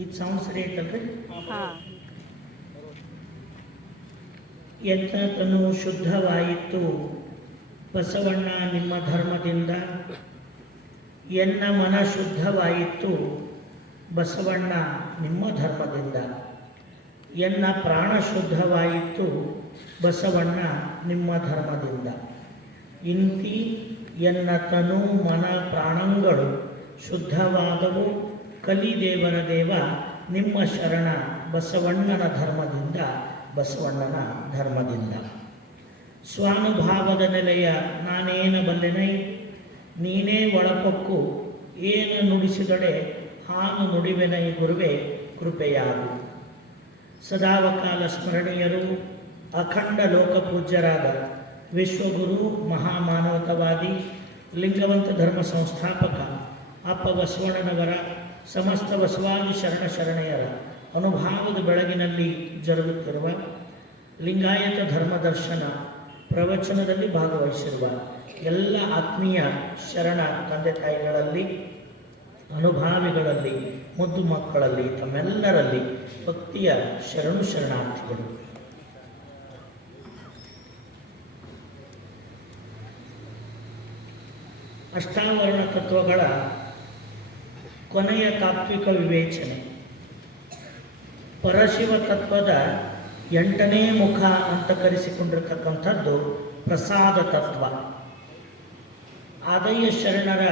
ಇದು ಸೌಂಡ್ ಸರಿ ಐತಲ್ರಿ? ಎತ್ತನು ಶುದ್ಧವಾಯಿತು ಬಸವಣ್ಣ ನಿಮ್ಮ ಧರ್ಮದಿಂದ, ಎನ್ನ ಮನ ಶುದ್ಧವಾಯಿತು ಬಸವಣ್ಣ ನಿಮ್ಮ ಧರ್ಮದಿಂದ, ಎನ್ನ ಪ್ರಾಣ ಶುದ್ಧವಾಯಿತು ಬಸವಣ್ಣ ನಿಮ್ಮ ಧರ್ಮದಿಂದ. ಇಂತಿ ಎನ್ನ ತನು ಮನ ಪ್ರಾಣಗಳು ಶುದ್ಧವಾದವು ಕಲಿದೇವರ ದೇವ ನಿಮ್ಮ ಶರಣ ಬಸವಣ್ಣನ ಧರ್ಮದಿಂದ, ಬಸವಣ್ಣನ ಧರ್ಮದಿಂದ. ಸ್ವಾನುಭಾವದ ನೆಲೆಯ ನಾನೇನ ಬಲ್ಲೆನೈ, ನೀನೇ ಒಳಪೊಕ್ಕು ಏನು ನುಡಿಸಿದೊಡೆ ಹಾನು ನುಡಿವೆನೈ ಗುರುವೆ ಕೃಪೆಯಾಗು. ಸದಾವಕಾಲ ಸ್ಮರಣೀಯರು ಅಖಂಡ ಲೋಕಪೂಜ್ಯರಾದ ವಿಶ್ವಗುರು ಮಹಾಮಾನವತವಾದಿ ಲಿಂಗವಂತ ಧರ್ಮ ಸಂಸ್ಥಾಪಕ ಅಪ್ಪ ಬಸವಣ್ಣನವರ ಸಮಸ್ತ ಬಸವಾದಿ ಶರಣೆಯರ ಅನುಭಾವದ ಬೆಳಗಿನಲ್ಲಿ ಜರುಗುತ್ತಿರುವ ಲಿಂಗಾಯತ ಧರ್ಮದರ್ಶನ ಪ್ರವಚನದಲ್ಲಿ ಭಾಗವಹಿಸಿರುವ ಎಲ್ಲ ಆತ್ಮೀಯ ಶರಣ ತಂದೆ ತಾಯಿಗಳಲ್ಲಿ, ಅನುಭಾವಿಗಳಲ್ಲಿ, ಮುದ್ದು ಮಕ್ಕಳಲ್ಲಿ, ತಮ್ಮೆಲ್ಲರಲ್ಲಿ ಭಕ್ತಿಯ ಶರಣಾರ್ಥಿಗಳು. ಅಷ್ಟಾವರಣ ತತ್ವಗಳ ಕೊನೆಯ ತಾತ್ವಿಕ ವಿವೇಚನೆ, ಪರಶಿವ ತತ್ವದ 8ನೇ ಮುಖ ಅಂತ ಕರೆಸಿಕೊಂಡಿರ್ತಕ್ಕಂಥದ್ದು ಪ್ರಸಾದ ತತ್ವ. ಆದಯ್ಯ ಶರಣರ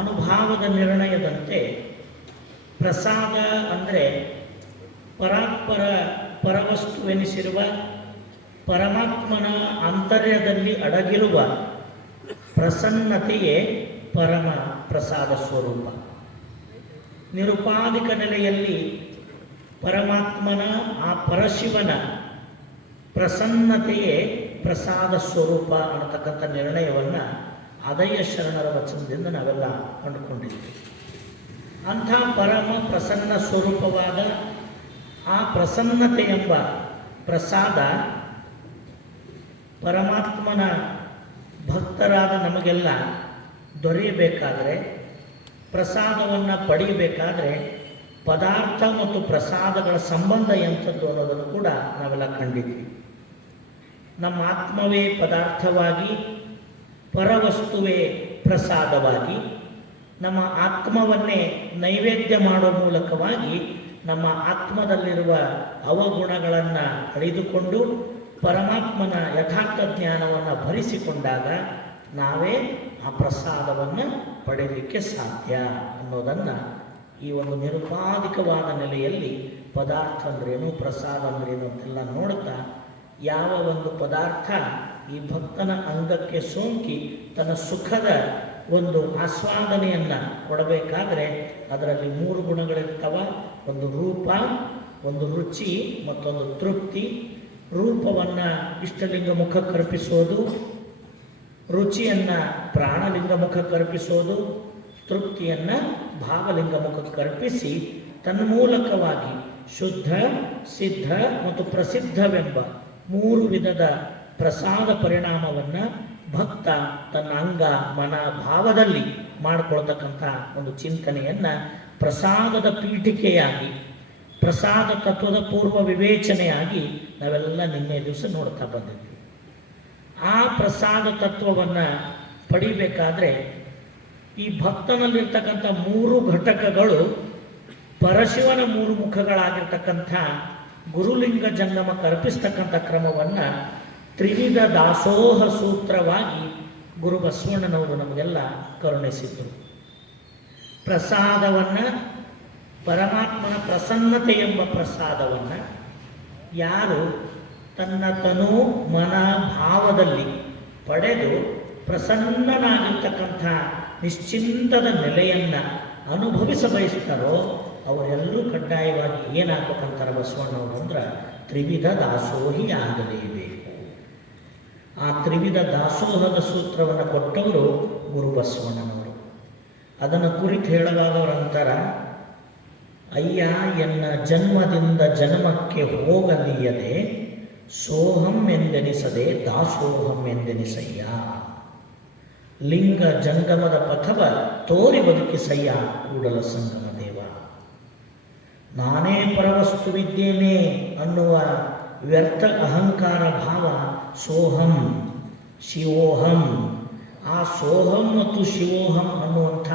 ಅನುಭಾವದ ನಿರ್ಣಯದಂತೆ ಪ್ರಸಾದ ಅಂದರೆ ಪರಾತ್ಪರ ಪರವಸ್ತುವೆನಿಸಿರುವ ಪರಮಾತ್ಮನ ಆಂತರ್ಯದಲ್ಲಿ ಅಡಗಿರುವ ಪ್ರಸನ್ನತೆಯೇ ಪರಮ ಪ್ರಸಾದ ಸ್ವರೂಪ. ನಿರುಪಾಧಿಕ ನೆಲೆಯಲ್ಲಿ ಪರಮಾತ್ಮನ ಆ ಪರಶಿವನ ಪ್ರಸನ್ನತೆಯೇ ಪ್ರಸಾದ ಸ್ವರೂಪ ಅನ್ನತಕ್ಕಂಥ ನಿರ್ಣಯವನ್ನು ಆದಯ್ಯ ಶರಣರ ವಚನದಿಂದ ನಾವೆಲ್ಲ ಕಂಡುಕೊಂಡಿದ್ದೀವಿ. ಅಂಥ ಪರಮ ಪ್ರಸನ್ನ ಸ್ವರೂಪವಾದ ಆ ಪ್ರಸನ್ನತೆ ಎಂಬ ಪ್ರಸಾದ ಪರಮಾತ್ಮನ ಭಕ್ತರಾದ ನಮಗೆಲ್ಲ ದೊರೆಯಬೇಕಾದರೆ, ಪ್ರಸಾದವನ್ನು ಪಡೆಯಬೇಕಾದರೆ ಪದಾರ್ಥ ಮತ್ತು ಪ್ರಸಾದಗಳ ಸಂಬಂಧ ಎಂಥದ್ದು ಅನ್ನೋದನ್ನು ಕೂಡ ನಾವೆಲ್ಲ ಕಂಡಿದ್ವಿ. ನಮ್ಮ ಆತ್ಮವೇ ಪದಾರ್ಥವಾಗಿ, ಪರವಸ್ತುವೇ ಪ್ರಸಾದವಾಗಿ, ನಮ್ಮ ಆತ್ಮವನ್ನೇ ನೈವೇದ್ಯ ಮಾಡೋ ಮೂಲಕವಾಗಿ ನಮ್ಮ ಆತ್ಮದಲ್ಲಿರುವ ಅವಗುಣಗಳನ್ನು ಅರಿದುಕೊಂಡು ಪರಮಾತ್ಮನ ಯಥಾರ್ಥ ಜ್ಞಾನವನ್ನು ಭರಿಸಿಕೊಂಡಾಗ ನಾವೇ ಆ ಪ್ರಸಾದವನ್ನು ಪಡೆಯಲಿಕ್ಕೆ ಸಾಧ್ಯ ಅನ್ನೋದನ್ನು ಈ ಒಂದು ನಿರುಪಾಧಿಕವಾದ ನೆಲೆಯಲ್ಲಿ ಪದಾರ್ಥ ಅಂದ್ರೇನು, ಪ್ರಸಾದ ಅಂದ್ರೇನು ಅಂತೆಲ್ಲ ನೋಡ್ತಾ, ಯಾವ ಒಂದು ಪದಾರ್ಥ ಈ ಭಕ್ತನ ಅಂಗಕ್ಕೆ ಸೋಂಕಿ ತನ್ನ ಸುಖದ ಒಂದು ಆಸ್ವಾದನೆಯನ್ನು ಕೊಡಬೇಕಾದ್ರೆ ಅದರಲ್ಲಿ 3 ಗುಣಗಳಿರ್ತವ. ಒಂದು ರೂಪ, ಒಂದು ರುಚಿ, ಮತ್ತೊಂದು ತೃಪ್ತಿ. ರೂಪವನ್ನು ಇಷ್ಟಲಿಂಗ ಮುಖಕ್ಕೆ ಅರ್ಪಿಸೋದು, ರುಚಿಯನ್ನು ಪ್ರಾಣಲಿಂಗ ಮುಖಕ್ಕೆ ಅರ್ಪಿಸೋದು, ತೃಪ್ತಿಯನ್ನು ಭಾವಲಿಂಗ ಮುಖಕ್ಕೆ ಅರ್ಪಿಸಿ ತನ್ಮೂಲಕವಾಗಿ ಶುದ್ಧ, ಸಿದ್ಧ ಮತ್ತು ಪ್ರಸಿದ್ಧವೆಂಬ 3 ವಿಧದ ಪ್ರಸಾದ ಪರಿಣಾಮವನ್ನು ಭಕ್ತ ತನ್ನ ಅಂಗ ಮನ ಭಾವದಲ್ಲಿ ಮಾಡಿಕೊಳ್ತಕ್ಕಂಥ ಒಂದು ಚಿಂತನೆಯನ್ನು ಪ್ರಸಾದದ ಪೀಠಿಕೆಯಾಗಿ, ಪ್ರಸಾದ ತತ್ವದ ಪೂರ್ವ ವಿವೇಚನೆಯಾಗಿ ನಾವೆಲ್ಲ ನಿನ್ನೆ ದಿವಸ ನೋಡ್ತಾ ಬಂದಿದ್ವಿ. ಆ ಪ್ರಸಾದ ತತ್ವವನ್ನು ಪಡಿಬೇಕಾದ್ರೆ ಈ ಭಕ್ತನಲ್ಲಿರ್ತಕ್ಕಂಥ 3 ಘಟಕಗಳು ಪರಶಿವನ 3 ಮುಖಗಳಾಗಿರ್ತಕ್ಕಂಥ ಗುರುಲಿಂಗ ಜಂಗಮಕ್ಕೆ ಅರ್ಪಿಸ್ತಕ್ಕಂಥ ಕ್ರಮವನ್ನು ತ್ರಿವಿಧ ದಾಸೋಹ ಸೂತ್ರವಾಗಿ ಗುರು ಬಸವಣ್ಣನವರು ನಮಗೆಲ್ಲ ಕರುಣಿಸಿದ್ದರು. ಪ್ರಸಾದವನ್ನು, ಪರಮಾತ್ಮನ ಪ್ರಸನ್ನತೆ ಎಂಬ ಪ್ರಸಾದವನ್ನು ಯಾರು ತನ್ನ ತನು ಮನ ಭಾವದಲ್ಲಿ ಪಡೆದು ಪ್ರಸನ್ನನಾಗಿರ್ತಕ್ಕಂಥ ನಿಶ್ಚಿಂತದ ನೆಲೆಯನ್ನು ಅನುಭವಿಸ ಬಯಸ್ತಾರೋ ಅವರೆಲ್ಲರೂ ಕಡ್ಡಾಯವಾಗಿ ಏನಾಗಬೇಕಂತಾರೆ ಬಸವಣ್ಣವರು ಅಂದ್ರೆ ತ್ರಿವಿಧ ದಾಸೋಹಿ ಆಗಲೇಬೇಕು. ಆ ತ್ರಿವಿಧ ದಾಸೋಹದ ಸೂತ್ರವನ್ನು ಕೊಟ್ಟವರು ಗುರು ಬಸವಣ್ಣನವರು. ಅದನ್ನು ಕುರಿತು ಹೇಳುವಾಗ ಅವರು ಅಂತಾರ, ಅಯ್ಯ ಎನ್ನ ಜನ್ಮದಿಂದ ಜನ್ಮಕ್ಕೆ ಹೋಗಲಿಯದೆ ಸೋಹಂ ಎಂದೆನಿಸದೆ ದಾಸೋಹಂ ಎಂದೆನಿಸಯ್ಯ. ಲಿಂಗ ಜಂಗಮದ ಪಥವ ತೋರಿ ಬದುಕಿಸಯ್ಯ ಕೂಡಲ ಸಂಗಮ ದೇವ. ನಾನೇ ಪರವಸ್ತುವಿದ್ದೇನೆ ಅನ್ನುವ ವ್ಯರ್ಥ ಅಹಂಕಾರ ಭಾವ ಸೋಹಂ ಶಿವೋಹಂ. ಆ ಸೋಹಂ ಮತ್ತು ಶಿವೋಹಂ ಅನ್ನುವಂಥ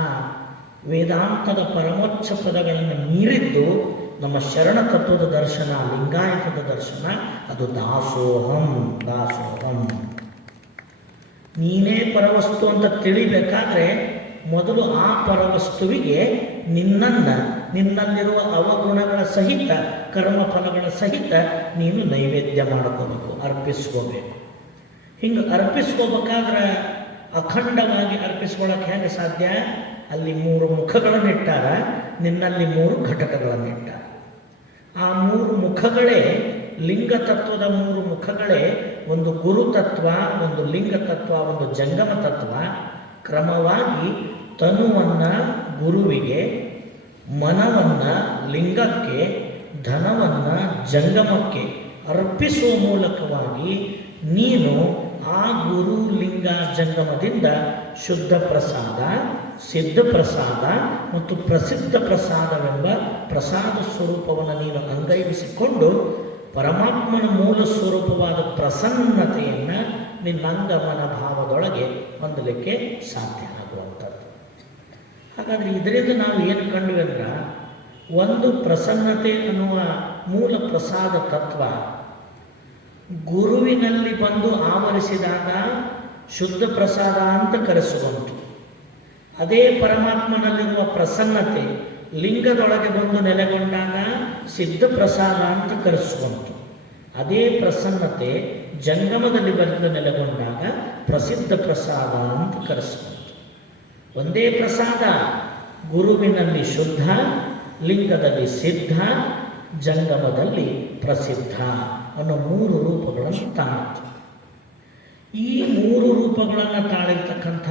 ವೇದಾಂತದ ಪರಮೋಚ್ಚ ಪದಗಳನ್ನು ಮೀರಿದ್ದು ನಮ್ಮ ಶರಣ ತತ್ವದ ದರ್ಶನ, ಲಿಂಗಾಯತದ ದರ್ಶನ, ಅದು ದಾಸೋಹಂ. ದಾಸೋಹಂ. ನೀನೇ ಪರವಸ್ತು ಅಂತ ತಿಳಿಬೇಕಾದ್ರೆ ಮೊದಲು ಆ ಪರವಸ್ತುವಿಗೆ ನಿನ್ನಲ್ಲಿರುವ ಅವಗುಣಗಳ ಸಹಿತ, ಕರ್ಮಫಲಗಳ ಸಹಿತ ನೀನು ನೈವೇದ್ಯ ಮಾಡ್ಕೋಬೇಕು, ಅರ್ಪಿಸ್ಕೋಬೇಕು. ಹಿಂಗೆ ಅರ್ಪಿಸ್ಕೋಬೇಕಾದ್ರೆ ಅಖಂಡವಾಗಿ ಅರ್ಪಿಸ್ಕೊಳ್ಳೋಕೆ ಹೇಗೆ ಸಾಧ್ಯ? ಅಲ್ಲಿ 3 ಮುಖಗಳನ್ನಿಟ್ಟಾರ, ನಿನ್ನಲ್ಲಿ 3 ಘಟಕಗಳನ್ನಿಟ್ಟಾರ. ಆ 3 ಮುಖಗಳೇ ಲಿಂಗತತ್ವದ 3 ಮುಖಗಳೇ, ಒಂದು ಗುರುತತ್ವ, ಒಂದು ಲಿಂಗತತ್ವ, ಒಂದು ಜಂಗಮ ತತ್ವ. ಕ್ರಮವಾಗಿ ತನುವನ್ನು ಗುರುವಿಗೆ, ಮನವನ್ನು ಲಿಂಗಕ್ಕೆ, ಧನವನ್ನು ಜಂಗಮಕ್ಕೆ ಅರ್ಪಿಸುವ ಮೂಲಕವಾಗಿ ನೀನು ಆ ಗುರು ಲಿಂಗ ಜಂಗಮದಿಂದ ಶುದ್ಧ ಪ್ರಸಾದ, ಸಿದ್ಧ ಪ್ರಸಾದ ಮತ್ತು ಪ್ರಸಿದ್ಧ ಪ್ರಸಾದವೆಂಬ ಪ್ರಸಾದ ಸ್ವರೂಪವನ್ನು ನೀನು ಅಂಗೈವಿಸಿಕೊಂಡು ಪರಮಾತ್ಮನ ಮೂಲ ಸ್ವರೂಪವಾದ ಪ್ರಸನ್ನತೆಯನ್ನು ನಿನ್ನಂಗಮನ ಭಾವದೊಳಗೆ ಹೊಂದಲಿಕ್ಕೆ ಸಾಧ್ಯ ಆಗುವಂಥದ್ದು. ಹಾಗಾದರೆ ಇದರಿಂದ ನಾವು ಏನು ಕಂಡ್ವಿ ಅಂದ್ರೆ, ಒಂದು ಪ್ರಸನ್ನತೆ ಅನ್ನುವ ಮೂಲ ಪ್ರಸಾದ ತತ್ವ ಗುರುವಿನಲ್ಲಿ ಬಂದು ಆವರಿಸಿದಾಗ ಶುದ್ಧ ಪ್ರಸಾದ ಅಂತ ಕರೆಸುವಂತು. ಅದೇ ಪರಮಾತ್ಮನಲ್ಲಿರುವ ಪ್ರಸನ್ನತೆ ಲಿಂಗದೊಳಗೆ ಬಂದು ನೆಲೆಗೊಂಡಾಗ ಸಿದ್ಧ ಪ್ರಸಾದ ಅಂತ ಕರೆಸುವಂತು. ಅದೇ ಪ್ರಸನ್ನತೆ ಜಂಗಮದಲ್ಲಿ ಬಂದು ನೆಲೆಗೊಂಡಾಗ ಪ್ರಸಿದ್ಧ ಪ್ರಸಾದ ಅಂತ ಕರೆಸುವಂತು. ಒಂದೇ ಪ್ರಸಾದ ಗುರುವಿನಲ್ಲಿ ಶುದ್ಧ, ಲಿಂಗದಲ್ಲಿ ಸಿದ್ಧ, ಜಂಗಮದಲ್ಲಿ ಪ್ರಸಿದ್ಧ ಅನ್ನೋ 3 ರೂಪಗಳನ್ನು ತಾಳಿತು. ಈ 3 ರೂಪಗಳನ್ನು ತಾಳಿರ್ತಕ್ಕಂಥ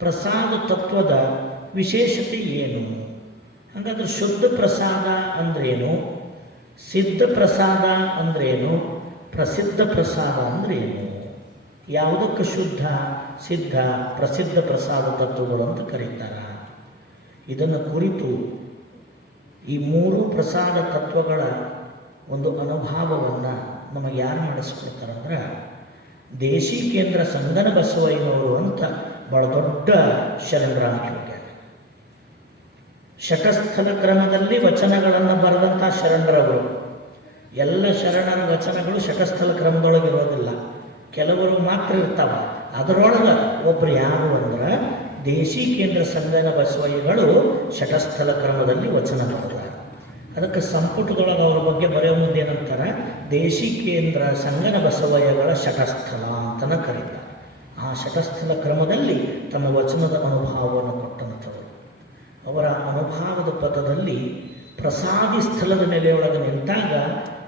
ಪ್ರಸಾದ ತತ್ವದ ವಿಶೇಷತೆ ಏನು? ಹಾಗಾದ್ರೆ ಶುದ್ಧ ಪ್ರಸಾದ ಅಂದ್ರೇನು, ಸಿದ್ಧ ಪ್ರಸಾದ ಅಂದ್ರೇನು, ಪ್ರಸಿದ್ಧ ಪ್ರಸಾದ ಅಂದ್ರೇನು? ಯಾವುದಕ್ಕೆ ಶುದ್ಧ, ಸಿದ್ಧ, ಪ್ರಸಿದ್ಧ ಪ್ರಸಾದ ತತ್ವಗಳು ಅಂತ ಕರೀತಾರೆ? ಇದನ್ನು ಕುರಿತು ಈ 3 ಪ್ರಸಾದ ತತ್ವಗಳ ಒಂದು ಅನುಭವವನ್ನು ನಮಗೆ ಯಾರು ಮಾಡಿಸ್ಕೊಡ್ತಾರಂದ್ರೆ, ದೇಶಿಕೇಂದ್ರ ಸಂಗನ ಬಸವಯ್ಯನವರು ಅಂತ ಬಹಳ ದೊಡ್ಡ ಶರಣರಾಗಿ ಹೋಗ್ಯಾರ. ಶಟಸ್ಥಲ ಕ್ರಮದಲ್ಲಿ ವಚನಗಳನ್ನು ಬರೆದಂಥ ಶರಣರವರು. ಎಲ್ಲ ಶರಣರ ವಚನಗಳು ಶಟಸ್ಥಲ ಕ್ರಮದೊಳಗೆ ಇರೋದಿಲ್ಲ, ಕೆಲವರು ಮಾತ್ರ ಇರ್ತಾವ. ಅದರೊಳಗೆ ಒಬ್ಬರು ಯಾರು ಅಂದ್ರೆ ದೇಶಿಕೇಂದ್ರ ಸಂಗನ ಬಸವಯ್ಯಗಳು ಶಟಸ್ಥಲ ಕ್ರಮದಲ್ಲಿ ವಚನ ಬರೆದಾರೆ. ಅದಕ್ಕೆ ಸಂಪುಟದೊಳಗೆ ಅವರ ಬಗ್ಗೆ ಬರೆಯೋ ಮುಂದೆ ಏನಂತಾರೆ, ದೇಶಿಕೇಂದ್ರ ಸಂಗನ ಬಸವಯ್ಯಗಳ ಶಟಸ್ಥಲ ಅಂತಲೇ ಕರೀತಾರೆ. ಆ ಶಟಸ್ಥಲ ಕ್ರಮದಲ್ಲಿ ತಮ್ಮ ವಚನದ ಅನುಭವವನ್ನು ಕೊಟ್ಟಂಥವರು. ಅವರ ಅನುಭವದ ಪದದಲ್ಲಿ ಪ್ರಸಾದಿ ಸ್ಥಳದ ನೆಲೆಯೊಳಗೆ ನಿಂತಾಗ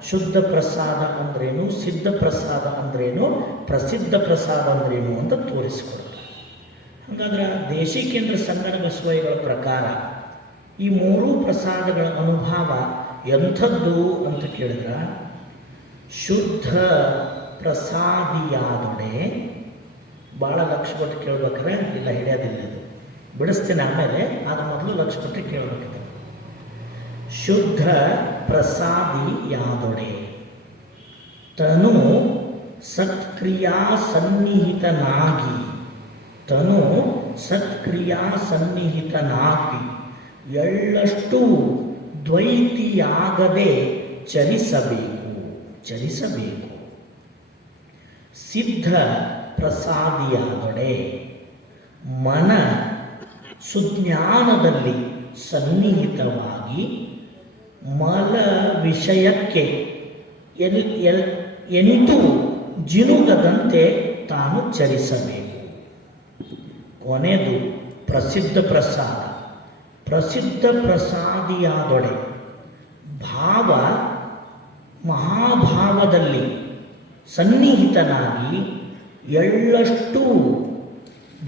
ಶುದ್ಧ ಪ್ರಸಾದ ಅಂದ್ರೇನು, ಸಿದ್ಧ ಪ್ರಸಾದ ಅಂದ್ರೇನು, ಪ್ರಸಿದ್ಧ ಪ್ರಸಾದ ಅಂದ್ರೇನು ಅಂತ ತೋರಿಸಿಕೊಡ್ತಾರೆ. ಹಾಗಾದ್ರೆ ದೇಶಿಕೇಂದ್ರ ಸಂಗನ ಬಸವಯ್ಯಗಳ ಪ್ರಕಾರ ಈ 3 ಪ್ರಸಾದಗಳ ಅನುಭವ ಎಂಥದ್ದು ಅಂತ ಕೇಳಿದ್ರೆ, ಶುದ್ಧ ಪ್ರಸಾದಿಯಾದೊಡೆ, ಭಾಳ ಲಕ್ಷ ಕೊಟ್ಟು ಕೇಳ್ಬೇಕಾರೆ ಇಲ್ಲ ಹಿಡಿಯೋದಿಲ್ಲ, ಅದು ಬಿಡಿಸ್ತೇನೆ ಆಮೇಲೆ, ಆದ ಮೊದಲು ಲಕ್ಷ ಕೊಟ್ಟು ಕೇಳಬೇಕಿದೆ. ಶುದ್ಧ ಪ್ರಸಾದಿಯಾದೊಡೆ ತನು ಸತ್ಕ್ರಿಯಾ ಸನ್ನಿಹಿತನಾಗಿ, ತನು ಸತ್ಕ್ರಿಯಾ ಸನ್ನಿಹಿತನಾಗಿ ಎಳ್ಳಷ್ಟು ದ್ವೈತಿಯಾಗದೆ ಚರಿಸಬೇಕು, ಚರಿಸಬೇಕು. ಸಿದ್ಧ ಪ್ರಸಾದಿಯಾದೊಡೆ ಮನ ಸುಜ್ಞಾನದಲ್ಲಿ ಸನ್ನಿಹಿತವಾಗಿ ಮಲ ವಿಷಯಕ್ಕೆ ಎನಿತು ಜಿನುಗದಂತೆ ತಾನು ಚರಿಸಬೇಕು. ಕೊನೆದು ಪ್ರಸಿದ್ಧ ಪ್ರಸಾದ, ಪ್ರಸಿದ್ಧ ಪ್ರಸಾದಿಯಾದೊಡೆ ಭಾವ ಮಹಾಭಾವದಲ್ಲಿ ಸನ್ನಿಹಿತನಾಗಿ ಎಳ್ಳಷ್ಟು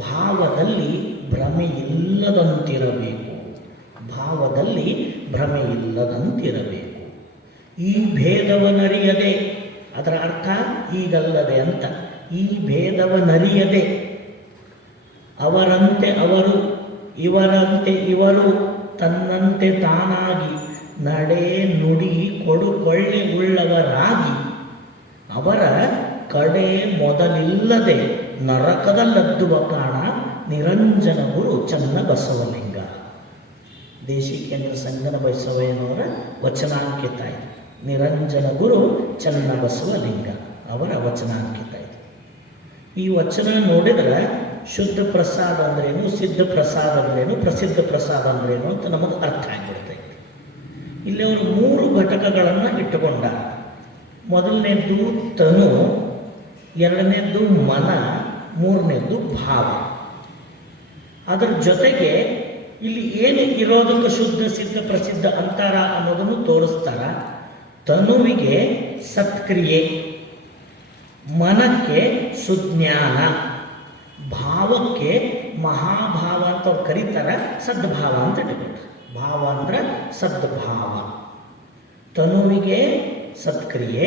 ಭಾವದಲ್ಲಿ ಭ್ರಮೆಯಿಲ್ಲದಂತಿರಬೇಕು, ಭಾವದಲ್ಲಿ ಭ್ರಮೆಯಿಲ್ಲದಂತಿರಬೇಕು. ಈ ಭೇದವನರಿಯದೆ, ಅದರ ಅರ್ಥ ಈಗಲ್ಲದೆ ಅಂತ, ಈ ಭೇದವನರಿಯದೆ ಅವರಂತೆ ಅವರು ಇವರಂತೆ ಇವರು ತನ್ನಂತೆ ತಾನಾಗಿ ನಡೆ ನುಡಿ ಕೊಡುಕೊಳ್ಳೆ ಉಳ್ಳವರಾಗಿ ಅವರ ಕಡೆ ಮೊದಲಿಲ್ಲದೆ ನರಕದಲ್ಲದ್ದುವ ಕಾಣ ನಿರಂಜನ ಗುರು ಚನ್ನ ಬಸವಲಿಂಗ. ದೇಶಿಕೇಂದ್ರ ಸಂಗನ ಬಸವಯ್ಯನವರ ವಚನಾಂಕಿತ ಇದೆ. ನಿರಂಜನ ಗುರು ಚನ್ನ ಬಸವಲಿಂಗ ಅವರ ವಚನಾಂಕಿತ ಇದೆ. ಈ ವಚನ ನೋಡಿದರೆ ಶುದ್ಧ ಪ್ರಸಾದ ಅಂದ್ರೇನು, ಸಿದ್ಧ ಪ್ರಸಾದ ಅಂದ್ರೇನು, ಪ್ರಸಿದ್ಧ ಪ್ರಸಾದ ಅಂದ್ರೇನು ಅಂತ ನಮಗೆ ಅರ್ಥ ಆಗಿಬಿಡ್ತೈತೆ. ಇಲ್ಲಿ ಅವರು 3 ಘಟಕಗಳನ್ನು ಇಟ್ಟುಕೊಂಡ. ಮೊದಲನೇದ್ದು ತನು, ಎರಡನೇದ್ದು ಮನ, ಮೂರನೇದ್ದು ಭಾವ. ಅದರ ಜೊತೆಗೆ ಇಲ್ಲಿ ಏನು ಇರೋದಕ್ಕೆ ಶುದ್ಧ ಸಿದ್ಧ ಪ್ರಸಿದ್ಧ ಅಂತಾರ ಅನ್ನೋದನ್ನು ತೋರಿಸ್ತಾರ. ತನುವಿಗೆ ಸತ್ಕ್ರಿಯೆ, ಮನಕ್ಕೆ ಸುಜ್ಞಾನ, ಭಾವಕ್ಕೆ ಮಹಾಭಾವ ಅಂತ ಅವ್ರು ಕರೀತಾರೆ, ಸದ್ಭಾವ ಅಂತ ಇಟ್ಕೊಂಡ್ರೆ. ಭಾವ ಅಂದ್ರೆ ಸದ್ಭಾವ. ತನುವಿಗೆ ಸತ್ಕ್ರಿಯೆ,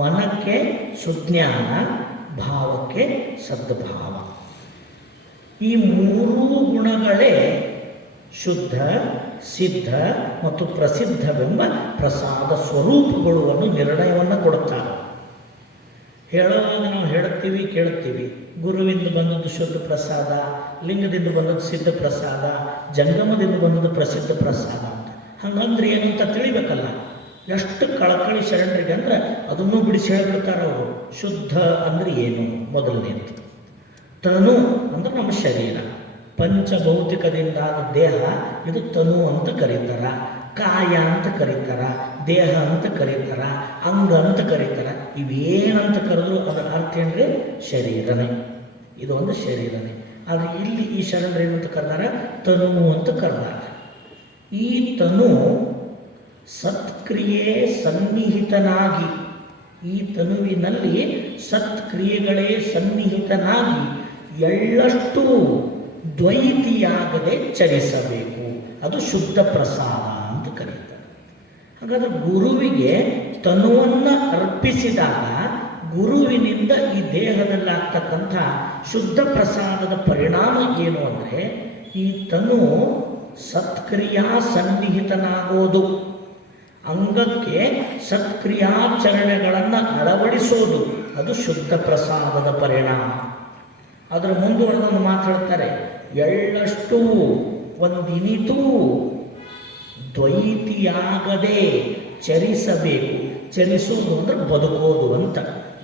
ಮನಕ್ಕೆ ಸುಜ್ಞಾನ, ಭಾವಕ್ಕೆ ಸದ್ಭಾವ. ಈ 3 ಗುಣಗಳೇ ಶುದ್ಧ ಸಿದ್ಧ ಮತ್ತು ಪ್ರಸಿದ್ಧವೆಂಬ ಪ್ರಸಾದ ಸ್ವರೂಪಗಳು ಅನ್ನೋ ನಿರ್ಣಯವನ್ನು ಕೊಡುತ್ತಾರೆ. ಹೇಳುವಾಗ ನಾವು ಹೇಳುತ್ತೀವಿ, ಕೇಳುತ್ತೀವಿ, ಗುರುವಿಂದ ಬಂದದ್ದು ಶುದ್ಧ ಪ್ರಸಾದ, ಲಿಂಗದಿಂದ ಬಂದದ್ದು ಸಿದ್ಧ ಪ್ರಸಾದ, ಜಂಗಮದಿಂದ ಬಂದದ್ದು ಪ್ರಸಿದ್ಧ ಪ್ರಸಾದ ಅಂತ. ಹಂಗಂದ್ರೆ ಏನು ಅಂತ ತಿಳಿಬೇಕಲ್ಲ. ಎಷ್ಟು ಕಳಕಳಿ ಶರಣರಿಗೆ ಅಂದ್ರೆ ಅದನ್ನು ಬಿಡಿಸಿ ಹೇಳಿಬಿಡ್ತಾರೆ ಅವರು. ಶುದ್ಧ ಅಂದ್ರೆ ಏನು? ಮೊದಲನೇದು ತನು ಅಂದ್ರೆ ನಮ್ಮ ಶರೀರ, ಪಂಚಭೌತಿಕದಿಂದಾದ ದೇಹ, ಇದು ತನು ಅಂತ ಕರೀತಾರ, ಕಾಯ ಅಂತ ಕರೀತಾರ, ದೇಹ ಅಂತ ಕರೀತಾರ, ಅಂಗ ಅಂತ ಕರೀತಾರ. ಇವೇನಂತ ಕರೆದ್ರು ಅದರ ಅರ್ಥ ಏನ್ರಿ? ಶರೀರನೇ. ಇದು ಒಂದು ಶರೀರನೇ. ಆದರೆ ಇಲ್ಲಿ ಈ ಶರಣರು ಏನಂತ ಕರೆದಾರ? ತನು ಅಂತ ಕರೆದಾರ. ಈ ತನು ಸತ್ಕ್ರಿಯೆ ಸನ್ನಿಹಿತನಾಗಿ, ಈ ತನುವಿನಲ್ಲಿ ಸತ್ಕ್ರಿಯೆಗಳೇ ಸನ್ನಿಹಿತನಾಗಿ ಎಳ್ಳಷ್ಟು ದ್ವೈತಿಯಾಗದೆ ಚರಿಸಬೇಕು. ಅದು ಶುದ್ಧ ಪ್ರಸಾದ ಅಂತ ಕರೀತಾರೆ. ಹಾಗಾದ್ರೆ ಗುರುವಿಗೆ ತನುವನ್ನು ಅರ್ಪಿಸಿದಾಗ ಗುರುವಿನಿಂದ ಈ ದೇಹದಲ್ಲಾಗ್ತಕ್ಕಂಥ ಶುದ್ಧ ಪ್ರಸಾದದ ಪರಿಣಾಮ ಏನು ಅಂದರೆ, ಈ ತನು ಸತ್ಕ್ರಿಯಾ ಸನ್ನಿಹಿತನಾಗೋದು, ಅಂಗಕ್ಕೆ ಸತ್ಕ್ರಿಯಾಚರಣೆಗಳನ್ನು ಅಳವಡಿಸೋದು, ಅದು ಶುದ್ಧ ಪ್ರಸಾದದ ಪರಿಣಾಮ. ಅದರ ಮುಂದುವರೆದನ್ನು ಮಾತಾಡ್ತಾರೆ, ಎಳ್ಳಷ್ಟು ಒಂದಿನಿತೂ ದ್ವೈತಿಯಾಗದೆ ಚರಿಸಬೇಕು. ಚರಿಸೋದು ಅಂದರೆ ಬದುಕೋದು ಅಂತ,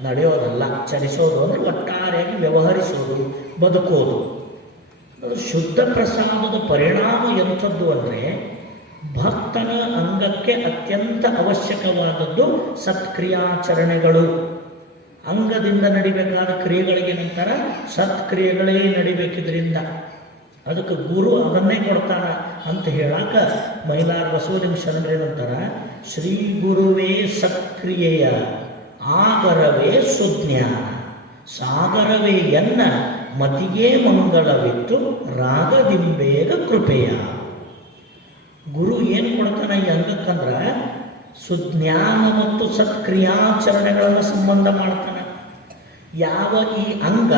ನಡೆಯೋದಲ್ಲ. ಚರಿಸೋದು ಅಂದರೆ ಒಟ್ಟಾರೆಯಾಗಿ ವ್ಯವಹರಿಸೋದು, ಬದುಕೋದು. ಶುದ್ಧ ಪ್ರಸಾದದ ಪರಿಣಾಮ ಎಂಥದ್ದು ಅಂದರೆ, ಭಕ್ತನ ಅಂಗಕ್ಕೆ ಅತ್ಯಂತ ಅವಶ್ಯಕವಾದದ್ದು ಸತ್ಕ್ರಿಯಾಚರಣೆಗಳು. ಅಂಗದಿಂದ ನಡಿಬೇಕಾದ ಕ್ರಿಯೆಗಳಿಗೆ ನಂತರ ಸತ್ಕ್ರಿಯೆಗಳೇ ನಡಿಬೇಕಿದ್ರಿಂದ ಅದಕ್ಕೆ ಗುರು ಅದನ್ನೇ ಕೊಡ್ತಾನೆ ಅಂತ ಹೇಳಾಕ ಮೈಲಾರ ಬಸವಲಿಂಗ ಶರಣರೇನಂತಾರ, ಶ್ರೀ ಗುರುವೇ ಸತ್ಕ್ರಿಯೆಯ ಆಗರವೇ ಸುಜ್ಞಾನ, ಸಾಗರವೇ ಎನ್ನ ಮತಿಗೆ ಮಂಗಳವಿತ್ತು ರಾಗದಿಂಬೇಗ ಕೃಪೆಯ. ಗುರು ಏನು ಕೊಡ್ತಾನೆ ಈ ಅಂಗಕ್ಕಂದ್ರೆ ಸುಜ್ಞಾನ ಮತ್ತು ಸತ್ಕ್ರಿಯಾಚರಣೆಗಳನ್ನು ಸಂಬಂಧ ಮಾಡ್ತಾನೆ. ಯಾವ ಈ ಅಂಗ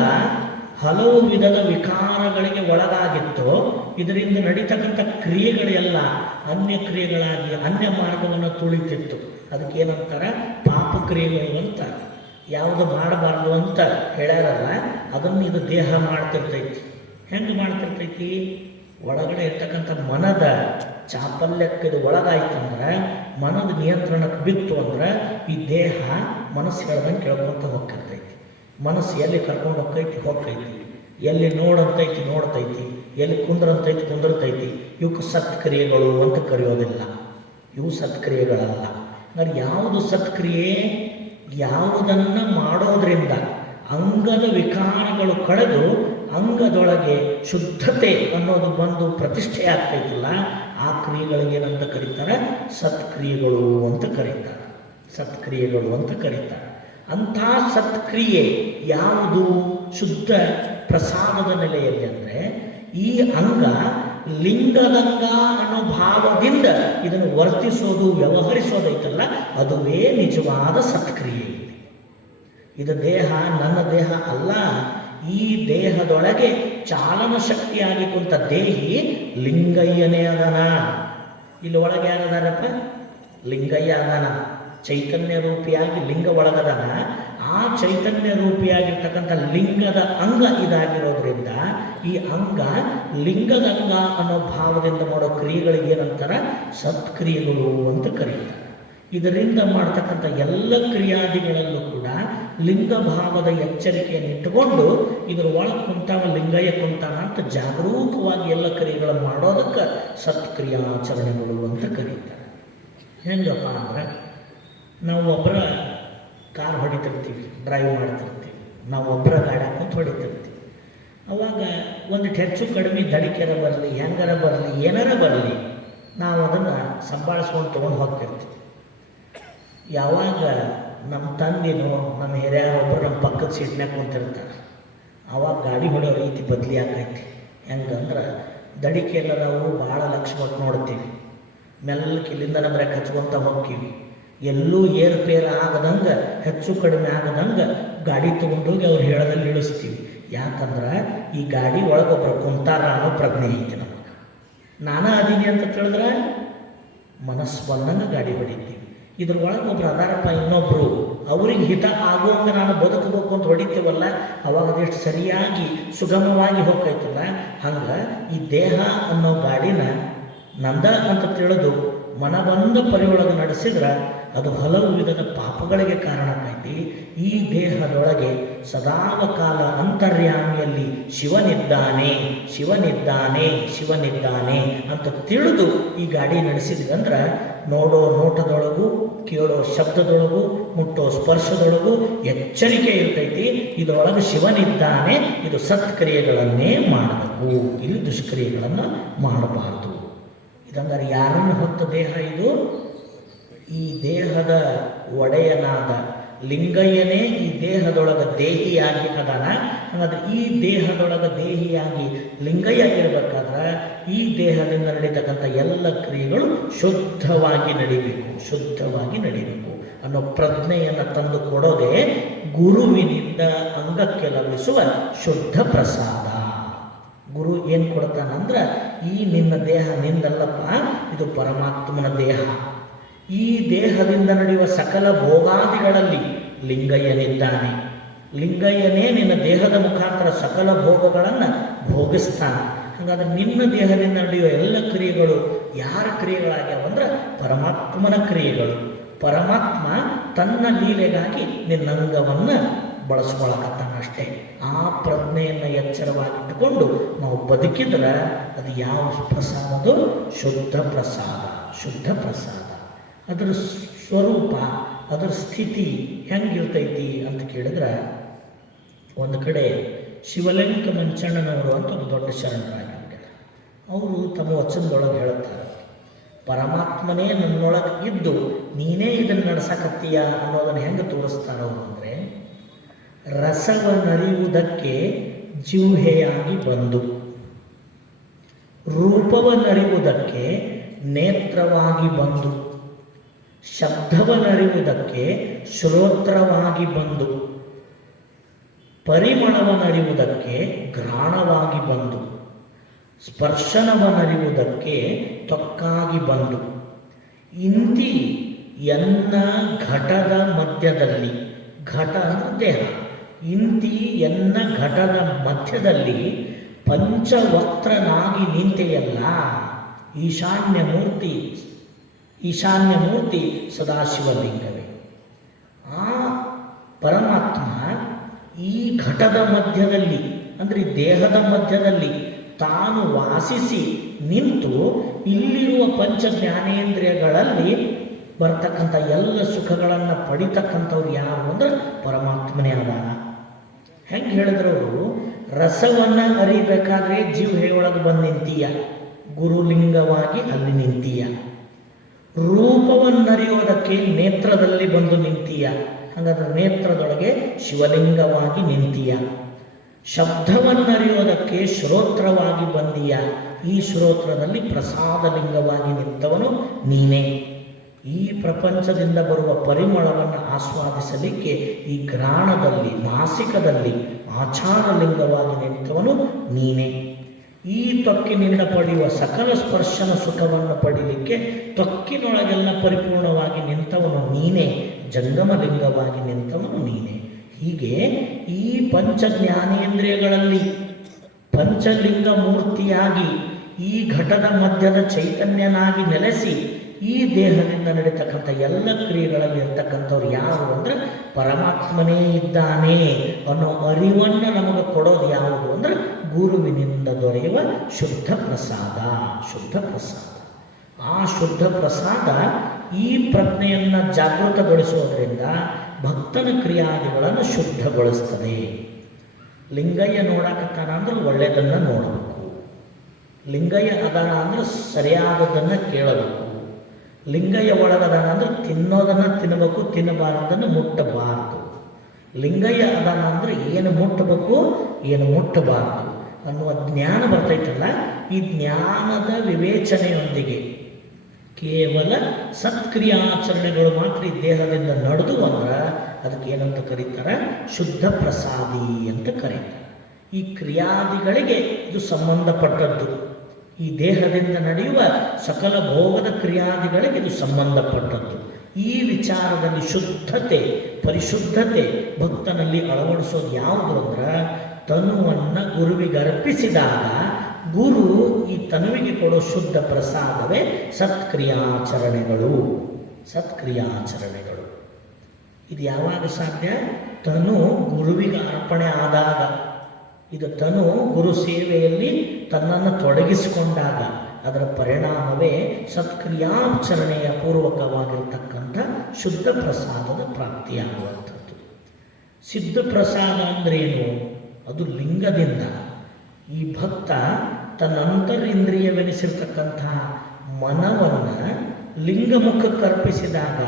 ಹಲವು ವಿಧದ ವಿಕಾರಗಳಿಗೆ ಒಳಗಾಗಿತ್ತೋ, ಇದರಿಂದ ನಡೀತಕ್ಕಂಥ ಕ್ರಿಯೆಗಳೆಲ್ಲ ಅನ್ಯ ಕ್ರಿಯೆಗಳಾಗಿ ಅನ್ಯ ಮಾರ್ಗವನ್ನು ತುಳಿತಿತ್ತು. ಅದಕ್ಕೇನಂತಾರೆ? ಪಾಪ ಕ್ರಿಯೆಗಳು ಅಂತ. ಯಾವುದು ಮಾಡಬಾರ್ದು ಅಂತ ಹೇಳ್ಯಾರಲ್ಲ, ಅದನ್ನು ಇದು ದೇಹ ಮಾಡ್ತಿರ್ತೈತಿ. ಹೆಂಗೆ ಮಾಡ್ತಿರ್ತೈತಿ? ಒಳಗಡೆ ಇರ್ತಕ್ಕಂಥ ಮನದ ಚಾಪಲ್ಯಕ್ಕೆ ಇದು ಒಳಗಾಯ್ತಂದ್ರೆ, ಮನದ ನಿಯಂತ್ರಣಕ್ಕೆ ಬಿತ್ತು ಅಂದ್ರೆ ಈ ದೇಹ ಮನಸ್ಸು ಹೇಳ್ದಂಗೆ ಕೇಳ್ಕೊಂತ ಹೋಗ್ತಿರ್ತೈತಿ. ಮನಸ್ಸು ಎಲ್ಲಿ ಕರ್ಕೊಂಡು ಹೋಗ್ತೈತಿ, ಎಲ್ಲಿ ನೋಡಂತೈತಿ ನೋಡ್ತೈತಿ, ಎಲ್ಲಿ ಕುಂದ್ರಂತೈತಿ ಕುಂದಿರ್ತೈತಿ. ಇವಕ್ಕೆ ಸತ್ಕ್ರಿಯೆಗಳು ಅಂತ ಕರೆಯೋದಿಲ್ಲ. ಇವು ಸತ್ಕ್ರಿಯೆಗಳಲ್ಲ. ಅಂದರೆ ಯಾವುದು ಸತ್ಕ್ರಿಯೆ? ಯಾವುದನ್ನು ಮಾಡೋದ್ರಿಂದ ಅಂಗದ ವಿಕಾರಗಳು ಕಳೆದು ಅಂಗದೊಳಗೆ ಶುದ್ಧತೆ ಅನ್ನೋದು ಬಂದು ಪ್ರತಿಷ್ಠೆ ಆಗ್ತೈತಿಲ್ಲ, ಆ ಕ್ರಿಯೆಗಳಿಗೆ ಏನಂತ ಕರೀತಾರೆ? ಸತ್ಕ್ರಿಯೆಗಳು ಅಂತ ಕರೀತಾರೆ. ಸತ್ಕ್ರಿಯೆಗಳು ಅಂತ ಕರೀತಾರೆ. ಅಂಥ ಸತ್ಕ್ರಿಯೆ ಯಾವುದು ಶುದ್ಧ ಪ್ರಸಾದದ ನೆಲೆಯಲ್ಲಿ ಅಂದರೆ, ಈ ಅಂಗ ಲಿಂಗದಂಗ ಅನ್ನೋ ಭಾವದಿಂದ ಇದನ್ನು ವರ್ತಿಸೋದು, ವ್ಯವಹರಿಸೋದೈತಲ್ಲ, ಅದುವೇ ನಿಜವಾದ ಸತ್ಕ್ರಿಯೆ. ಇದು ದೇಹ ನನ್ನ ದೇಹ ಅಲ್ಲ. ಈ ದೇಹದೊಳಗೆ ಚಾಲನ ಶಕ್ತಿಯಾಗಿ ಕುಂತ ದೇಹಿ ಲಿಂಗಯ್ಯನೇ ಅದನ. ಇಲ್ಲಿ ಒಳಗೆ ಯಾರದಾರಪ್ಪ? ಲಿಂಗಯ್ಯ ಅದಾನ. ಚೈತನ್ಯ ರೂಪಿಯಾಗಿ ಲಿಂಗ ಒಳಗದಾನ. ಆ ಚೈತನ್ಯ ರೂಪಿಯಾಗಿರ್ತಕ್ಕಂಥ ಲಿಂಗದ ಅಂಗ ಇದಾಗಿರೋದ್ರಿಂದ ಈ ಅಂಗ ಲಿಂಗದ ಅಂಗ ಅನ್ನೋ ಭಾವದಿಂದ ಮಾಡೋ ಕ್ರಿಯೆಗಳಿಗೆ ಏನಂತಾರ? ಸತ್ಕ್ರಿಯೆಗಳು ಅಂತ ಕರೀತಾರೆ. ಇದರಿಂದ ಮಾಡ್ತಕ್ಕಂಥ ಎಲ್ಲ ಕ್ರಿಯಾದಿಗಳಲ್ಲೂ ಕೂಡ ಲಿಂಗ ಭಾವದ ಎಚ್ಚರಿಕೆಯನ್ನು ಇಟ್ಟುಕೊಂಡು ಇದರ ಒಳಗೆ ಕುಂತಾವ ಲಿಂಗಯ್ಯ ಕುಂತಾನ ಅಂತ ಜಾಗರೂಕವಾಗಿ ಎಲ್ಲ ಕ್ರಿಯೆಗಳನ್ನು ಮಾಡೋದಕ್ಕೆ ಸತ್ಕ್ರಿಯಾಚರಣೆಗಳು ಅಂತ ಕರೀತಾರೆ. ಹೆಂಗಪ್ಪ ಅಂದರೆ, ನಾವು ಒಬ್ಬರ ಕಾರ್ ಹೊಡಿತಿರ್ತೀವಿ, ಡ್ರೈವ್ ಮಾಡ್ತಿರ್ತೀವಿ, ನಾವು ಒಬ್ಬರ ಗಾಡಿ ಹಾಕೊಂಡು ಹೊಡಿತಿರ್ತೀವಿ. ಅವಾಗ ಒಂದಿಟ್ಟು ಹೆಚ್ಚು ಕಡಿಮೆ ದಡಿಕೆರ ಬರಲಿ, ಹೆಂಗಾರ ಬರಲಿ, ಏನಾರ ಬರಲಿ, ನಾವು ಅದನ್ನು ಸಂಭಾಳಿಸ್ಕೊಂಡು ತೊಗೊಂಡು ಹೋಗ್ತಿರ್ತೀವಿ. ಯಾವಾಗ ನಮ್ಮ ತಂದಿನೋ ನಮ್ಮ ಹಿರಿಯರೊಬ್ಬರು ನಮ್ಮ ಪಕ್ಕದ ಸೀಟ್ನಾಗ ಕುಂತಿರ್ತಾರೆ, ಆವಾಗ ಗಾಡಿ ಹೊಡೆಯೋ ರೀತಿ ಬದಲಿ ಆಕೈತಿ. ಹೆಂಗಂದ್ರೆ ದಡಿಕೆಲ್ಲ ನಾವು ಭಾಳ ಲಕ್ಷ ಕೊಟ್ಟು ನೋಡ್ತೀವಿ, ಮೆಲ್ಲಕ್ಕೆ ಇಲ್ಲಿಂದ ಬ್ರೇಕ್ ಹಚ್ಕೊತ ಹೋಗ್ತೀವಿ. ಎಲ್ಲೂ ಏರುಪೇರು ಆಗದಂಗೆ, ಹೆಚ್ಚು ಕಡಿಮೆ ಆಗದಂಗೆ ಗಾಡಿ ತೊಗೊಂಡೋಗಿ ಅವ್ರು ಹೇಳದಲ್ಲಿ ಇಳಿಸ್ತೀವಿ. ಯಾಕಂದ್ರೆ ಈ ಗಾಡಿ ಒಳಗೊಬ್ಬರು ಕುಂತಾರ ಅನ್ನೋ ಪ್ರಜ್ಞೆ ಐತಿ ನಮಗೆ. ನಾನಾ ಅದೀನಿ ಅಂತ ತಿಳಿದ್ರೆ ಮನಸ್ಸು ಬಂದಂಗೆ ಗಾಡಿ ಹೊಡಿತೀವಿ. ಇದ್ರ ಒಳಗೊಬ್ರು ಅದಾರಪ್ಪ ಇನ್ನೊಬ್ಬರು, ಅವ್ರಿಗೆ ಹಿತ ಆಗುವಂಗೆ ನಾನು ಬದುಕಬೇಕು ಅಂತ ಹೊಡಿತೀವಲ್ಲ, ಅವಾಗ ಅದೆಷ್ಟು ಸರಿಯಾಗಿ ಸುಗಮವಾಗಿ ಹೋಗ್ತೈತಲ್ಲ. ಹಂಗೆ ಈ ದೇಹ ಅನ್ನೋ ಗಾಡಿನ ನಂದ ಅಂತ ತಿಳಿದು ಮನಬಂದ ಪರಿಯೊಳಗೆ ನಡೆಸಿದ್ರೆ ಅದು ಹಲವು ವಿಧದ ಪಾಪಗಳಿಗೆ ಕಾರಣಕ್ಕೈತಿ. ಈ ದೇಹದೊಳಗೆ ಸದಾವಕಾಲ ಅಂತರ್ಯಾಮಿಯಲ್ಲಿ ಶಿವನಿದ್ದಾನೆ, ಶಿವನಿದ್ದಾನೆ, ಶಿವನಿದ್ದಾನೆ ಅಂತ ತಿಳಿದು ಈ ಗಾಡಿ ನಡೆಸಿದ್ರಂದ್ರೆ ನೋಡೋ ನೋಟದೊಳಗೂ, ಕೇಳೋ ಶಬ್ದದೊಳಗೂ, ಮುಟ್ಟೋ ಸ್ಪರ್ಶದೊಳಗೂ ಎಚ್ಚರಿಕೆ ಇರ್ತೈತಿ. ಇದರೊಳಗೆ ಶಿವನಿದ್ದಾನೆ, ಇದು ಸತ್ಕ್ರಿಯೆಗಳನ್ನೇ ಮಾಡಬೇಕು, ಇಲ್ಲಿ ದುಷ್ಕ್ರಿಯೆಗಳನ್ನು ಮಾಡಬಾರ್ದು. ಇದಂಗಾರೆ ಯಾರನ್ನು ಹೊತ್ತ ದೇಹ ಇದು? ಈ ದೇಹದ ಒಡೆಯನಾದ ಲಿಂಗಯ್ಯನೇ ಈ ದೇಹದೊಳಗೆ ದೇಹಿಯಾಗಿ ಅದಾನ. ಹಾಗಾದ್ರೆ ಈ ದೇಹದೊಳಗೆ ದೇಹಿಯಾಗಿ ಲಿಂಗಯ್ಯ ಇರಬೇಕಾದ್ರೆ ಈ ದೇಹದಿಂದ ನಡೀತಕ್ಕಂಥ ಎಲ್ಲ ಕ್ರಿಯೆಗಳು ಶುದ್ಧವಾಗಿ ನಡಿಬೇಕು, ಶುದ್ಧವಾಗಿ ನಡಿಬೇಕು ಅನ್ನೋ ಪ್ರಜ್ಞೆಯನ್ನು ತಂದು ಕೊಡೋದೇ ಗುರುವಿನಿಂದ ಅಂಗಕ್ಕೆ ಲಭಿಸುವ ಶುದ್ಧ ಪ್ರಸಾದ. ಗುರು ಏನು ಕೊಡ್ತಾನಂದ್ರೆ, ಈ ನಿನ್ನ ದೇಹ ನಿಂದಲ್ಲಪ್ಪ, ಇದು ಪರಮಾತ್ಮನ ದೇಹ. ಈ ದೇಹದಿಂದ ನಡೆಯುವ ಸಕಲ ಭೋಗಾದಿಗಳಲ್ಲಿ ಲಿಂಗಯ್ಯನಿದ್ದಾನೆ. ಲಿಂಗಯ್ಯನೇ ನಿನ್ನ ದೇಹದ ಮುಖಾಂತರ ಸಕಲ ಭೋಗಗಳನ್ನು ಭೋಗಿಸ್ತಾನೆ. ಹಾಗಾದ್ರೆ ನಿನ್ನ ದೇಹದಿಂದ ನಡೆಯುವ ಎಲ್ಲ ಕ್ರಿಯೆಗಳು ಯಾರ ಕ್ರಿಯೆಗಳಾಗ್ಯಾವಂದ್ರೆ ಪರಮಾತ್ಮನ ಕ್ರಿಯೆಗಳು. ಪರಮಾತ್ಮ ತನ್ನ ಲೀಲೆಗಾಗಿ ನಿನ್ನಂಗವನ್ನು ಬಳಸ್ಕೊಳಕತ್ತಾನಷ್ಟೇ. ಆ ಪ್ರಜ್ಞೆಯನ್ನು ಎಚ್ಚರವಾಗಿಟ್ಟುಕೊಂಡು ನಾವು ಬದುಕಿದ್ರೆ ಅದು ಯಾವ ಪ್ರಸಾದ? ಅದು ಶುದ್ಧ ಪ್ರಸಾದ, ಶುದ್ಧ ಪ್ರಸಾದ. ಅದರ ಸ್ವರೂಪ, ಅದರ ಸ್ಥಿತಿ ಹೆಂಗಿರ್ತೈತಿ ಅಂತ ಕೇಳಿದ್ರೆ, ಒಂದು ಕಡೆ ಶಿವಲಿಂಗ ಮಂಚಣ್ಣನವರು ಅಂತ ಒಂದು ದೊಡ್ಡ ಶರಣರಾಗಿದ್ದಾರೆ. ಅವರು ತಮ್ಮ ವಚನದೊಳಗೆ ಹೇಳುತ್ತಾರೆ, ಪರಮಾತ್ಮನೇ ನನ್ನೊಳಗೆ ಇದ್ದು ನೀನೇ ಇದನ್ನು ನಡೆಸಕತ್ತೀಯ ಅನ್ನೋದನ್ನು ಹೆಂಗೆ ತೋರಿಸ್ತಾರೋ ಅಂದರೆ, ರಸವನ್ನರಿಯುವುದಕ್ಕೆ ಜಿಹ್ವೆಯಾಗಿ ಬಂದು, ರೂಪವನ್ನರಿಯುವುದಕ್ಕೆ ನೇತ್ರವಾಗಿ ಬಂದು, ಶಬ್ದವನ್ನರಿಯುವುದಕ್ಕೆ ಶ್ರೋತ್ರವಾಗಿ ಬಂದು, ಪರಿಮಳವನ್ನರಿಯುವುದಕ್ಕೆ ಘ್ರಾಣವಾಗಿ ಬಂದು, ಸ್ಪರ್ಶನವನ್ನರಿಯುವುದಕ್ಕೆ ತ್ವಕ್ಕಾಗಿ ಬಂದು, ಇಂತಿ ಎನ್ನ ಘಟದ ಮಧ್ಯದಲ್ಲಿ, ಘಟ ಅಂದರೆ ದೇಹ, ಇಂತಿ ಎನ್ನ ಘಟದ ಮಧ್ಯದಲ್ಲಿ ಪಂಚವಕ್ತ್ರನಾಗಿ ನಿಂತೆಯಲ್ಲ ಈಶಾನ್ಯ ಮೂರ್ತಿ ಸದಾಶಿವಲಿಂಗವೇ. ಆ ಪರಮಾತ್ಮ ಈ ಘಟದ ಮಧ್ಯದಲ್ಲಿ ಅಂದರೆ ದೇಹದ ಮಧ್ಯದಲ್ಲಿ ತಾನು ವಾಸಿಸಿ ನಿಂತು ಇಲ್ಲಿರುವ ಪಂಚ ಜ್ಞಾನೇಂದ್ರಿಯಗಳಲ್ಲಿ ಬರ್ತಕ್ಕಂಥ ಎಲ್ಲ ಸುಖಗಳನ್ನು ಪಡಿತಕ್ಕಂಥವ್ರು ಯಾರು ಅಂದ್ರೆ ಪರಮಾತ್ಮನೇ ಅದಾನ. ಹೆಂಗೆ ಹೇಳಿದ್ರವರು, ರಸವನ್ನು ಅರಿಬೇಕಾದ್ರೆ ಜಿಹ್ವೆಯೊಳಗೆ ಬಂದು ನಿಂತೀಯ, ಗುರುಲಿಂಗವಾಗಿ ಅಲ್ಲಿ ನಿಂತೀಯ. ರೂಪವನ್ನರಿಯೋದಕ್ಕೆ ನೇತ್ರದಲ್ಲಿ ಬಂದು ನಿಂತೀಯ, ಹಾಗಾದ್ರೆ ನೇತ್ರದೊಳಗೆ ಶಿವಲಿಂಗವಾಗಿ ನಿಂತೀಯ. ಶಬ್ದವನ್ನರಿಯೋದಕ್ಕೆ ಶ್ರೋತ್ರವಾಗಿ ಬಂದೀಯ, ಈ ಶ್ರೋತ್ರದಲ್ಲಿ ಪ್ರಸಾದಲಿಂಗವಾಗಿ ನಿಂತವನು ನೀನೇ. ಈ ಪ್ರಪಂಚದಿಂದ ಬರುವ ಪರಿಮಳವನ್ನು ಆಸ್ವಾದಿಸಲಿಕ್ಕೆ ಈ ಘ್ರಾಣದಲ್ಲಿ, ನಾಸಿಕದಲ್ಲಿ ಆಚಾರಲಿಂಗವಾಗಿ ನಿಂತವನು ನೀನೇ. ಈ ತ್ವಕ್ಕಿನಿಂದ ಪಡೆಯುವ ಸಕಲ ಸ್ಪರ್ಶನ ಸುಖವನ್ನು ಪಡೀಲಿಕ್ಕೆ ತ್ವಕ್ಕಿನೊಳಗೆಲ್ಲ ಪರಿಪೂರ್ಣವಾಗಿ ನಿಂತವನು ನೀನೇ, ಜಂಗಮಲಿಂಗವಾಗಿ ನಿಂತವನು ನೀನೇ. ಹೀಗೆ ಈ ಪಂಚ ಜ್ಞಾನೇಂದ್ರಿಯಗಳಲ್ಲಿ ಪಂಚಲಿಂಗ ಮೂರ್ತಿಯಾಗಿ ಈ ಘಟದ ಮಧ್ಯದ ಚೈತನ್ಯನಾಗಿ ನೆಲೆಸಿ ಈ ದೇಹದಿಂದ ನಡೀತಕ್ಕಂಥ ಎಲ್ಲ ಕ್ರಿಯೆಗಳಲ್ಲಿ ಇರ್ತಕ್ಕಂಥವ್ರು ಯಾರು ಅಂದರೆ ಪರಮಾತ್ಮನೇ ಇದ್ದಾನೆ ಅನ್ನೋ ಅರಿವನ್ನು ನಮಗೆ ಕೊಡೋದು ಯಾವುದು ಅಂದರೆ ಗುರುವಿನಿಂದ ದೊರೆಯುವ ಶುದ್ಧ ಪ್ರಸಾದ. ಶುದ್ಧ ಪ್ರಸಾದ, ಆ ಶುದ್ಧ ಪ್ರಸಾದ ಈ ಪ್ರಜ್ಞೆಯನ್ನು ಜಾಗೃತಗೊಳಿಸೋದ್ರಿಂದ ಭಕ್ತನ ಕ್ರಿಯಾದಿಗಳನ್ನು ಶುದ್ಧಗೊಳಿಸ್ತದೆ. ಲಿಂಗಯ್ಯ ನೋಡಕತ್ತಾನ ಅಂದ್ರೆ ಒಳ್ಳೆಯದನ್ನು ನೋಡಬೇಕು, ಲಿಂಗಯ್ಯ ಅದಾನ ಅಂದ್ರೆ ಸರಿಯಾದದನ್ನು ಕೇಳಬೇಕು, ಲಿಂಗಯ್ಯ ಒಳಗದಾನ ಅಂದ್ರೆ ತಿನ್ನೋದನ್ನು ತಿನ್ನಬೇಕು, ತಿನ್ನಬಾರದನ್ನು ಮುಟ್ಟಬಾರದು. ಲಿಂಗಯ್ಯ ಅದಾನ ಅಂದ್ರೆ ಏನು ಮುಟ್ಟಬೇಕು, ಏನು ಮುಟ್ಟಬಾರದು ಅನ್ನುವ ಜ್ಞಾನ ಬರ್ತೈತಲ್ಲ, ಈ ಜ್ಞಾನದ ವಿವೇಚನೆಯೊಂದಿಗೆ ಕೇವಲ ಸತ್ಕ್ರಿಯಾಚರಣೆಗಳು ಮಾತ್ರ ಈ ದೇಹದಿಂದ ನಡೆದು ಅಂದ್ರೆ ಅದಕ್ಕೆ ಏನಂತ ಕರೀತಾರೆ, ಶುದ್ಧ ಪ್ರಸಾದಿ ಅಂತ ಕರೀತಾರೆ. ಈ ಕ್ರಿಯಾದಿಗಳಿಗೆ ಇದು ಸಂಬಂಧಪಟ್ಟದ್ದು, ಈ ದೇಹದಿಂದ ನಡೆಯುವ ಸಕಲ ಭೋಗದ ಕ್ರಿಯಾದಿಗಳಿಗೆ ಇದು ಸಂಬಂಧಪಟ್ಟದ್ದು. ಈ ವಿಚಾರದಲ್ಲಿ ಶುದ್ಧತೆ, ಪರಿಶುದ್ಧತೆ ಭಕ್ತನಲ್ಲಿ ಅಳವಡಿಸೋದು ಯಾವುದು ಅಂದ್ರೆ ತನುವನ್ನು ಗುರುವಿಗೆ ಅರ್ಪಿಸಿದಾಗ ಗುರು ಈ ತನುವಿಗೆ ಕೊಡೋ ಶುದ್ಧ ಪ್ರಸಾದವೇ ಸತ್ಕ್ರಿಯಾಚರಣೆಗಳು. ಸತ್ಕ್ರಿಯಾಚರಣೆಗಳು ಇದು ಯಾವಾಗ ಸಾಧ್ಯ? ತನು ಗುರುವಿಗೆ ಅರ್ಪಣೆ ಆದಾಗ. ಇದು ತನು ಗುರು ಸೇವೆಯಲ್ಲಿ ತನ್ನನ್ನು ತೊಡಗಿಸಿಕೊಂಡಾಗ ಅದರ ಪರಿಣಾಮವೇ ಸತ್ಕ್ರಿಯಾಚರಣೆಯ ಪೂರ್ವಕವಾಗಿರ್ತಕ್ಕಂಥ ಶುದ್ಧ ಪ್ರಸಾದದ ಪ್ರಾಪ್ತಿಯಾಗುವಂಥದ್ದು. ಸಿದ್ಧ ಪ್ರಸಾದ ಅಂದ್ರೇನು? ಅದು ಲಿಂಗದಿಂದ ಈ ಭಕ್ತ ತನ್ನ ಅಂತರಿಂದ್ರಿಯವೆನಿಸಿರ್ತಕ್ಕಂತಹ ಮನವನ್ನು ಲಿಂಗಮುಖಕ್ಕೆ ಅರ್ಪಿಸಿದಾಗ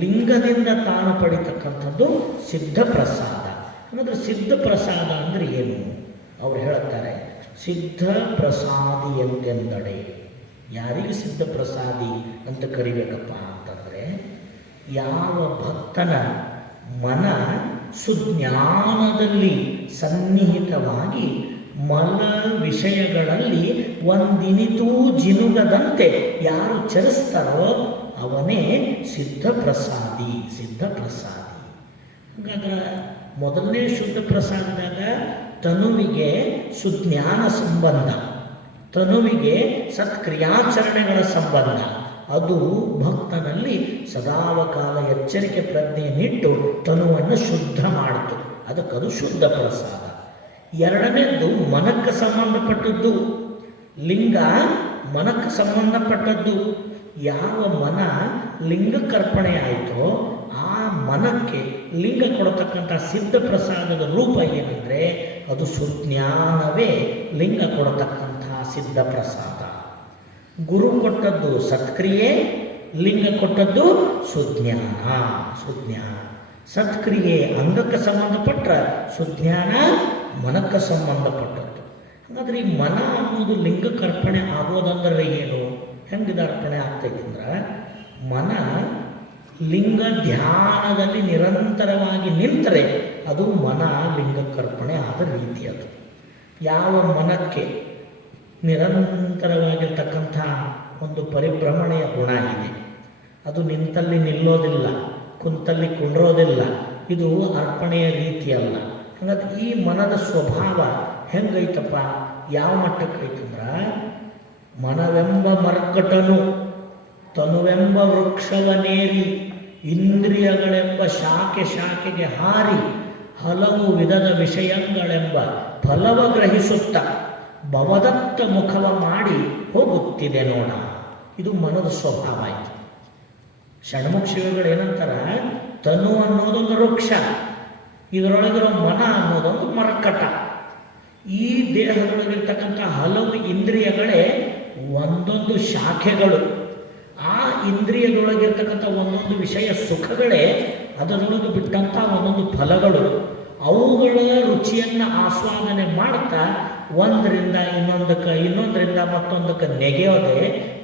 ಲಿಂಗದಿಂದ ತಾನು ಪಡಿತಕ್ಕಂಥದ್ದು ಸಿದ್ಧ ಪ್ರಸಾದ. ಅಂದರೆ ಸಿದ್ಧ ಪ್ರಸಾದ ಅಂದರೆ ಏನು? ಅವ್ರು ಹೇಳುತ್ತಾರೆ, ಸಿದ್ಧ ಪ್ರಸಾದಿ ಎಂದೆಂದಡೆ. ಯಾರಿಗೆ ಸಿದ್ಧ ಪ್ರಸಾದಿ ಅಂತ ಕರಿಬೇಕಪ್ಪ ಅಂತಂದರೆ, ಯಾವ ಭಕ್ತನ ಮನ ಸುಜ್ಞಾನದಲ್ಲಿ ಸನ್ನಿಹಿತವಾಗಿ ಮಲ ವಿಷಯಗಳಲ್ಲಿ ಒಂದಿನಿತೂ ಜಿನುಗದಂತೆ ಯಾರು ಚರಿಸ್ತಾರೋ ಅವನೇ ಸಿದ್ಧ ಪ್ರಸಾದಿ. ಸಿದ್ಧ ಪ್ರಸಾದಿ. ಹಾಗಾದ್ರೆ ಮೊದಲನೇ ಶುದ್ಧ ಪ್ರಸಾದದಾಗ ತನುವಿಗೆ ಸುಜ್ಞಾನ ಸಂಬಂಧ, ತನುವಿಗೆ ಸತ್ಕ್ರಿಯಾಚರಣೆಗಳ ಸಂಬಂಧ. ಅದು ಭಕ್ತನಲ್ಲಿ ಸದಾವಕಾಲ ಎಚ್ಚರಿಕೆ ಪ್ರಜ್ಞೆಯನ್ನಿಟ್ಟು ತನುವನ್ನು ಶುದ್ಧ ಮಾಡಿತು. ಅದಕ್ಕದು ಶುದ್ಧ ಪ್ರಸಾದ. ಎರಡನೇದ್ದು ಮನಕ್ಕೆ ಸಂಬಂಧಪಟ್ಟದ್ದು. ಲಿಂಗ ಮನಕ್ಕೆ ಸಂಬಂಧಪಟ್ಟದ್ದು. ಯಾವ ಮನ ಲಿಂಗಕ್ಕರ್ಪಣೆ ಆಯಿತೋ ಆ ಮನಕ್ಕೆ ಲಿಂಗ ಕೊಡತಕ್ಕಂಥ ಸಿದ್ಧ ಪ್ರಸಾದದ ರೂಪ ಏನಂದರೆ ಅದು ಸುಜ್ಞಾನವೇ ಲಿಂಗ ಕೊಡತಕ್ಕಂತಹ ಸಿದ್ಧ ಪ್ರಸಾದ. ಗುರು ಕೊಟ್ಟದ್ದು ಸತ್ಕ್ರಿಯೆ, ಲಿಂಗ ಕೊಟ್ಟದ್ದು ಸುಜ್ಞಾನ. ಸುಜ್ಞಾನ ಸತ್ಕ್ರಿಯೆ ಅಂಗಕ್ಕೆ ಸಂಬಂಧಪಟ್ಟ, ಸುಜ್ಞಾನ ಮನಕ್ಕೆ ಸಂಬಂಧಪಟ್ಟದ್ದು. ಹಾಗಾದ್ರೆ ಈ ಮನ ಅನ್ನೋದು ಲಿಂಗಕ್ಕೆ ಅರ್ಪಣೆ ಆಗೋದಂದ್ರೆ ಏನು? ಹೆಂಗಿದೆ ಅರ್ಪಣೆ ಆಗ್ತೈತಿ ಅಂದ್ರೆ, ಮನ ಲಿಂಗ ಧ್ಯಾನದಲ್ಲಿ ನಿರಂತರವಾಗಿ ನಿಂತರೆ ಅದು ಮನ ಲಿಂಗಕ್ಕರ್ಪಣೆ ಆದ ರೀತಿ. ಅದು ಯಾವ ಮನಕ್ಕೆ ನಿರಂತರವಾಗಿರ್ತಕ್ಕಂಥ ಒಂದು ಪರಿಭ್ರಮಣೆಯ ಗುಣ ಇದೆ, ಅದು ನಿಂತಲ್ಲಿ ನಿಲ್ಲೋದಿಲ್ಲ, ಕುಂತಲ್ಲಿ ಕುಂಡ್ರೋದಿಲ್ಲ, ಇದು ಅರ್ಪಣೆಯ ರೀತಿಯಲ್ಲ. ಹಾಗಾದ್ರೆ ಈ ಮನದ ಸ್ವಭಾವ ಹೆಂಗೈತಪ್ಪ, ಯಾವ ಮಟ್ಟಕ್ಕೈತಂದ್ರೆ, ಮನವೆಂಬ ಮರ್ಕಟನು ತನುವೆಂಬ ವೃಕ್ಷವನೇರಿ ಇಂದ್ರಿಯಗಳೆಂಬ ಶಾಖೆ ಶಾಖೆಗೆ ಹಾರಿ ಹಲವು ವಿಧದ ವಿಷಯಗಳೆಂಬ ಫಲವ ಗ್ರಹಿಸುತ್ತ ಭವದತ್ತ ಮುಖವ ಮಾಡಿ ಹೋಗುತ್ತಿದೆ ನೋಡ. ಇದು ಮನದ ಸ್ವಭಾವ ಆಯಿತು. ಷಣ್ಮುಖ ಶಿವಗಳು ಏನಂತಾರ, ತನು ಅನ್ನೋದೊಂದು ವೃಕ್ಷ, ಇದರೊಳಗಿರೋ ಮನ ಅನ್ನೋದೊಂದು ಮರಕಟ. ಈ ದೇಹದೊಳಗಿರ್ತಕ್ಕಂಥ ಹಲವು ಇಂದ್ರಿಯಗಳೇ ಒಂದೊಂದು ಶಾಖೆಗಳು. ಆ ಇಂದ್ರಿಯದೊಳಗಿರ್ತಕ್ಕಂಥ ಒಂದೊಂದು ವಿಷಯ ಸುಖಗಳೇ ಅದರೊಳಗೆ ಬಿಟ್ಟಂಥ ಒಂದೊಂದು ಫಲಗಳು. ಅವುಗಳ ರುಚಿಯನ್ನು ಆಸ್ವಾದನೆ ಮಾಡ್ತಾ ಒಂದರಿಂದ ಇನ್ನೊಂದಕ್ಕೆ, ಇನ್ನೊಂದರಿಂದ ಮತ್ತೊಂದಕ್ಕೆ ನೆಗೆಯೋದೇ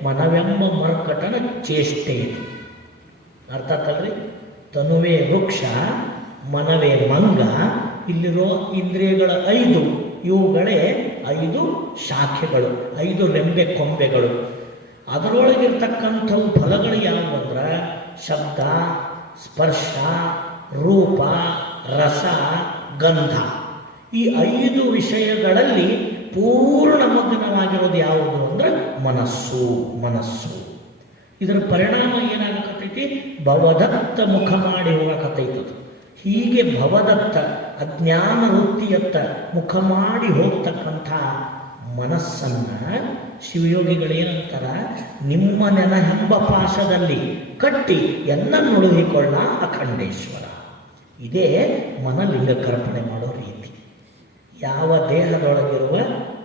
ಮನವೆಂಬ ಮರ್ಕಟನ ಚೇಷ್ಟೆ. ಅರ್ಥ ಆತಲ್ರಿ? ತನುವೇ ವೃಕ್ಷ, ಮನವೇ ಮಂಗ, ಇಲ್ಲಿರೋ ಇಂದ್ರಿಯಗಳ 5 ಇವುಗಳೇ 5 ಶಾಖೆಗಳು, 5 ರೆಂಬೆ ಕೊಂಬೆಗಳು. ಅದರೊಳಗಿರ್ತಕ್ಕಂಥವು ಫಲಗಳು ಯಾವುವು ಅಂದ್ರೆ ಶಬ್ದ, ಸ್ಪರ್ಶ, ರೂಪ, ರಸ, ಗಂಧ. ಈ 5 ವಿಷಯಗಳಲ್ಲಿ ಪೂರ್ಣ ಮಗ್ನವಾಗಿರೋದು ಯಾವುದು ಅಂದ್ರೆ ಮನಸ್ಸು. ಇದರ ಪರಿಣಾಮ ಏನಾಗತೈತಿ? ಭವದತ್ತ ಮುಖ ಮಾಡಿ ಹೋಗಕತ್ತೈತದು. ಹೀಗೆ ಭವದತ್ತ ಅಜ್ಞಾನ ವೃತ್ತಿಯತ್ತ ಮುಖ ಮಾಡಿ ಹೋಗ್ತಕ್ಕಂಥ ಮನಸ್ಸನ್ನು ಶಿವಯೋಗಿಗಳೇನಂತಾರ, ನಿಮ್ಮ ನೆನಹೆಂಬ ಪಾಶದಲ್ಲಿ ಕಟ್ಟಿ ಎನ್ನನ್ನುಳುಹಿಕೊಳ್ಳ ಅಖಂಡೇಶ್ವರ. ಇದೇ ಮನಲಿಂಗ ಕರ್ಪಣೆ ಮಾಡೋ ರೀತಿ. ಯಾವ ದೇಹದೊಳಗಿರುವ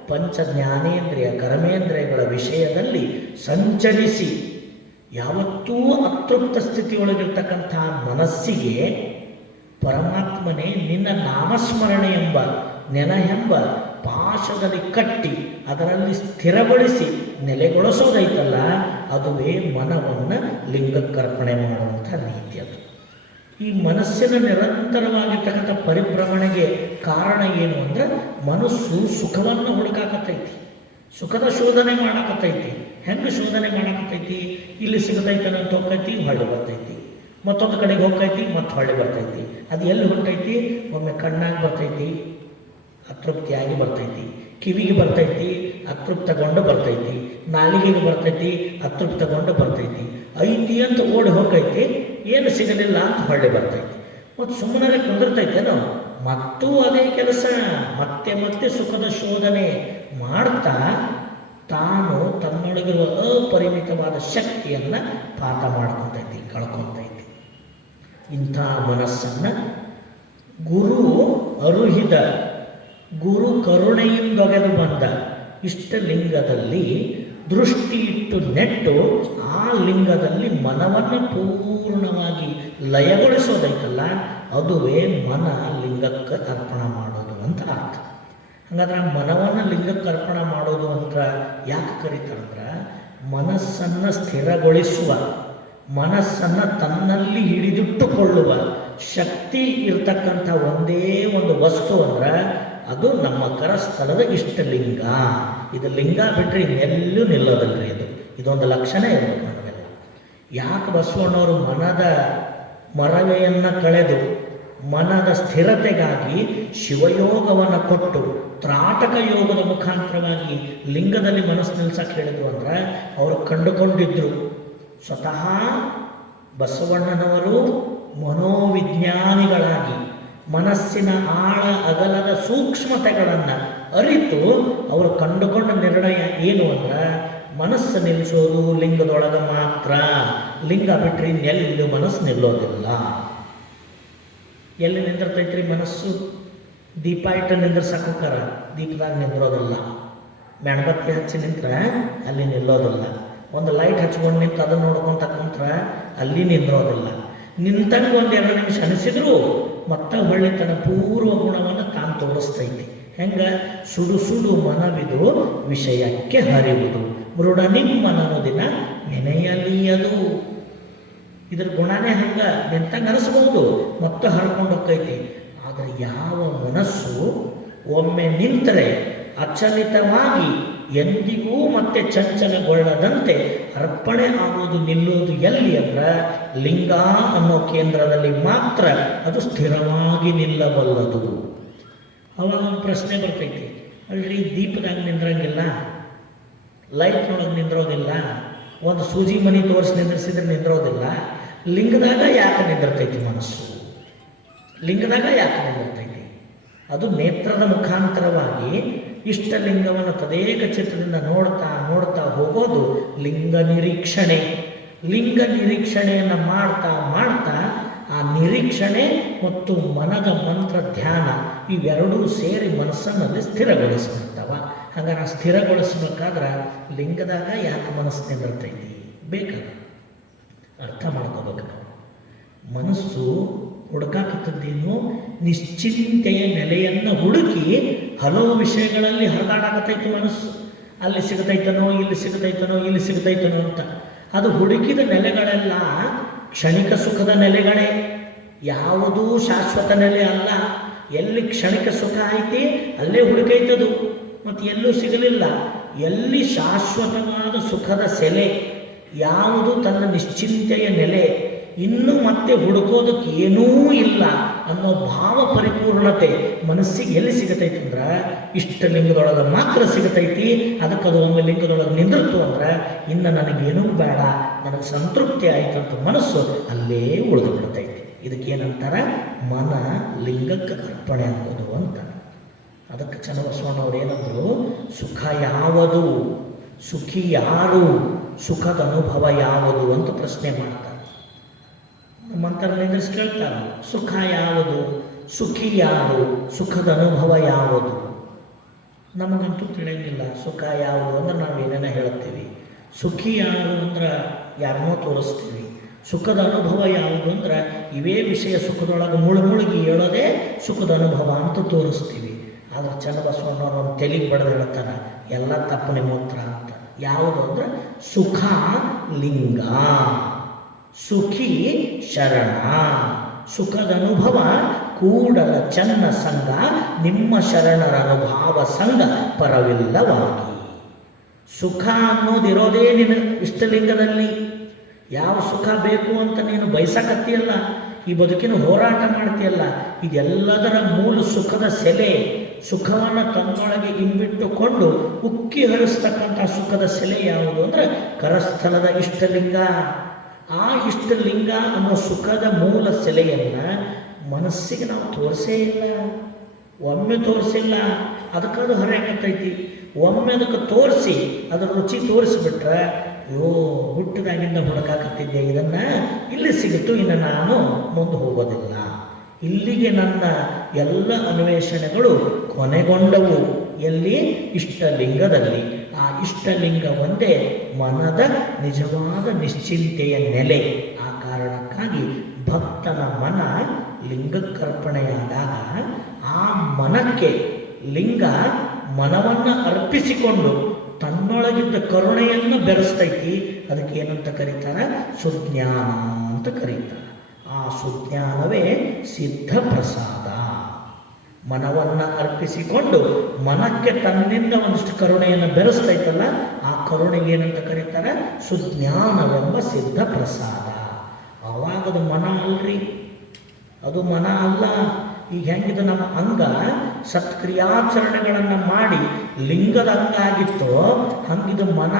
ಪಂಚ ಜ್ಞಾನೇಂದ್ರಿಯ ಕರ್ಮೇಂದ್ರಿಯಗಳ ವಿಷಯದಲ್ಲಿ ಸಂಚರಿಸಿ ಯಾವತ್ತೂ ಅತೃಪ್ತ ಸ್ಥಿತಿಯೊಳಗಿರ್ತಕ್ಕಂಥ ಮನಸ್ಸಿಗೆ ಪರಮಾತ್ಮನೇ ನಿನ್ನ ನಾಮಸ್ಮರಣೆ ಎಂಬ ನೆನಹೆಂಬ ಪಾಶದಲ್ಲಿ ಕಟ್ಟಿ ಅದರಲ್ಲಿ ಸ್ಥಿರಗೊಳಿಸಿ ನೆಲೆಗೊಳಿಸೋದೈತಲ್ಲ, ಅದುವೇ ಮನವನ್ನು ಲಿಂಗಕ್ಕರ್ಪಣೆ ಮಾಡುವಂಥ ರೀತಿ. ಅದು ಈ ಮನಸ್ಸಿನ ನಿರಂತರವಾಗಿರ್ತಕ್ಕಂಥ ಪರಿಭ್ರಮಣೆಗೆ ಕಾರಣ ಏನು ಅಂದರೆ, ಮನಸ್ಸು ಸುಖವನ್ನು ಹುಡುಕಾಕತ್ತೈತಿ, ಸುಖದ ಶೋಧನೆ ಮಾಡಾಕತ್ತೈತಿ. ಹೆಂಗೆ ಶೋಧನೆ ಮಾಡಾಕತ್ತೈತಿ? ಇಲ್ಲಿ ಸಿಗತೈತನಂತ ಹೋಗ್ತೈತಿ, ಹೊಳ್ಳಿ ಬರ್ತೈತಿ, ಮತ್ತೊಂದು ಕಡೆಗೆ ಹೋಗ್ತೈತಿ, ಮತ್ತೆ ಹೊಳ್ಳಿ ಬರ್ತೈತಿ. ಅದು ಎಲ್ಲಿ ಹೊಂಟೈತಿ? ಒಮ್ಮೆ ಕಣ್ಣಾಗಿ ಬರ್ತೈತಿ, ಅತೃಪ್ತಿಯಾಗಿ ಬರ್ತೈತಿ, ಕಿವಿಗೆ ಬರ್ತೈತಿ, ಅತೃಪ್ತಗೊಂಡು ಬರ್ತೈತಿ, ನಾಲಿಗೆಗೆ ಬರ್ತೈತಿ, ಅತೃಪ್ತಗೊಂಡು ಬರ್ತೈತಿ, ಐತಿ ಅಂತ ಓಡಿ ಹೋಗ್ತೈತಿ, ಏನು ಸಿಗಲಿಲ್ಲ ಅಂತ ಹೊಳ್ಳಿ ಬರ್ತೈತಿ. ಮತ್ತು ಸುಮ್ಮನೆ ಕುಂದಿರ್ತೈತೇನೋ, ಮತ್ತೂ ಅದೇ ಕೆಲಸ, ಮತ್ತೆ ಮತ್ತೆ ಸುಖದ ಶೋಧನೆ ಮಾಡ್ತಾ ತಾನು ತನ್ನೊಳಗಿರುವ ಅಪರಿಮಿತವಾದ ಶಕ್ತಿಯನ್ನು ಪಾತ ಮಾಡ್ಕೊತೈತಿ, ಕಳ್ಕೊತೈತಿ. ಇಂಥ ಮನಸ್ಸನ್ನು ಗುರು ಅರುಹಿದ, ಗುರು ಕರುಣೆಯಿಂದೊಗೆದು ಬಂದ ಇಷ್ಟಲಿಂಗದಲ್ಲಿ ದೃಷ್ಟಿ ಇಟ್ಟು ನೆಟ್ಟು ಆ ಲಿಂಗದಲ್ಲಿ ಮನವನ್ನು ಪೂರ್ಣವಾಗಿ ಲಯಗೊಳಿಸೋದೈತಲ್ಲ, ಅದುವೇ ಮನ ಲಿಂಗಕ್ಕೆ ಅರ್ಪಣ ಮಾಡೋದು ಅಂತ ಅರ್ಥ. ಹಾಗಾದ್ರೆ ಮನವನ್ನು ಲಿಂಗಕ್ಕೆ ಅರ್ಪಣ ಮಾಡೋದು ಅಂತ ಯಾಕೆ ಕರೀತಾರಂದ್ರೆ, ಮನಸ್ಸನ್ನು ಸ್ಥಿರಗೊಳಿಸುವ, ಮನಸ್ಸನ್ನು ತನ್ನಲ್ಲಿ ಹಿಡಿದಿಟ್ಟುಕೊಳ್ಳುವ ಶಕ್ತಿ ಇರತಕ್ಕಂಥ ಒಂದೇ ಒಂದು ವಸ್ತು ಅಂದ್ರೆ ಅದು ನಮ್ಮ ಕರಸ್ಥಲದ ಇಷ್ಟಲಿಂಗ. ಇದು ಲಿಂಗ ಬಿಟ್ಟರೆ ಇನ್ನೆಲ್ಲೂ ನಿಲ್ಲೋದಲ್ರಿ. ಇದೊಂದು ಲಕ್ಷಣ ಇರಬೇಕು ನಮಗೆಲ್ಲ. ಯಾಕೆ ಬಸವಣ್ಣವರು ಮನದ ಮರವೆಯನ್ನು ಕಳೆದು ಮನದ ಸ್ಥಿರತೆಗಾಗಿ ಶಿವಯೋಗವನ್ನು ಕೊಟ್ಟು ತ್ರಾಟಕ ಯೋಗದ ಮುಖಾಂತರವಾಗಿ ಲಿಂಗದಲ್ಲಿ ಮನಸ್ಸು ನಿಲ್ಸಕ್ಕೆ ಹೇಳಿದ್ರು ಅಂದ್ರೆ, ಅವರು ಕಂಡುಕೊಂಡಿದ್ರು ಸ್ವತಃ ಬಸವಣ್ಣನವರು ಮನೋವಿಜ್ಞಾನಿಗಳಾಗಿ ಮನಸ್ಸಿನ ಆಳ ಅಗಲದ ಸೂಕ್ಷ್ಮತೆಗಳನ್ನು ಅರಿತು ಅವರು ಕಂಡುಕೊಂಡ ನಿರ್ಣಯ ಏನು ಅಂದ್ರೆ, ಮನಸ್ಸು ನಿಲ್ಲಿಸೋದು ಲಿಂಗದೊಳಗೆ ಮಾತ್ರ, ಲಿಂಗ ಬಿಟ್ಟರೆ ಇನ್ನೆಲ್ಲೂ ಮನಸ್ಸು ನಿಲ್ಲೋದಿಲ್ಲ. ಎಲ್ಲಿ ನಿಂದಿರ್ತೈತ್ರಿ ಮನಸ್ಸು? ದೀಪ ಇಟ್ಟು ನಿಂದ್ರಸಕ್ಕೋಕಾರ ದೀಪದಾಗ ನಿಂದ್ರೋದಿಲ್ಲ, ಮೆಣಬತ್ತಿ ಹಚ್ಚಿ ನಿಂತ್ರೆ ಅಲ್ಲಿ ನಿಲ್ಲೋದಿಲ್ಲ, ಒಂದು ಲೈಟ್ ಹಚ್ಕೊಂಡು ನಿಂತು ಅದನ್ನು ನೋಡ್ಕೊತ ಕುಂತ್ರೆ ಅಲ್ಲಿ ನಿಂದ್ರೋದಿಲ್ಲ. ನಿಂತಂಗೆ ಒಂದು 2 ನಿಮಿಷ ಅನಿಸಿದ್ರು ಮತ್ತೆ ಹೊಳ್ಳಿ ತನ್ನ ಪೂರ್ವ ಗುಣವನ್ನು ತಾನು ತೋರಿಸ್ತೈತಿ. ಹೆಂಗೆ? ಸುಡು ಸುಡು ಮನವಿದು ವಿಷಯಕ್ಕೆ ಹರಿಯುವುದು, ಮೃಡ ನಿಮ್ಮನನು ದಿನ ನೆನೆಯಲಿಯದು. ಇದ್ರ ಗುಣನೇ ಹಂಗೆ, ನಿಂತಂಗೆ ಅನಿಸ್ಬೋದು, ಮತ್ತೆ ಹರ್ಕೊಂಡು ಹೋಗ್ತೈತಿ. ಆದರೆ ಯಾವ ಮನಸ್ಸು ಒಮ್ಮೆ ನಿಂತರೆ ಅಚಲಿತವಾಗಿ ಎಂದಿಗೂ ಮತ್ತೆ ಚಂಚಲಗೊಳ್ಳದಂತೆ ಅರ್ಪಣೆ ಆಗೋದು ನಿಲ್ಲೋದು ಎಲ್ಲಿ ಅಂದ್ರೆ, ಲಿಂಗ ಅನ್ನೋ ಕೇಂದ್ರದಲ್ಲಿ ಮಾತ್ರ ಅದು ಸ್ಥಿರವಾಗಿ ನಿಲ್ಲಬಲ್ಲದು. ಅವಾಗ ಒಂದು ಪ್ರಶ್ನೆ ಬರ್ತೈತಿ, ಅಲ್ರಿ ದೀಪದಾಗ ನಿಂದ್ರಂಗಿಲ್ಲ, ಲೈಟ್ನೊಳಗೆ ನಿಂದ್ರೋದಿಲ್ಲ, ಒಂದು ಸೂಜಿ ಮನಿ ತೋರಿಸಿ ನಿಂದ್ರಿಸಿದ್ರೆ ನಿಂದ್ರೋದಿಲ್ಲ, ಲಿಂಗದಾಗ ಯಾಕೆ ನಿಂದಿರ್ತೈತಿ ಮನಸ್ಸು? ಲಿಂಗದಾಗ ಯಾಕೆ ನಿಂದಿರ್ತೈತಿ? ಅದು ನೇತ್ರದ ಮುಖಾಂತರವಾಗಿ ಇಷ್ಟಲಿಂಗವನ್ನು ತದೇಕ ಚಿತ್ರದಿಂದ ನೋಡ್ತಾ ನೋಡ್ತಾ ಹೋಗೋದು ಲಿಂಗ ನಿರೀಕ್ಷಣೆ. ಲಿಂಗ ನಿರೀಕ್ಷಣೆಯನ್ನು ಮಾಡ್ತಾ ಮಾಡ್ತಾ ಆ ನಿರೀಕ್ಷಣೆ ಮತ್ತು ಮನದ ಮಂತ್ರ ಧ್ಯಾನ ಇವೆರಡೂ ಸೇರಿ ಮನಸ್ಸನ್ನಲ್ಲಿ ಸ್ಥಿರಗೊಳಿಸ್ಬಿಡ್ತಾವ. ಹಾಗಾದ್ರೆ ಸ್ಥಿರಗೊಳಿಸ್ಬೇಕಾದ್ರೆ ಲಿಂಗದಾಗ ಯಾಕೆ ಮನಸ್ಸು ನಿಂದಿರ್ತೈತಿ? ಬೇಕಾಗ ಅರ್ಥ ಮಾಡ್ಕೋಬೇಕು ನಾವು. ಮನಸ್ಸು ಹುಡುಕಾಕತ್ತದ್ದೇನು? ನಿಶ್ಚಿಂತೆಯ ನೆಲೆಯನ್ನು ಹುಡುಕಿ ಹಲವು ವಿಷಯಗಳಲ್ಲಿ ಹರಿದಾಡಕತ್ತೈತಿ ಮನಸ್ಸು. ಅಲ್ಲಿ ಸಿಗತೈತನೋ, ಇಲ್ಲಿ ಸಿಗತೈತನೋ, ಇಲ್ಲಿ ಸಿಗತೈತನೋ ಅಂತ. ಅದು ಹುಡುಕಿದ ನೆಲೆಗಳೆಲ್ಲ ಕ್ಷಣಿಕ ಸುಖದ ನೆಲೆಗಳೇ, ಯಾವುದೂ ಶಾಶ್ವತ ನೆಲೆ ಅಲ್ಲ. ಎಲ್ಲಿ ಕ್ಷಣಿಕ ಸುಖ ಐತಿ ಅಲ್ಲೇ ಹುಡುಕೈತದು. ಮತ್ತು ಎಲ್ಲೂ ಸಿಗಲಿಲ್ಲ. ಎಲ್ಲಿ ಶಾಶ್ವತವಾದ ಸುಖದ ಸೆಲೆ, ಯಾವುದು ತನ್ನ ನಿಶ್ಚಿಂತೆಯ ನೆಲೆ, ಇನ್ನು ಮತ್ತೆ ಹುಡುಕೋದಕ್ಕೆ ಏನೂ ಇಲ್ಲ ಅನ್ನೋ ಭಾವ ಪರಿಪೂರ್ಣತೆ ಮನಸ್ಸಿಗೆ ಎಲ್ಲಿ ಸಿಗತೈತಿ ಅಂದ್ರೆ ಇಷ್ಟಲಿಂಗದೊಳಗೆ ಮಾತ್ರ ಸಿಗತೈತಿ. ಅದಕ್ಕೆ ಅದು ಒಮ್ಮೆ ಲಿಂಗದೊಳಗೆ ನಿಂದಿರ್ತು ಅಂದ್ರೆ ಇನ್ನು ನನಗೇನೂ ಬೇಡ, ನನಗೆ ಸಂತೃಪ್ತಿ ಆಯಿತು ಅಂತ ಮನಸ್ಸು ಅಲ್ಲೇ ಉಳಿದು ಬಿಡ್ತೈತಿ. ಇದಕ್ಕೇನಂತಾರೆ ಮನ ಲಿಂಗಕ್ಕೆ ಅರ್ಪಣೆ ಆಗೋದು ಅಂತ. ಅದಕ್ಕೆ ಚನ್ನಬಸವಣ್ಣವ್ರು ಏನಂದ್ರು, ಸುಖ ಯಾವುದು, ಸುಖಿ ಯಾರು, ಸುಖದ ಅನುಭವ ಯಾವುದು ಅಂತ ಪ್ರಶ್ನೆ ಮಾಡ್ತಾರೆ. ಮಂತ್ರನಿಂದ ಕೇಳ್ತಾರೆ, ಸುಖ ಯಾವುದು, ಸುಖಿ ಯಾರು, ಸುಖದ ಅನುಭವ ಯಾವುದು. ನಮಗಂತೂ ತಿಳಿಯಂಗಿಲ್ಲ ಸುಖ ಯಾವುದು ಅಂದ್ರೆ ನಾವು ಏನೇನೋ ಹೇಳ್ತೀವಿ. ಸುಖಿ ಯಾರು ಅಂದ್ರೆ ಯಾರನ್ನೋ ತೋರಿಸ್ತೀವಿ. ಸುಖದ ಅನುಭವ ಯಾವುದು ಅಂದ್ರೆ ಇವೇ ವಿಷಯ ಸುಖದೊಳಗೆ ಮುಳುಗಿ ಹೇಳೋದೇ ಸುಖದ ಅನುಭವ ಅಂತ ತೋರಿಸ್ತೀವಿ. ಆದರೆ ಚನ್ನಬಸವಣ್ಣವ್ರು ಒಂದು ತೆಲಿಗೆ ಬಡ್ದು ಹೇಳ್ತಾನೆ, ಎಲ್ಲ ತಪ್ಪು ನಿಮ್ಮ ಉತ್ತರ ಅಂತ. ಯಾವುದು ಅಂದ್ರೆ ಸುಖ ಲಿಂಗ, ಸುಖಿ ಶರಣ, ಸುಖದ ಅನುಭವ ಕೂಡಲ ಚನ್ನ ಸಂಗ, ನಿಮ್ಮ ಶರಣರ ಅನುಭವ ಸಂಗ ಪರವಿಲ್ಲವಾಗಿ. ಸುಖ ಅನ್ನೋದಿರೋದೇ ನಿನ್ನ ಇಷ್ಟಲಿಂಗದಲ್ಲಿ. ಯಾವ ಸುಖ ಬೇಕು ಅಂತ ನೀನು ಬಯಸಕತ್ತೀಯಲ್ಲ, ಈ ಬದುಕಿನ ಹೋರಾಟ ಮಾಡ್ತೀಯಲ್ಲ, ಇದೆಲ್ಲದರ ಮೂಲ ಸುಖದ ಸೆಲೆ. ಸುಖವನ್ನು ತನ್ನೊಳಗೆ ಇಂಬಿಟ್ಟುಕೊಂಡು ಉಕ್ಕಿ ಹರಿಸ್ತಕ್ಕಂಥ ಸುಖದ ಸೆಲೆ ಯಾವುದು ಅಂದರೆ ಕರಸ್ಥಲದ ಇಷ್ಟಲಿಂಗ. ಆ ಇಷ್ಟಲಿಂಗ ಅನ್ನೋ ಸುಖದ ಮೂಲ ಸೆಲೆಯನ್ನು ಮನಸ್ಸಿಗೆ ನಾವು ತೋರಿಸೇ ಇಲ್ಲ, ಒಮ್ಮೆ ತೋರಿಸಿಲ್ಲ. ಅದಕ್ಕದು ಹೊರೆಯಾಗತ್ತೈತಿ. ಒಮ್ಮೆ ಅದಕ್ಕೆ ತೋರಿಸಿ ಅದರ ರುಚಿ ತೋರಿಸ್ಬಿಟ್ರೆ, ಅಯ್ಯೋ ಹುಟ್ಟಿದಾಗಿಂದ ಹುಡುಕಾಕತ್ತಿದ್ದೆ, ಇದನ್ನು ಇಲ್ಲಿ ಸಿಗುತ್ತು, ಇನ್ನು ನಾನು ಮುಂದೆ ಹೋಗೋದಿಲ್ಲ, ಇಲ್ಲಿಗೆ ನನ್ನ ಎಲ್ಲ ಅನ್ವೇಷಣೆಗಳು ಕೊನೆಗೊಂಡವು. ಎಲ್ಲಿ? ಇಷ್ಟಲಿಂಗದಲ್ಲಿ. ಆ ಇಷ್ಟಲಿಂಗ ಒಂದೇ ಮನದ ನಿಜವಾದ ನಿಶ್ಚಿಂತೆಯ ನೆಲೆ. ಆ ಕಾರಣಕ್ಕಾಗಿ ಭಕ್ತನ ಮನ ಲಿಂಗಕ್ಕರ್ಪಣೆಯಾದಾಗ ಆ ಮನಕ್ಕೆ ಲಿಂಗ ಮನವನ್ನು ಅರ್ಪಿಸಿಕೊಂಡು ತನ್ನೊಳಗಿದ್ದ ಕರುಣೆಯನ್ನು ಬೆರೆಸ್ತೈತಿ. ಅದಕ್ಕೆ ಏನಂತ ಕರೀತಾರೆ? ಸುಜ್ಞಾನ ಅಂತ ಕರೀತಾರೆ. ಆ ಸುಜ್ಞಾನವೇ ಸಿದ್ಧ ಪ್ರಸಾದ. ಮನವನ್ನು ಅರ್ಪಿಸಿಕೊಂಡು ಮನಕ್ಕೆ ತನ್ನಿಂದ ಒಂದಿಷ್ಟು ಕರುಣೆಯನ್ನು ಬೆರೆಸ್ತೈತಲ್ಲ, ಆ ಕರುಣೆಗೆ ಏನಂತ ಕರೀತಾರೆ? ಸುಜ್ಞಾನವೆಂಬ ಸಿದ್ಧ ಪ್ರಸಾದ. ಆವಾಗದು ಮನ ಅಲ್ರಿ, ಅದು ಮನ ಅಲ್ಲ. ಈಗ ಹೆಂಗಿದು ನಮ್ಮ ಅಂಗ ಸತ್ಕ್ರಿಯಾಚರಣೆಗಳನ್ನು ಮಾಡಿ ಲಿಂಗದ ಅಂಗ ಆಗಿತ್ತೋ, ಹಂಗಿದು ಮನ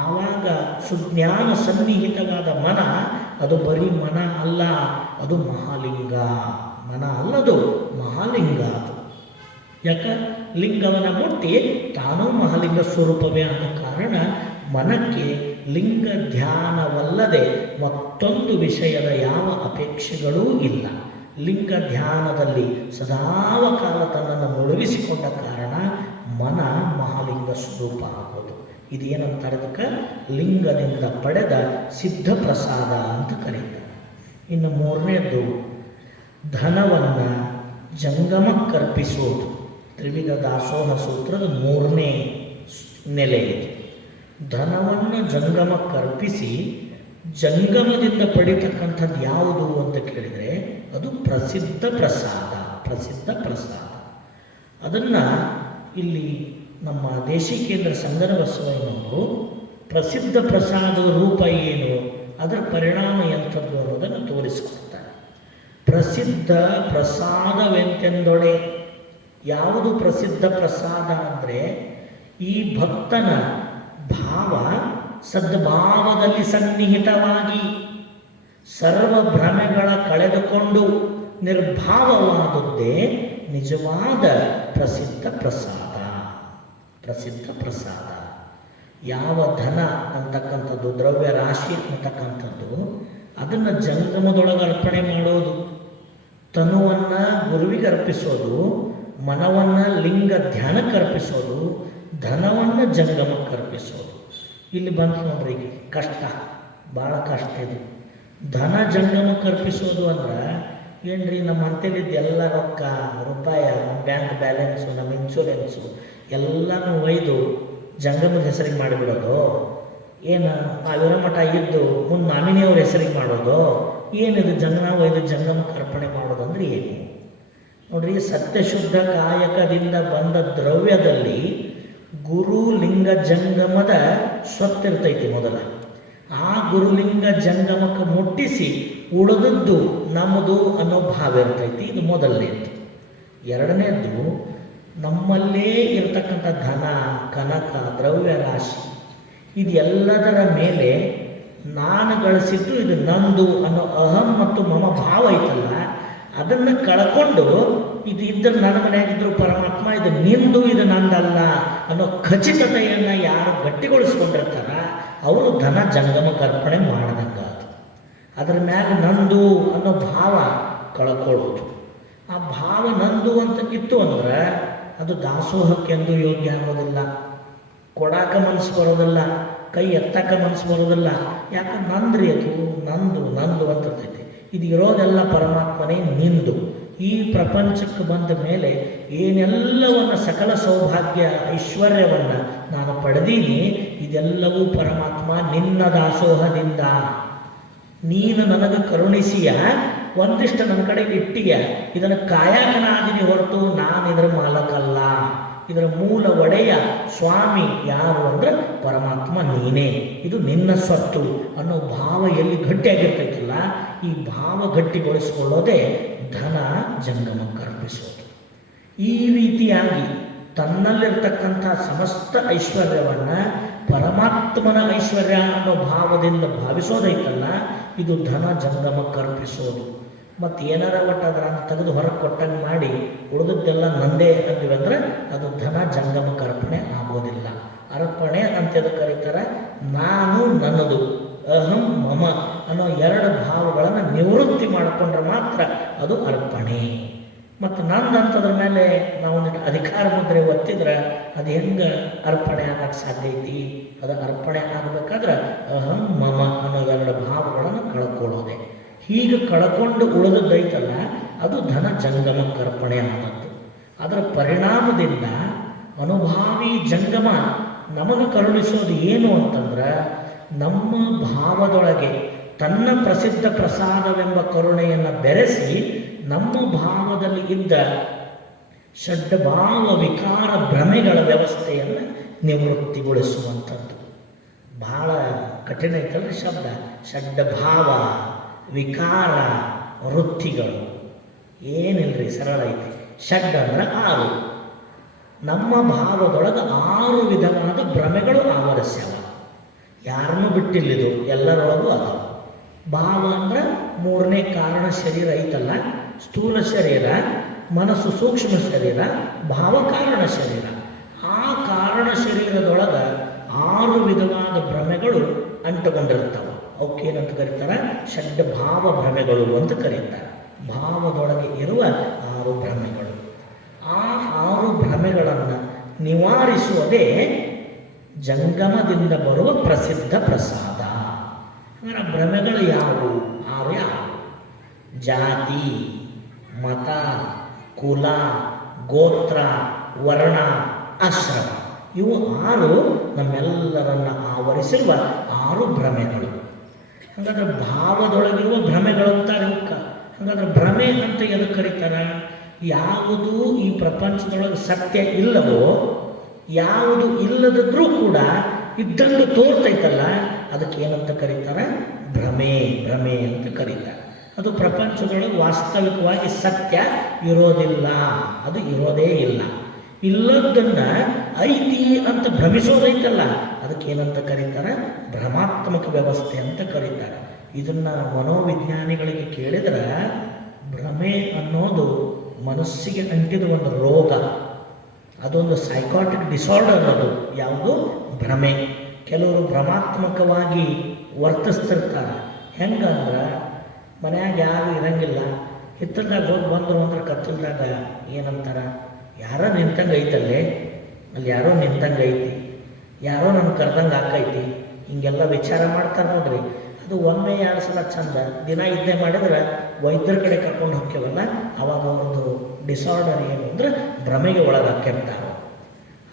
ಆವಾಗ ಸುಜ್ಞಾನ ಸನ್ನಿಹಿತವಾದ ಮನ. ಅದು ಬರೀ ಮನ ಅಲ್ಲ, ಅದು ಮಹಾಲಿಂಗ. ಮನ ಅಲ್ಲದು ಮಹಾಲಿಂಗ. ಅದು ಯಾಕೆ? ಲಿಂಗವನ್ನು ಮುಟ್ಟಿ ತಾನೂ ಮಹಾಲಿಂಗ ಸ್ವರೂಪವೇ ಆದ ಕಾರಣ ಮನಕ್ಕೆ ಲಿಂಗ ಧ್ಯಾನವಲ್ಲದೆ ಮತ್ತೊಂದು ವಿಷಯದ ಯಾವ ಅಪೇಕ್ಷೆಗಳೂ ಇಲ್ಲ. ಲಿಂಗ ಧ್ಯಾನದಲ್ಲಿ ಸದಾವಕಾಲ ತನ್ನನ್ನು ಮುಳುಗಿಸಿಕೊಂಡ ಕಾರಣ ಮನ ಮಹಾಲಿಂಗ ಸ್ವರೂಪ ಆಗೋದು. ಇದೇನಂತಾರೆ? ಅದಕ್ಕೆ ಲಿಂಗದಿಂದ ಪಡೆದ ಸಿದ್ಧ ಪ್ರಸಾದ ಅಂತ ಕರೀತಾರೆ. ಇನ್ನು ಮೂರನೇದು ಧನವನ್ನು ಜಂಗಮಕ್ಕರ್ಪಿಸೋದು. ತ್ರಿವಿಧ ದಾಸೋಹ ಸೂತ್ರದ ಮೂರನೇ ನೆಲೆ ಇದೆ. ಧನವನ್ನು ಜಂಗಮಕ್ಕರ್ಪಿಸಿ ಜಂಗಮದಿಂದ ಪಡಿತಕ್ಕಂಥದ್ದು ಯಾವುದು ಅಂತ ಕೇಳಿದರೆ ಅದು ಪ್ರಸಿದ್ಧ ಪ್ರಸಾದ. ಪ್ರಸಿದ್ಧ ಪ್ರಸಾದ ಅದನ್ನು ಇಲ್ಲಿ ನಮ್ಮ ದೇಶಿಕೇಂದ್ರ ಸಂಗನ ಬಸವಯ್ಯನವರು ಪ್ರಸಿದ್ಧ ಪ್ರಸಾದದ ರೂಪ ಏನು, ಅದರ ಪರಿಣಾಮ ಎಂಥದ್ದು ಅನ್ನೋದನ್ನು ತೋರಿಸಿಕೊಡ್ತಾರೆ. ಪ್ರಸಿದ್ಧ ಪ್ರಸಾದವೆಂತೆಂದೊಡೆ. ಯಾವುದು ಪ್ರಸಿದ್ಧ ಪ್ರಸಾದ ಅಂದರೆ ಈ ಭಕ್ತನ ಭಾವ ಸದ್ಭಾವದಲ್ಲಿ ಸನ್ನಿಹಿತವಾಗಿ ಸರ್ವ ಭ್ರಮೆಗಳ ಕಳೆದುಕೊಂಡು ನಿರ್ಭಾವವಾದದ್ದೇ ನಿಜವಾದ ಪ್ರಸಿದ್ಧ ಪ್ರಸಾದ. ಪ್ರಸಿದ್ಧ ಪ್ರಸಾದ ಯಾವ ಧನ ಅಂತಕ್ಕಂಥದ್ದು, ದ್ರವ್ಯ ರಾಶಿ ಅಂತಕ್ಕಂಥದ್ದು, ಅದನ್ನು ಜಂಗಮದೊಳಗೆ ಅರ್ಪಣೆ ಮಾಡೋದು, ತನುವನ್ನು ಗುರುವಿಗೆ ಅರ್ಪಿಸೋದು, ಮನವನ್ನು ಲಿಂಗ ಧ್ಯಾನಕ್ಕೆ ಅರ್ಪಿಸೋದು, ಧನವನ್ನು ಜಂಗಮಕ್ಕೆ ಅರ್ಪಿಸೋದು. ಇಲ್ಲಿ ಬಂತು ನೋಡ್ರಿ ಕಷ್ಟ, ಭಾಳ ಕಷ್ಟ ಇದು. ಧನ ಜಂಗಮಕ್ಕೆ ಅರ್ಪಿಸೋದು ಅಂದ್ರೆ ಏನ್ರಿ, ನಮ್ಮ ಅಂತೇಳಿದ್ದು ಎಲ್ಲ ರೊಕ್ಕ ರೂಪಾಯಿ, ನಮ್ಮ ಬ್ಯಾಂಕ್ ಬ್ಯಾಲೆನ್ಸು, ನಮ್ಮ ಇನ್ಶೂರೆನ್ಸು ಎಲ್ಲನೂ ಒಯ್ದು ಜಂಗಮದ ಹೆಸರಿಗೆ ಮಾಡಿಬಿಡೋದು. ಏನು ಆ ವಿರಮಠ ಇದ್ದು ಮುಂದೆ ನಾಮಿನಿಯವ್ರ ಹೆಸರಿಗೆ ಮಾಡೋದು. ಏನಿದು ಜಂಗಮ ಒಯ್ದು ಜಂಗಮಕ್ಕೆ ಅರ್ಪಣೆ ಮಾಡೋದು ಅಂದರೆ ಏನು? ನೋಡ್ರಿ, ಸತ್ಯಶುದ್ಧ ಕಾಯಕದಿಂದ ಬಂದ ದ್ರವ್ಯದಲ್ಲಿ ಗುರುಲಿಂಗ ಜಂಗಮದ ಸ್ವತ್ತಿರ್ತೈತಿ ಮೊದಲ. ಆ ಗುರುಲಿಂಗ ಜಂಗಮಕ್ಕೆ ಮುಟ್ಟಿಸಿ ಉಳಿದದ್ದು ನಮ್ಮದು ಅನ್ನೋ ಭಾವ ಇರ್ತೈತಿ. ಇದು ಮೊದಲನೇದು. ಎರಡನೇದ್ದು, ನಮ್ಮಲ್ಲೇ ಇರತಕ್ಕಂಥ ಧನ, ಕನಕ, ದ್ರವ್ಯ ರಾಶಿ ಇದೆಲ್ಲದರ ಮೇಲೆ ನಾನು ಗಳಿಸಿದ್ದು ಇದು ನಂದು ಅನ್ನೋ ಅಹಂ ಮತ್ತು ಮಮ ಭಾವ ಐತಲ್ಲ, ಅದನ್ನು ಕಳ್ಕೊಂಡು ಇದು ಇದ್ದರೆ ನನ್ನ ಮನೆಯಾಗಿದ್ದರೂ ಪರಮಾತ್ಮ ಇದು ನಿಂದು, ಇದು ನಂದಲ್ಲ ಅನ್ನೋ ಖಚಿತತೆಯನ್ನು ಯಾರು ಗಟ್ಟಿಗೊಳಿಸ್ಕೊಂಡಿರ್ತಾರ ಅವರು ಧನ ಜಂಗಮ ಕರ್ಪಣೆ ಮಾಡ್ದಂಗ. ಅದ್ರ ಮ್ಯಾಗ ನಂದು ಅನ್ನೋ ಭಾವ ಕಳ್ಕೊಳ್ಳೋದು. ಆ ಭಾವ ನಂದು ಅಂತ ಇತ್ತು ಅಂದ್ರೆ ಅದು ದಾಸೋಹಕ್ಕೆಂದು ಯೋಗ್ಯ ಆಗೋದಿಲ್ಲ, ಕೊಡಾಕ ಮನಸ್ಸು ಬರೋದಿಲ್ಲ, ಕೈ ಎತ್ತಕ್ಕ ಮನಸ್ಸು ಬರೋದಿಲ್ಲ. ಯಾಕೆ ನಂದ್ರಿ, ಅದು ನಂದು ನಂದು ಅಂತಿರ್ತೈತಿ. ಇದು ಇರೋದೆಲ್ಲ ಪರಮಾತ್ಮನೇ ನಿಂದು. ಈ ಪ್ರಪಂಚಕ್ಕೆ ಬಂದ ಮೇಲೆ ಏನೆಲ್ಲವನ್ನು, ಸಕಲ ಸೌಭಾಗ್ಯ ಐಶ್ವರ್ಯವನ್ನು ನಾನು ಪಡೆದೀನಿ, ಇದೆಲ್ಲವೂ ಪರಮಾತ್ಮ ನಿನ್ನ ದಾಸೋಹದಿಂದ. ನೀನು ನನಗೆ ಕರುಣಿಸಿಯ, ಒಂದಿಷ್ಟು ನನ್ನ ಕಡೆ ಇಟ್ಟಿಯ, ಇದನ್ನು ಕಾಯಕನಾದಿನಿ ಹೊರತು ನಾನು ಇದರ ಮಾಲಕಲ್ಲ. ಇದರ ಮೂಲ ಒಡೆಯ ಸ್ವಾಮಿ ಯಾರು ಅಂದ್ರೆ ಪರಮಾತ್ಮ ನೀನೇ, ಇದು ನಿನ್ನ ಸ್ವತ್ತು ಅನ್ನೋ ಭಾವ ಎಲ್ಲಿ ಗಟ್ಟಿಯಾಗಿರ್ತೈತಲ್ಲ, ಈ ಭಾವ ಗಟ್ಟಿಗೊಳಿಸಿಕೊಳ್ಳೋದೇ ಧನ ಜಂಗಮಕ್ಕೆ ಅರ್ಪಿಸೋದು. ಈ ರೀತಿಯಾಗಿ ತನ್ನಲ್ಲಿರ್ತಕ್ಕಂಥ ಸಮಸ್ತ ಐಶ್ವರ್ಯವನ್ನು ಪರಮಾತ್ಮನ ಐಶ್ವರ್ಯ ಅನ್ನೋ ಭಾವದಿಂದ ಭಾವಿಸೋದೈತಲ್ಲ, ಇದು ಧನ ಜಂಗಮಕ್ಕೆ ಅರ್ಪಿಸೋದು. ಮತ್ತು ಏನಾರ ಒಟ್ಟು ಅದನ್ನು ತೆಗೆದು ಹೊರಗೆ ಕೊಟ್ಟಂಗೆ ಮಾಡಿ ಉಳಿದದ್ದೆಲ್ಲ ನಂದೇ ಅಂತೀವಂದ್ರೆ ಅದು ಧನ ಜಂಗಮಕ್ಕೆ ಅರ್ಪಣೆ ಆಗೋದಿಲ್ಲ. ಅರ್ಪಣೆ ಅಂತ ಕರೀತಾರೆ ನಾನು ನನ್ನದು, ಅಹಂ ಮಮ ಅನ್ನೋ ಎರಡು ಭಾವಗಳನ್ನು ನಿವೃತ್ತಿ ಮಾಡಿಕೊಂಡ್ರೆ ಮಾತ್ರ ಅದು ಅರ್ಪಣೆ. ಮತ್ತು ನಂದಂತದ್ರ ಮೇಲೆ ನಾವು ಅಧಿಕಾರ ಮುದ್ರೆ ಒತ್ತಿದ್ರೆ ಅದು ಹೆಂಗೆ ಅರ್ಪಣೆ ಆಗಕ್ಕೆ ಸಾಧ್ಯ ಐತಿ? ಅದು ಅರ್ಪಣೆ ಆಗಬೇಕಾದ್ರೆ ಅಹಂ ಮಮ ಅನ್ನೋ ಎರಡು ಭಾವಗಳನ್ನು ಕಳ್ಕೊಳ್ಳೋದೆ. ಹೀಗೆ ಕಳ್ಕೊಂಡು ಉಳಿದದ್ದೈತಲ್ಲ ಅದು ಧನ ಜಂಗಮಕ್ಕೆ ಅರ್ಪಣೆ ಆದದ್ದು. ಅದರ ಪರಿಣಾಮದಿಂದ ಅನುಭಾವಿ ಜಂಗಮ ನಮಗೆ ಕರುಣಿಸೋದು ಏನು ಅಂತಂದ್ರೆ, ನಮ್ಮ ಭಾವದೊಳಗೆ ತನ್ನ ಪ್ರಸಿದ್ಧ ಪ್ರಸಾದವೆಂಬ ಕರುಣೆಯನ್ನು ಬೆರೆಸಿ ನಮ್ಮ ಭಾವದಲ್ಲಿ ಇದ್ದ ಷಡ್ಭಾವ ವಿಕಾರ ಭ್ರಮೆಗಳ ವ್ಯವಸ್ಥೆಯನ್ನು ನಿವೃತ್ತಿಗೊಳಿಸುವಂಥದ್ದು. ಬಹಳ ಕಠಿಣ ಐತಲ್ರಿ ಶಬ್ದ. ಷಡ್ಭಾವ ವಿಕಾರ ವೃತ್ತಿಗಳು ಏನಿಲ್ರಿ, ಸರಳ ಐತಿ. ಷಡ್ ಅಂದ್ರೆ 6. ನಮ್ಮ ಭಾವದೊಳಗೆ 6 ವಿಧವಾದ ಭ್ರಮೆಗಳು ಆವರಿಸ್ಯಾವ. ಯಾರನ್ನೂ ಬಿಟ್ಟಿಲ್ಲಿದು, ಎಲ್ಲರೊಳಗೂ ಅದ. ಭಾವ ಅಂದ್ರೆ 3ನೇ ಕಾರಣ ಶರೀರ ಐತಲ್ಲ, ಸ್ಥೂಲ ಶರೀರ, ಮನಸ್ಸು ಸೂಕ್ಷ್ಮ ಶರೀರ, ಭಾವ ಕಾರಣ ಶರೀರ. ಆ ಕಾರಣ ಶರೀರದೊಳಗೆ 6 ವಿಧವಾದ ಭ್ರಮೆಗಳು ಅಂಟುಕೊಂಡಿರ್ತಾವೆ. ಅವಕ್ಕೇನಂತ ಕರೀತಾರೆ? ಷಡ್ಭಾವ ಭ್ರಮೆಗಳು ಅಂತ ಕರೀತಾರೆ. ಭಾವದೊಳಗೆ ಇರುವ 6 ಭ್ರಮೆಗಳು. ಆ 6 ಭ್ರಮೆಗಳನ್ನು ನಿವಾರಿಸುವುದೇ ಜಂಗಮದಿಂದ ಬರುವ ಪ್ರಸಿದ್ಧ ಪ್ರಸಾದ. ಅಂದರೆ ಭ್ರಮೆಗಳು ಯಾವುವು? 6 ಯಾವುವು? ಜಾತಿ, ಮತ, ಕುಲ, ಗೋತ್ರ, ವರ್ಣ, ಆಶ್ರಮ. ಇವು 6 ನಮ್ಮೆಲ್ಲರನ್ನು ಆವರಿಸಿರುವ 6 ಭ್ರಮೆಗಳು. ಹಾಗಾದ್ರೆ ಭಾವದೊಳಗಿರುವ ಭ್ರಮೆಗಳು ಅಂತಾರೆ ಇವಕ್ಕೆ. ಹಾಗಾದ್ರೆ ಭ್ರಮೆ ಅಂತ ಎದಕ್ಕೆ ಕರೀತಾರೆ? ಯಾವುದು ಈ ಪ್ರಪಂಚದೊಳಗೆ ಸತ್ಯ ಇಲ್ಲವೋ, ಯಾವುದು ಇಲ್ಲದಿದ್ರೂ ಕೂಡ ಇದ್ದಂಗೆ ತೋರ್ತೈತಲ್ಲ, ಅದಕ್ಕೆ ಏನಂತ ಕರೀತಾರೆ? ಭ್ರಮೆ. ಭ್ರಮೆ ಅಂತ ಕರೀತಾರೆ. ಅದು ಪ್ರಪಂಚದೊಳಗೆ ವಾಸ್ತವಿಕವಾಗಿ ಸತ್ಯ ಇರೋದಿಲ್ಲ, ಅದು ಇರೋದೇ ಇಲ್ಲ. ಇಲ್ಲದನ್ನು ಐತಿ ಅಂತ ಭ್ರಮಿಸೋದೈತಲ್ಲ, ಅದಕ್ಕೆ ಏನಂತ ಕರೀತಾರೆ? ಭ್ರಮಾತ್ಮಕ ವ್ಯವಸ್ಥೆ ಅಂತ ಕರೀತಾರೆ. ಇದನ್ನು ಮನೋವಿಜ್ಞಾನಿಗಳಿಗೆ ಕೇಳಿದರೆ ಭ್ರಮೆ ಅನ್ನೋದು ಮನಸ್ಸಿಗೆ ಅಂಟಿದ ಒಂದು ರೋಗ, ಅದೊಂದು ಸೈಕಾಟಿಕ್ ಡಿಸಾರ್ಡರ್. ಅದು ಯಾವುದು? ಭ್ರಮೆ. ಕೆಲವರು ಭ್ರಮಾತ್ಮಕವಾಗಿ ವರ್ತಿಸ್ತಿರ್ತಾರೆ. ಹೆಂಗಂದ್ರೆ ಮನ್ಯಾಗ ಯಾರು ಇರಂಗಿಲ್ಲ, ಹಿತ್ತಲ್ದಾಗ ಹೋಗಿ ಬಂದರು ಅಂದ್ರೆ ಕತ್ತಲ್ದಾಗ ಏನಂತಾರೆ? ಯಾರೋ ನಿಂತಂಗೆ ಐತಲ್ಲೇ, ಅಲ್ಲಿ ಯಾರೋ ನಿಂತಂಗೆ ಐತಿ, ಯಾರೋ ನನ್ನ ಕರ್ದಂಗೆ ಹಾಕೈತಿ, ಹಿಂಗೆಲ್ಲ ವಿಚಾರ ಮಾಡ್ತಾರೆ ನೋಡ್ರಿ. ಅದು ಒಮ್ಮೆ 2 ಸಲ ಚಂದ, ದಿನ ಇದನ್ನೇ ಮಾಡಿದ್ರೆ ವೈದ್ಯರ ಕಡೆ ಕರ್ಕೊಂಡು ಹೋಗ್ಯವಲ್ಲ, ಅವಾಗ ಅವ್ರದ್ದು ಡಿಸಾರ್ಡರ್ ಏನು ಅಂದರೆ ಭ್ರಮೆಗೆ ಒಳಗಾಕಿರ್ತಾರೆ.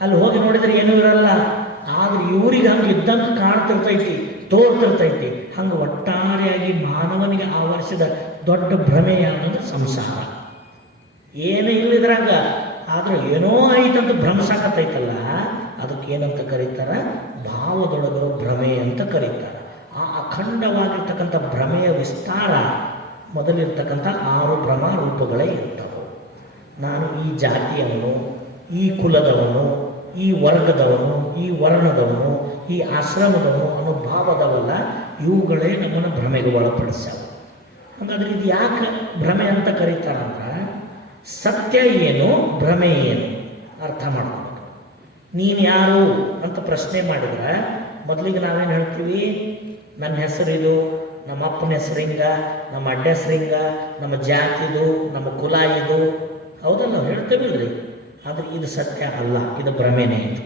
ಅಲ್ಲಿ ಹೋಗಿ ನೋಡಿದ್ರೆ ಏನೂ ಇರಲ್ಲ, ಆದ್ರೆ ಇವ್ರಿಗೆ ಹಂಗೆ ಇದ್ದಂಗೆ ಕಾಣ್ತಿರ್ತೈತಿ, ತೋರ್ತಿರ್ತೈತಿ. ಹಂಗೆ ಒಟ್ಟಾರೆಯಾಗಿ ಮಾನವನಿಗೆ ಆವರಿಸಿದ ದೊಡ್ಡ ಭ್ರಮೆ ಯಾವುದು? ಸಂಸಾರ. ಏನೂ ಇಲ್ಲಿದ್ರಾಗ, ಆದ್ರೆ ಏನೋ ಐತಂತ ಭ್ರಮಿಸಾಕತ್ತೈತಲ್ಲ, ಅದಕ್ಕೆ ಏನಂತ ಕರೀತಾರೆ? ಭಾವದೊಳಗಿರೋ ಭ್ರಮೆ ಅಂತ ಕರೀತಾರೆ. ಆ ಅಖಂಡವಾಗಿರ್ತಕ್ಕಂಥ ಭ್ರಮೆಯ ವಿಸ್ತಾರ ಮೊದಲಿರ್ತಕ್ಕಂಥ 6 ಭ್ರಮ ರೂಪಗಳೇ ಇರ್ತವೆ. ನಾನು ಈ ಜಾತಿಯವನು, ಈ ಕುಲದವನು, ಈ ವರ್ಗದವನು, ಈ ವರ್ಣದವನು, ಈ ಆಶ್ರಮದವನು ಅನ್ನೋ ಭಾವದವಲ್ಲ, ಇವುಗಳೇ ನಮ್ಮನ್ನು ಭ್ರಮೆಗೆ ಒಳಪಡಿಸ್ಯಾವ. ಹಾಗಾದ್ರೆ ಇದು ಯಾಕೆ ಭ್ರಮೆ ಅಂತ ಕರೀತಾರಂದ್ರೆ, ಸತ್ಯ ಏನು, ಭ್ರಮೆ ಏನು ಅರ್ಥ ಮಾಡ್ಕೋಬೇಕು. ನೀನು ಯಾರು ಅಂತ ಪ್ರಶ್ನೆ ಮಾಡಿದ್ರೆ ಮೊದಲಿಗೆ ನಾವೇನು ಹೇಳ್ತೀವಿ? ನನ್ನ ಹೆಸರಿದು, ನಮ್ಮ ಅಪ್ಪನ ಹೆಸರಿಂಗ, ನಮ್ಮ ಅಡ್ಡ ಹೆಸರಿಂಗ, ನಮ್ಮ ಜಾತಿದು, ನಮ್ಮ ಕುಲ ಇದು, ಹೌದಲ್ಲ, ಹೇಳ್ತೇವಿಲ್ರಿ. ಆದರೆ ಇದು ಸತ್ಯ ಅಲ್ಲ, ಇದು ಭ್ರಮೆನೇ ಇದು.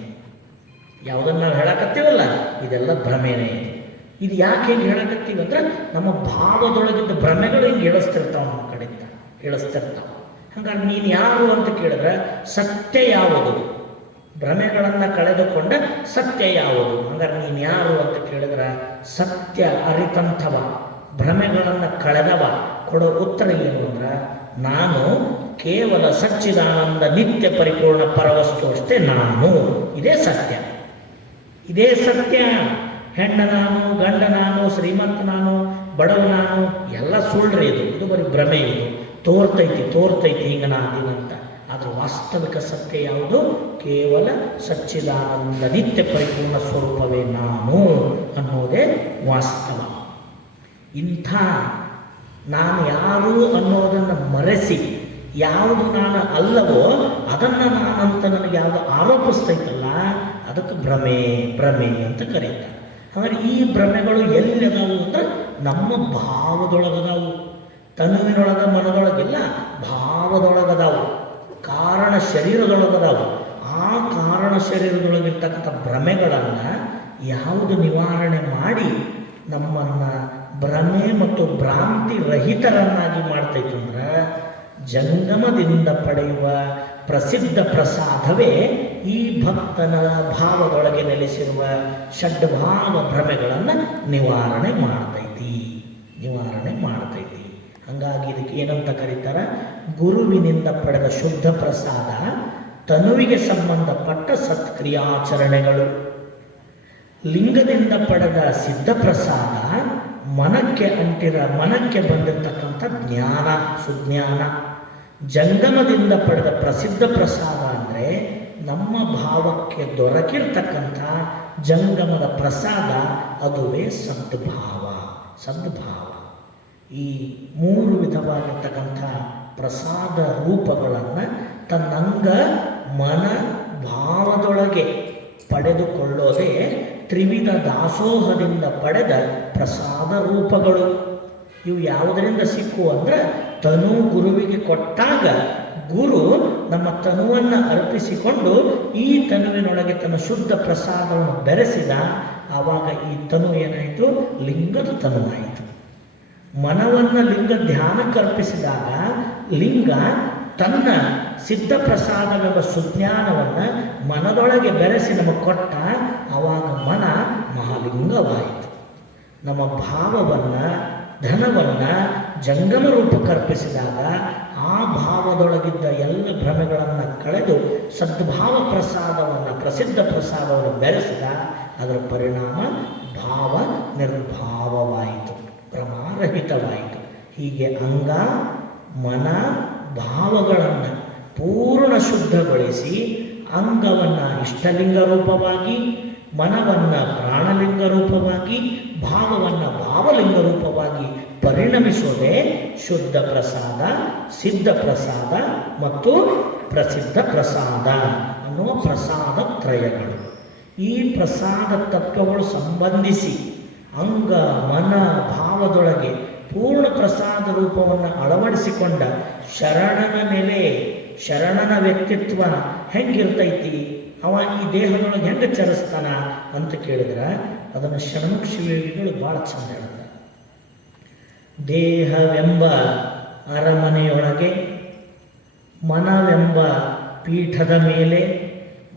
ಯಾವುದನ್ನು ನಾವು ಹೇಳಕತ್ತೀವಲ್ಲ, ಇದೆಲ್ಲ ಭ್ರಮೆನೇ ಇದು. ಇದು ಯಾಕೆ ಹಿಂಗೆ ಹೇಳಕತ್ತೀವಿ ಅಂದ್ರೆ, ನಮ್ಮ ಭಾವದೊಳಗಿದ್ದ ಭ್ರಮೆಗಳು ಹಿಂಗೆ ಹೇಳಿಸ್ತಿರ್ತಾವೆ, ನಮ್ಮ ಕಡೆಯಿಂದ ಹೇಳಿಸ್ತಿರ್ತಾವೆ. ಹಾಗಾಗಿ ನೀನು ಯಾರು ಅಂತ ಕೇಳಿದ್ರೆ ಸತ್ಯ ಯಾವುದು? ಭ್ರಮೆಗಳನ್ನು ಕಳೆದುಕೊಂಡ ಸತ್ಯ ಯಾವುದು? ಹಾಗಾದ್ರೆ ನೀನು ಯಾರು ಅಂತ ಕೇಳಿದ್ರೆ ಸತ್ಯ ಅರಿತಂಥವ, ಭ್ರಮೆಗಳನ್ನು ಕಳೆದವ ಕೊಡೋ ಉತ್ತರ ಏನು ಅಂದ್ರೆ, ನಾನು ಕೇವಲ ಸಚ್ಚಿದಾನಂದ ನಿತ್ಯ ಪರಿಪೂರ್ಣ ಪರವಸ್ತು ಅಷ್ಟೇ ನಾನು. ಇದೇ ಸತ್ಯ, ಇದೇ ಸತ್ಯ. ಹೆಣ್ಣ ನಾನು, ಗಂಡ ನಾನು, ಶ್ರೀಮಂತ ನಾನು, ಬಡವ ನಾನು ಎಲ್ಲ ಸುಳ್ಳ್ರಿ. ಇದು ಬರೀ ಭ್ರಮೆ. ಇದು ತೋರ್ತೈತಿ ಹಿಂಗ ನಾನಂತ. ಆದರೆ ವಾಸ್ತವಿಕ ಸತ್ಯ ಯಾವುದು? ಕೇವಲ ಸಚ್ಚಿದಾನಂದ ನಿತ್ಯ ಪರಿಪೂರ್ಣ ಸ್ವರೂಪವೇ ನಾನು ಅನ್ನೋದೇ ವಾಸ್ತವ. ಇಂಥ ನಾನು ಯಾರು ಅನ್ನೋದನ್ನು ಮರೆಸಿ ಯಾವುದು ನಾನು ಅಲ್ಲವೋ ಅದನ್ನು ನಾನಂತ ನನಗೆ ಯಾವುದು ಆರೋಪಿಸ್ತೈತಲ್ಲ, ಅದಕ್ಕೆ ಭ್ರಮೆ ಅಂತ ಕರೀತಾರೆ. ಹಾಗಾದ್ರೆ ಈ ಭ್ರಮೆಗಳು ಎಲ್ಲಿದಾವು ಅಂದ್ರೆ ನಮ್ಮ ಭಾವದೊಳಗದಾವು. ತನುವಿನೊಳಗ ಮನದೊಳಗಿಲ್ಲ, ಭಾವದೊಳಗದಾವು. ಕಾರಣ ಶರೀರದೊಳಗದಾವು. ಆ ಕಾರಣ ಶರೀರದೊಳಗಿರ್ತಕ್ಕಂಥ ಭ್ರಮೆಗಳನ್ನು ಯಾವುದು ನಿವಾರಣೆ ಮಾಡಿ ನಮ್ಮನ್ನು ಭ್ರಮೆ ಮತ್ತು ಭ್ರಾಂತಿ ರಹಿತರನ್ನಾಗಿ ಮಾಡ್ತೈತಂದ್ರೆ, ಜಂಗಮದಿಂದ ಪಡೆಯುವ ಪ್ರಸಿದ್ಧ ಪ್ರಸಾದವೇ ಈ ಭಕ್ತನ ಭಾವದೊಳಗೆ ನೆಲೆಸಿರುವ ಷಡ್ಭಾವ ಭ್ರಮೆಗಳನ್ನು ನಿವಾರಣೆ ಮಾಡ್ತೈತಿ. ಹಾಗಾಗಿ ಇದಕ್ಕೆ ಏನಂತ ಕರೀತಾರೆ? ಗುರುವಿನಿಂದ ಪಡೆದ ಶುದ್ಧ ಪ್ರಸಾದ, ತನುವಿಗೆ ಸಂಬಂಧಪಟ್ಟ ಸತ್ಕ್ರಿಯಾಚರಣೆಗಳು. ಲಿಂಗದಿಂದ ಪಡೆದ ಸಿದ್ಧ ಪ್ರಸಾದ, ಮನಕ್ಕೆ ಬಂದಿರತಕ್ಕಂಥ ಜ್ಞಾನ, ಸುಜ್ಞಾನ. ಜಂಗಮದಿಂದ ಪಡೆದ ಪ್ರಸಿದ್ಧ ಪ್ರಸಾದ ಅಂದರೆ ನಮ್ಮ ಭಾವಕ್ಕೆ ದೊರಕಿರ್ತಕ್ಕಂಥ ಜಂಗಮದ ಪ್ರಸಾದ, ಅದುವೇ ಸದ್ಭಾವ. ಈ 3 ವಿಧವಾಗಿರ್ತಕ್ಕಂಥ ಪ್ರಸಾದ ರೂಪಗಳನ್ನು ತನ್ನಂಗ ಮನ ಭಾವದೊಳಗೆ ಪಡೆದುಕೊಳ್ಳೋದೇ ತ್ರಿವಿಧ ದಾಸೋಹದಿಂದ ಪಡೆದ ಪ್ರಸಾದ ರೂಪಗಳು. ಇವು ಯಾವುದರಿಂದ ಸಿಕ್ಕುವು ಅಂದರೆ, ತನು ಗುರುವಿಗೆ ಕೊಟ್ಟಾಗ ಗುರು ನಮ್ಮ ತನುವನ್ನು ಅರ್ಪಿಸಿಕೊಂಡು ಈ ತನುವಿನೊಳಗೆ ತನ್ನ ಶುದ್ಧ ಪ್ರಸಾದವನ್ನು ಬೆರೆಸಿದ. ಆವಾಗ ಈ ತನು ಏನಾಯಿತು? ಲಿಂಗದ ತನುವಾಯಿತು. ಮನವನ್ನು ಲಿಂಗ ಧ್ಯಾನಕ್ಕೆ ಅರ್ಪಿಸಿದಾಗ ಲಿಂಗ ತನ್ನ ಸಿದ್ಧ ಪ್ರಸಾದವೆಂಬ ಸುಜ್ಞಾನವನ್ನು ಮನದೊಳಗೆ ಬೆರೆಸಿ ನಮಗೆ ಕೊಟ್ಟ. ಆವಾಗ ಮನ ಮಹಾಲಿಂಗವಾಯಿತು. ನಮ್ಮ ಭಾವವನ್ನು, ಧನವನ್ನು ಜಂಗಮ ರೂಪಕ್ಕೆ ಅರ್ಪಿಸಿದಾಗ ಆ ಭಾವದೊಳಗಿದ್ದ ಎಲ್ಲ ಭ್ರಮೆಗಳನ್ನು ಕಳೆದು ಸದ್ಭಾವ ಪ್ರಸಾದವನ್ನು, ಪ್ರಸಿದ್ಧ ಪ್ರಸಾದವನ್ನು ಬೆರೆಸಿದ. ಅದರ ಪರಿಣಾಮ ಭಾವ ನಿರ್ಭಾವವಾಯಿತು, ಭ್ರಮಾರಹಿತವಾಯಿತು. ಹೀಗೆ ಅಂಗ, ಮನ, ಭಾವಗಳನ್ನು ಪೂರ್ಣ ಶುದ್ಧಗೊಳಿಸಿ ಅಂಗವನ್ನು ಇಷ್ಟಲಿಂಗ ರೂಪವಾಗಿ, ಮನವನ್ನು ಪ್ರಾಣಲಿಂಗ ರೂಪವಾಗಿ, ಭಾವವನ್ನು ಭಾವಲಿಂಗ ರೂಪವಾಗಿ ಪರಿಣಮಿಸೋದೇ ಶುದ್ಧ ಪ್ರಸಾದ, ಸಿದ್ಧ ಪ್ರಸಾದ ಮತ್ತು ಪ್ರಸಿದ್ಧ ಪ್ರಸಾದ ಅನ್ನುವ ಪ್ರಸಾದ ತ್ರಯಗಳು. ಈ ಪ್ರಸಾದ ತತ್ವಗಳು ಸಂಬಂಧಿಸಿ ಅಂಗ, ಮನ, ಭಾವದೊಳಗೆ ಪೂರ್ಣ ಪ್ರಸಾದ ರೂಪವನ್ನು ಅಳವಡಿಸಿಕೊಂಡ ಶರಣನ ನೆಲೆ, ಶರಣನ ವ್ಯಕ್ತಿತ್ವ ಹೆಂಗಿರ್ತೈತಿ, ಅವ ಈ ದೇಹದೊಳಗೆ ಹೆಂಗೆ ಚರಿಸ್ತಾನ ಅಂತ ಕೇಳಿದ್ರೆ ಅದನ್ನು ಷಣ್ಮುಖ ಶಿವಯೋಗಿಗಳು ಭಾಳ ಚಂದ ಹೇಳ್ತಾರೆ. ದೇಹವೆಂಬ ಅರಮನೆಯೊಳಗೆ, ಮನವೆಂಬ ಪೀಠದ ಮೇಲೆ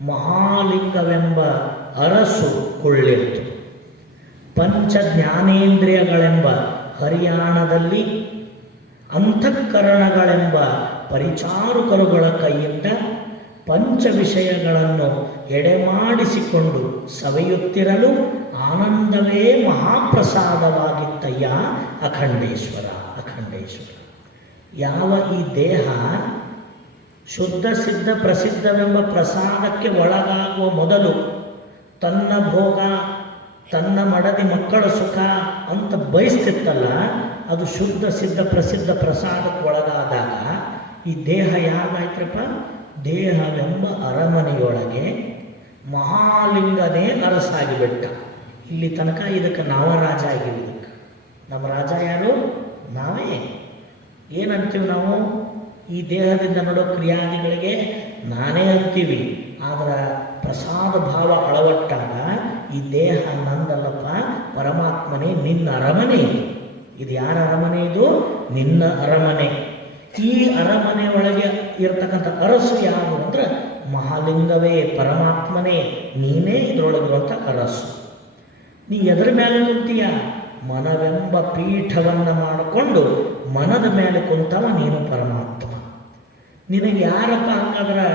ಮಹಾಲಿಂಗವೆಂಬ ಅರಸು ಕೊಳ್ಳಿತ್ತು. ಪಂಚ ಜ್ಞಾನೇಂದ್ರಿಯಗಳೆಂಬ ಹರಿಯಾಣದಲ್ಲಿ, ಅಂತಃಕರಣಗಳೆಂಬ ಪರಿಚಾರಕರುಗಳ ಕೈಯಿಂದ ಪಂಚ ವಿಷಯಗಳನ್ನು ಎಡೆಮಾಡಿಸಿಕೊಂಡು ಸವೆಯುತ್ತಿರಲು ಆನಂದವೇ ಮಹಾಪ್ರಸಾದವಾಗಿತ್ತಯ್ಯ ಅಖಂಡೇಶ್ವರ. ಅಖಂಡೇಶ್ವರ ಯಾವ ಈ ದೇಹ ಶುದ್ಧ ಸಿದ್ಧ ಪ್ರಸಿದ್ಧವೆಂಬ ಪ್ರಸಾದಕ್ಕೆ ಒಳಗಾಗುವ ಮೊದಲು ತನ್ನ ಭೋಗ, ತನ್ನ ಮಡದಿ ಮಕ್ಕಳ ಸುಖ ಅಂತ ಬಯಸ್ತಿತ್ತಲ್ಲ, ಅದು ಶುದ್ಧ ಸಿದ್ಧ ಪ್ರಸಿದ್ಧ ಪ್ರಸಾದಕ್ಕೆ ಒಳಗಾದಾಗ ಈ ದೇಹ ಯಾವಾಯ್ತ್ರಪ್ಪ? ದೇಹವೆಂಬ ಅರಮನೆಯೊಳಗೆ ಮಹಾಲಿಂಗನೇ ಅರಸಾಗಿಬಿಟ್ಟ. ಇಲ್ಲಿ ತನಕ ಇದಕ್ಕೆ ನಾವ ರಾಜ ಆಗಿವಿ. ಇದಕ್ಕೆ ನಮ್ಮ ರಾಜ ಯಾರು? ನಾವೇ. ಏನಂತೀವಿ ನಾವು? ಈ ದೇಹದಿಂದ ನೋಡೋ ಕ್ರಿಯಾದಿಗಳಿಗೆ ನಾನೇ ಅಂತೀವಿ. ಆದರೆ ಪ್ರಸಾದ ಭಾವ ಅಳವಟ್ಟಾಗ ಈ ದೇಹ ನಂದಲ್ಲಪ್ಪ, ಪರಮಾತ್ಮನೇ, ನಿನ್ನ ಅರಮನೆ. ಇದು ಯಾರ ಅರಮನೆ? ಇದು ನಿನ್ನ ಅರಮನೆ. ಈ ಅರಮನೆ ಒಳಗೆ ಇರತಕ್ಕಂಥ ಅರಸು ಯಾರು ಅಂದ್ರೆ ಮಹಾಲಿಂಗವೇ, ಪರಮಾತ್ಮನೇ, ನೀನೇ ಇದರೊಳಗಿರುವಂಥ ಅರಸು. ನೀ ಎದರ ಮೇಲೆ ಕುಂತೀಯ? ಮನವೆಂಬ ಪೀಠವನ್ನು ಮಾಡಿಕೊಂಡು ಮನದ ಮೇಲೆ ಕುಂತವ ನೀನು ಪರಮಾತ್ಮ. ನಿನಗೆ ಯಾರಪ್ಪ ಹಂಗಾದ್ರೆ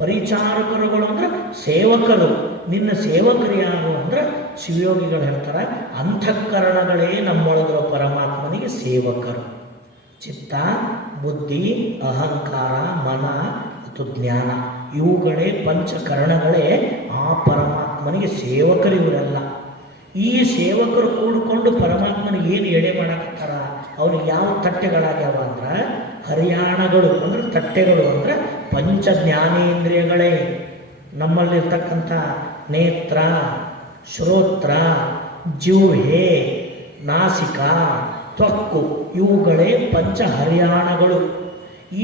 ಪರಿಚಾರಕರುಗಳು ಅಂದ್ರೆ ಸೇವಕರು. ನಿನ್ನ ಸೇವಕರು ಯಾರು ಅಂದ್ರೆ ಶಿವಯೋಗಿಗಳು ಹೇಳ್ತಾರೆ, ಅಂತಃಕರಣಗಳೇ ನಮ್ಮೊಳಗಿರೋ ಪರಮಾತ್ಮನಿಗೆ ಸೇವಕರು. ಚಿತ್ತ, ಬುದ್ಧಿ, ಅಹಂಕಾರ, ಮನ ಮತ್ತು ಜ್ಞಾನ ಇವುಗಳೇ ಪಂಚಕರಣಗಳೇ ಆ ಪರಮಾತ್ಮನಿಗೆ ಸೇವಕರು. ಇವರೆಲ್ಲ ಈ ಸೇವಕರು ಕೂಡಿಕೊಂಡು ಪರಮಾತ್ಮನಿಗೆ ಏನು ಎಡೆ ಮಾಡಕತ್ತಾರ? ಅವ್ರಿಗೆ ಯಾವ ತಟ್ಟೆಗಳಾಗ್ಯಾವ ಅಂದ್ರೆ ಹರಿಯಾಣಗಳು. ಅಂದ್ರೆ ತಟ್ಟೆಗಳು ಅಂದ್ರೆ ಪಂಚ ಜ್ಞಾನೇಂದ್ರಿಯಗಳೇ. ನಮ್ಮಲ್ಲಿರ್ತಕ್ಕಂಥ ನೇತ್ರ, ಶ್ರೋತ್ರ, ಜಿಹ್ವೆ, ನಾಸಿಕ, ತ್ವಕ್ಕು ಇವುಗಳೇ ಪಂಚ ಹರಿಯಾಣಗಳು.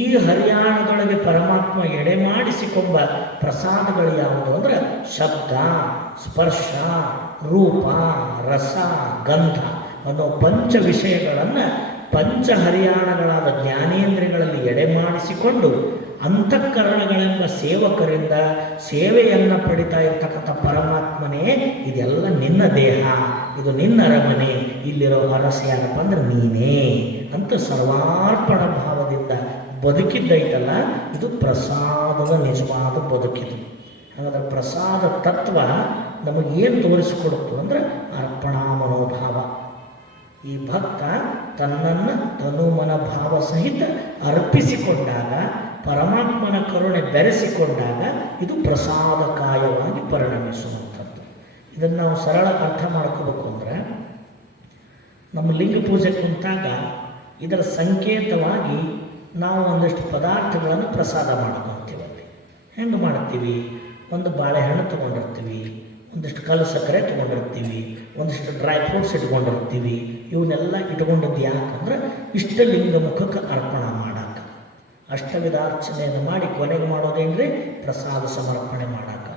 ಈ ಹರಿಯಾಣಗಳಿಗೆ ಪರಮಾತ್ಮ ಎಡೆ ಮಾಡಿಸಿಕೊಂಬ ಪ್ರಸಾದಗಳು ಯಾವುದು ಅಂದರೆ ಶಬ್ದ, ಸ್ಪರ್ಶ, ರೂಪ, ರಸ, ಗಂಧ ಅನ್ನೋ ಪಂಚ ವಿಷಯಗಳನ್ನು ಪಂಚ ಹರಿಯಾಣಗಳಾದ ಜ್ಞಾನೇಂದ್ರಿಯಗಳಲ್ಲಿ ಎಡೆ ಮಾಡಿಸಿಕೊಂಡು ಅಂತಃಕರಣಗಳೆಂಬ ಸೇವಕರಿಂದ ಸೇವೆಯನ್ನು ಪಡಿತಾ ಇರ್ತಕ್ಕಂಥ ಪರಮಾತ್ಮನೇ, ಇದೆಲ್ಲ ನಿನ್ನ ದೇಹ, ಇದು ನಿನ್ನ ಅರಮನೆ, ಇಲ್ಲಿರೋ ಅರಸ ಯಾರಪ್ಪ ಅಂದ್ರೆ ನೀನೇ ಅಂತ ಸರ್ವಾರ್ಪಣ ಭಾವದಿಂದ ಬದುಕಿದ್ದೈತಲ್ಲ, ಇದು ಪ್ರಸಾದದ ನಿಜವಾದ ಬದುಕಿದು. ಹಾಗಾದ್ರೆ ಪ್ರಸಾದ ತತ್ವ ನಮಗೇನು ತೋರಿಸಿಕೊಡುತ್ತು ಅಂದರೆ ಅರ್ಪಣಾ ಮನೋಭಾವ. ಈ ಭಕ್ತ ತನ್ನನ್ನು ತನುಮನ ಭಾವ ಸಹಿತ ಅರ್ಪಿಸಿಕೊಂಡಾಗ, ಪರಮಾತ್ಮನ ಕರುಣೆ ಬೆರೆಸಿಕೊಂಡಾಗ ಇದು ಪ್ರಸಾದಕಾಯವಾಗಿ ಪರಿಣಮಿಸುವಂಥದ್ದು. ಇದನ್ನು ನಾವು ಸರಳ ಅರ್ಥ ಮಾಡ್ಕೋಬೇಕು ಅಂದರೆ, ನಮ್ಮ ಲಿಂಗ ಪೂಜೆ ಕುಂತಾಗ ಇದರ ಸಂಕೇತವಾಗಿ ನಾವು ಒಂದಷ್ಟು ಪದಾರ್ಥಗಳನ್ನು ಪ್ರಸಾದ ಮಾಡ್ಕೊತೀವಲ್ಲಿ. ಹೆಂಗೆ ಮಾಡ್ತೀವಿ? ಒಂದು ಬಾಳೆಹಣ್ಣು ತೊಗೊಂಡಿರ್ತೀವಿ, ಒಂದಿಷ್ಟು ಕಲ್ಲು ಸಕ್ಕರೆ ತೊಗೊಂಡಿರ್ತೀವಿ, ಒಂದಿಷ್ಟು ಡ್ರೈ ಫ್ರೂಟ್ಸ್ ಇಟ್ಕೊಂಡಿರ್ತೀವಿ. ಇವನ್ನೆಲ್ಲ ಇಟ್ಕೊಂಡದ್ದು ಯಾಕಂದ್ರೆ ಇಷ್ಟಲಿಂಗ ಮುಖಕ್ಕೆ ಅರ್ಪಣ ಮಾಡಕ್ಕೆ, ಅಷ್ಟವಿಧಾರ್ಚನೆಯನ್ನು ಮಾಡಿ ಕೊನೆಗೆ ಮಾಡೋದೇನ್ರಿ? ಪ್ರಸಾದ ಸಮರ್ಪಣೆ ಮಾಡಕ್ಕೆ.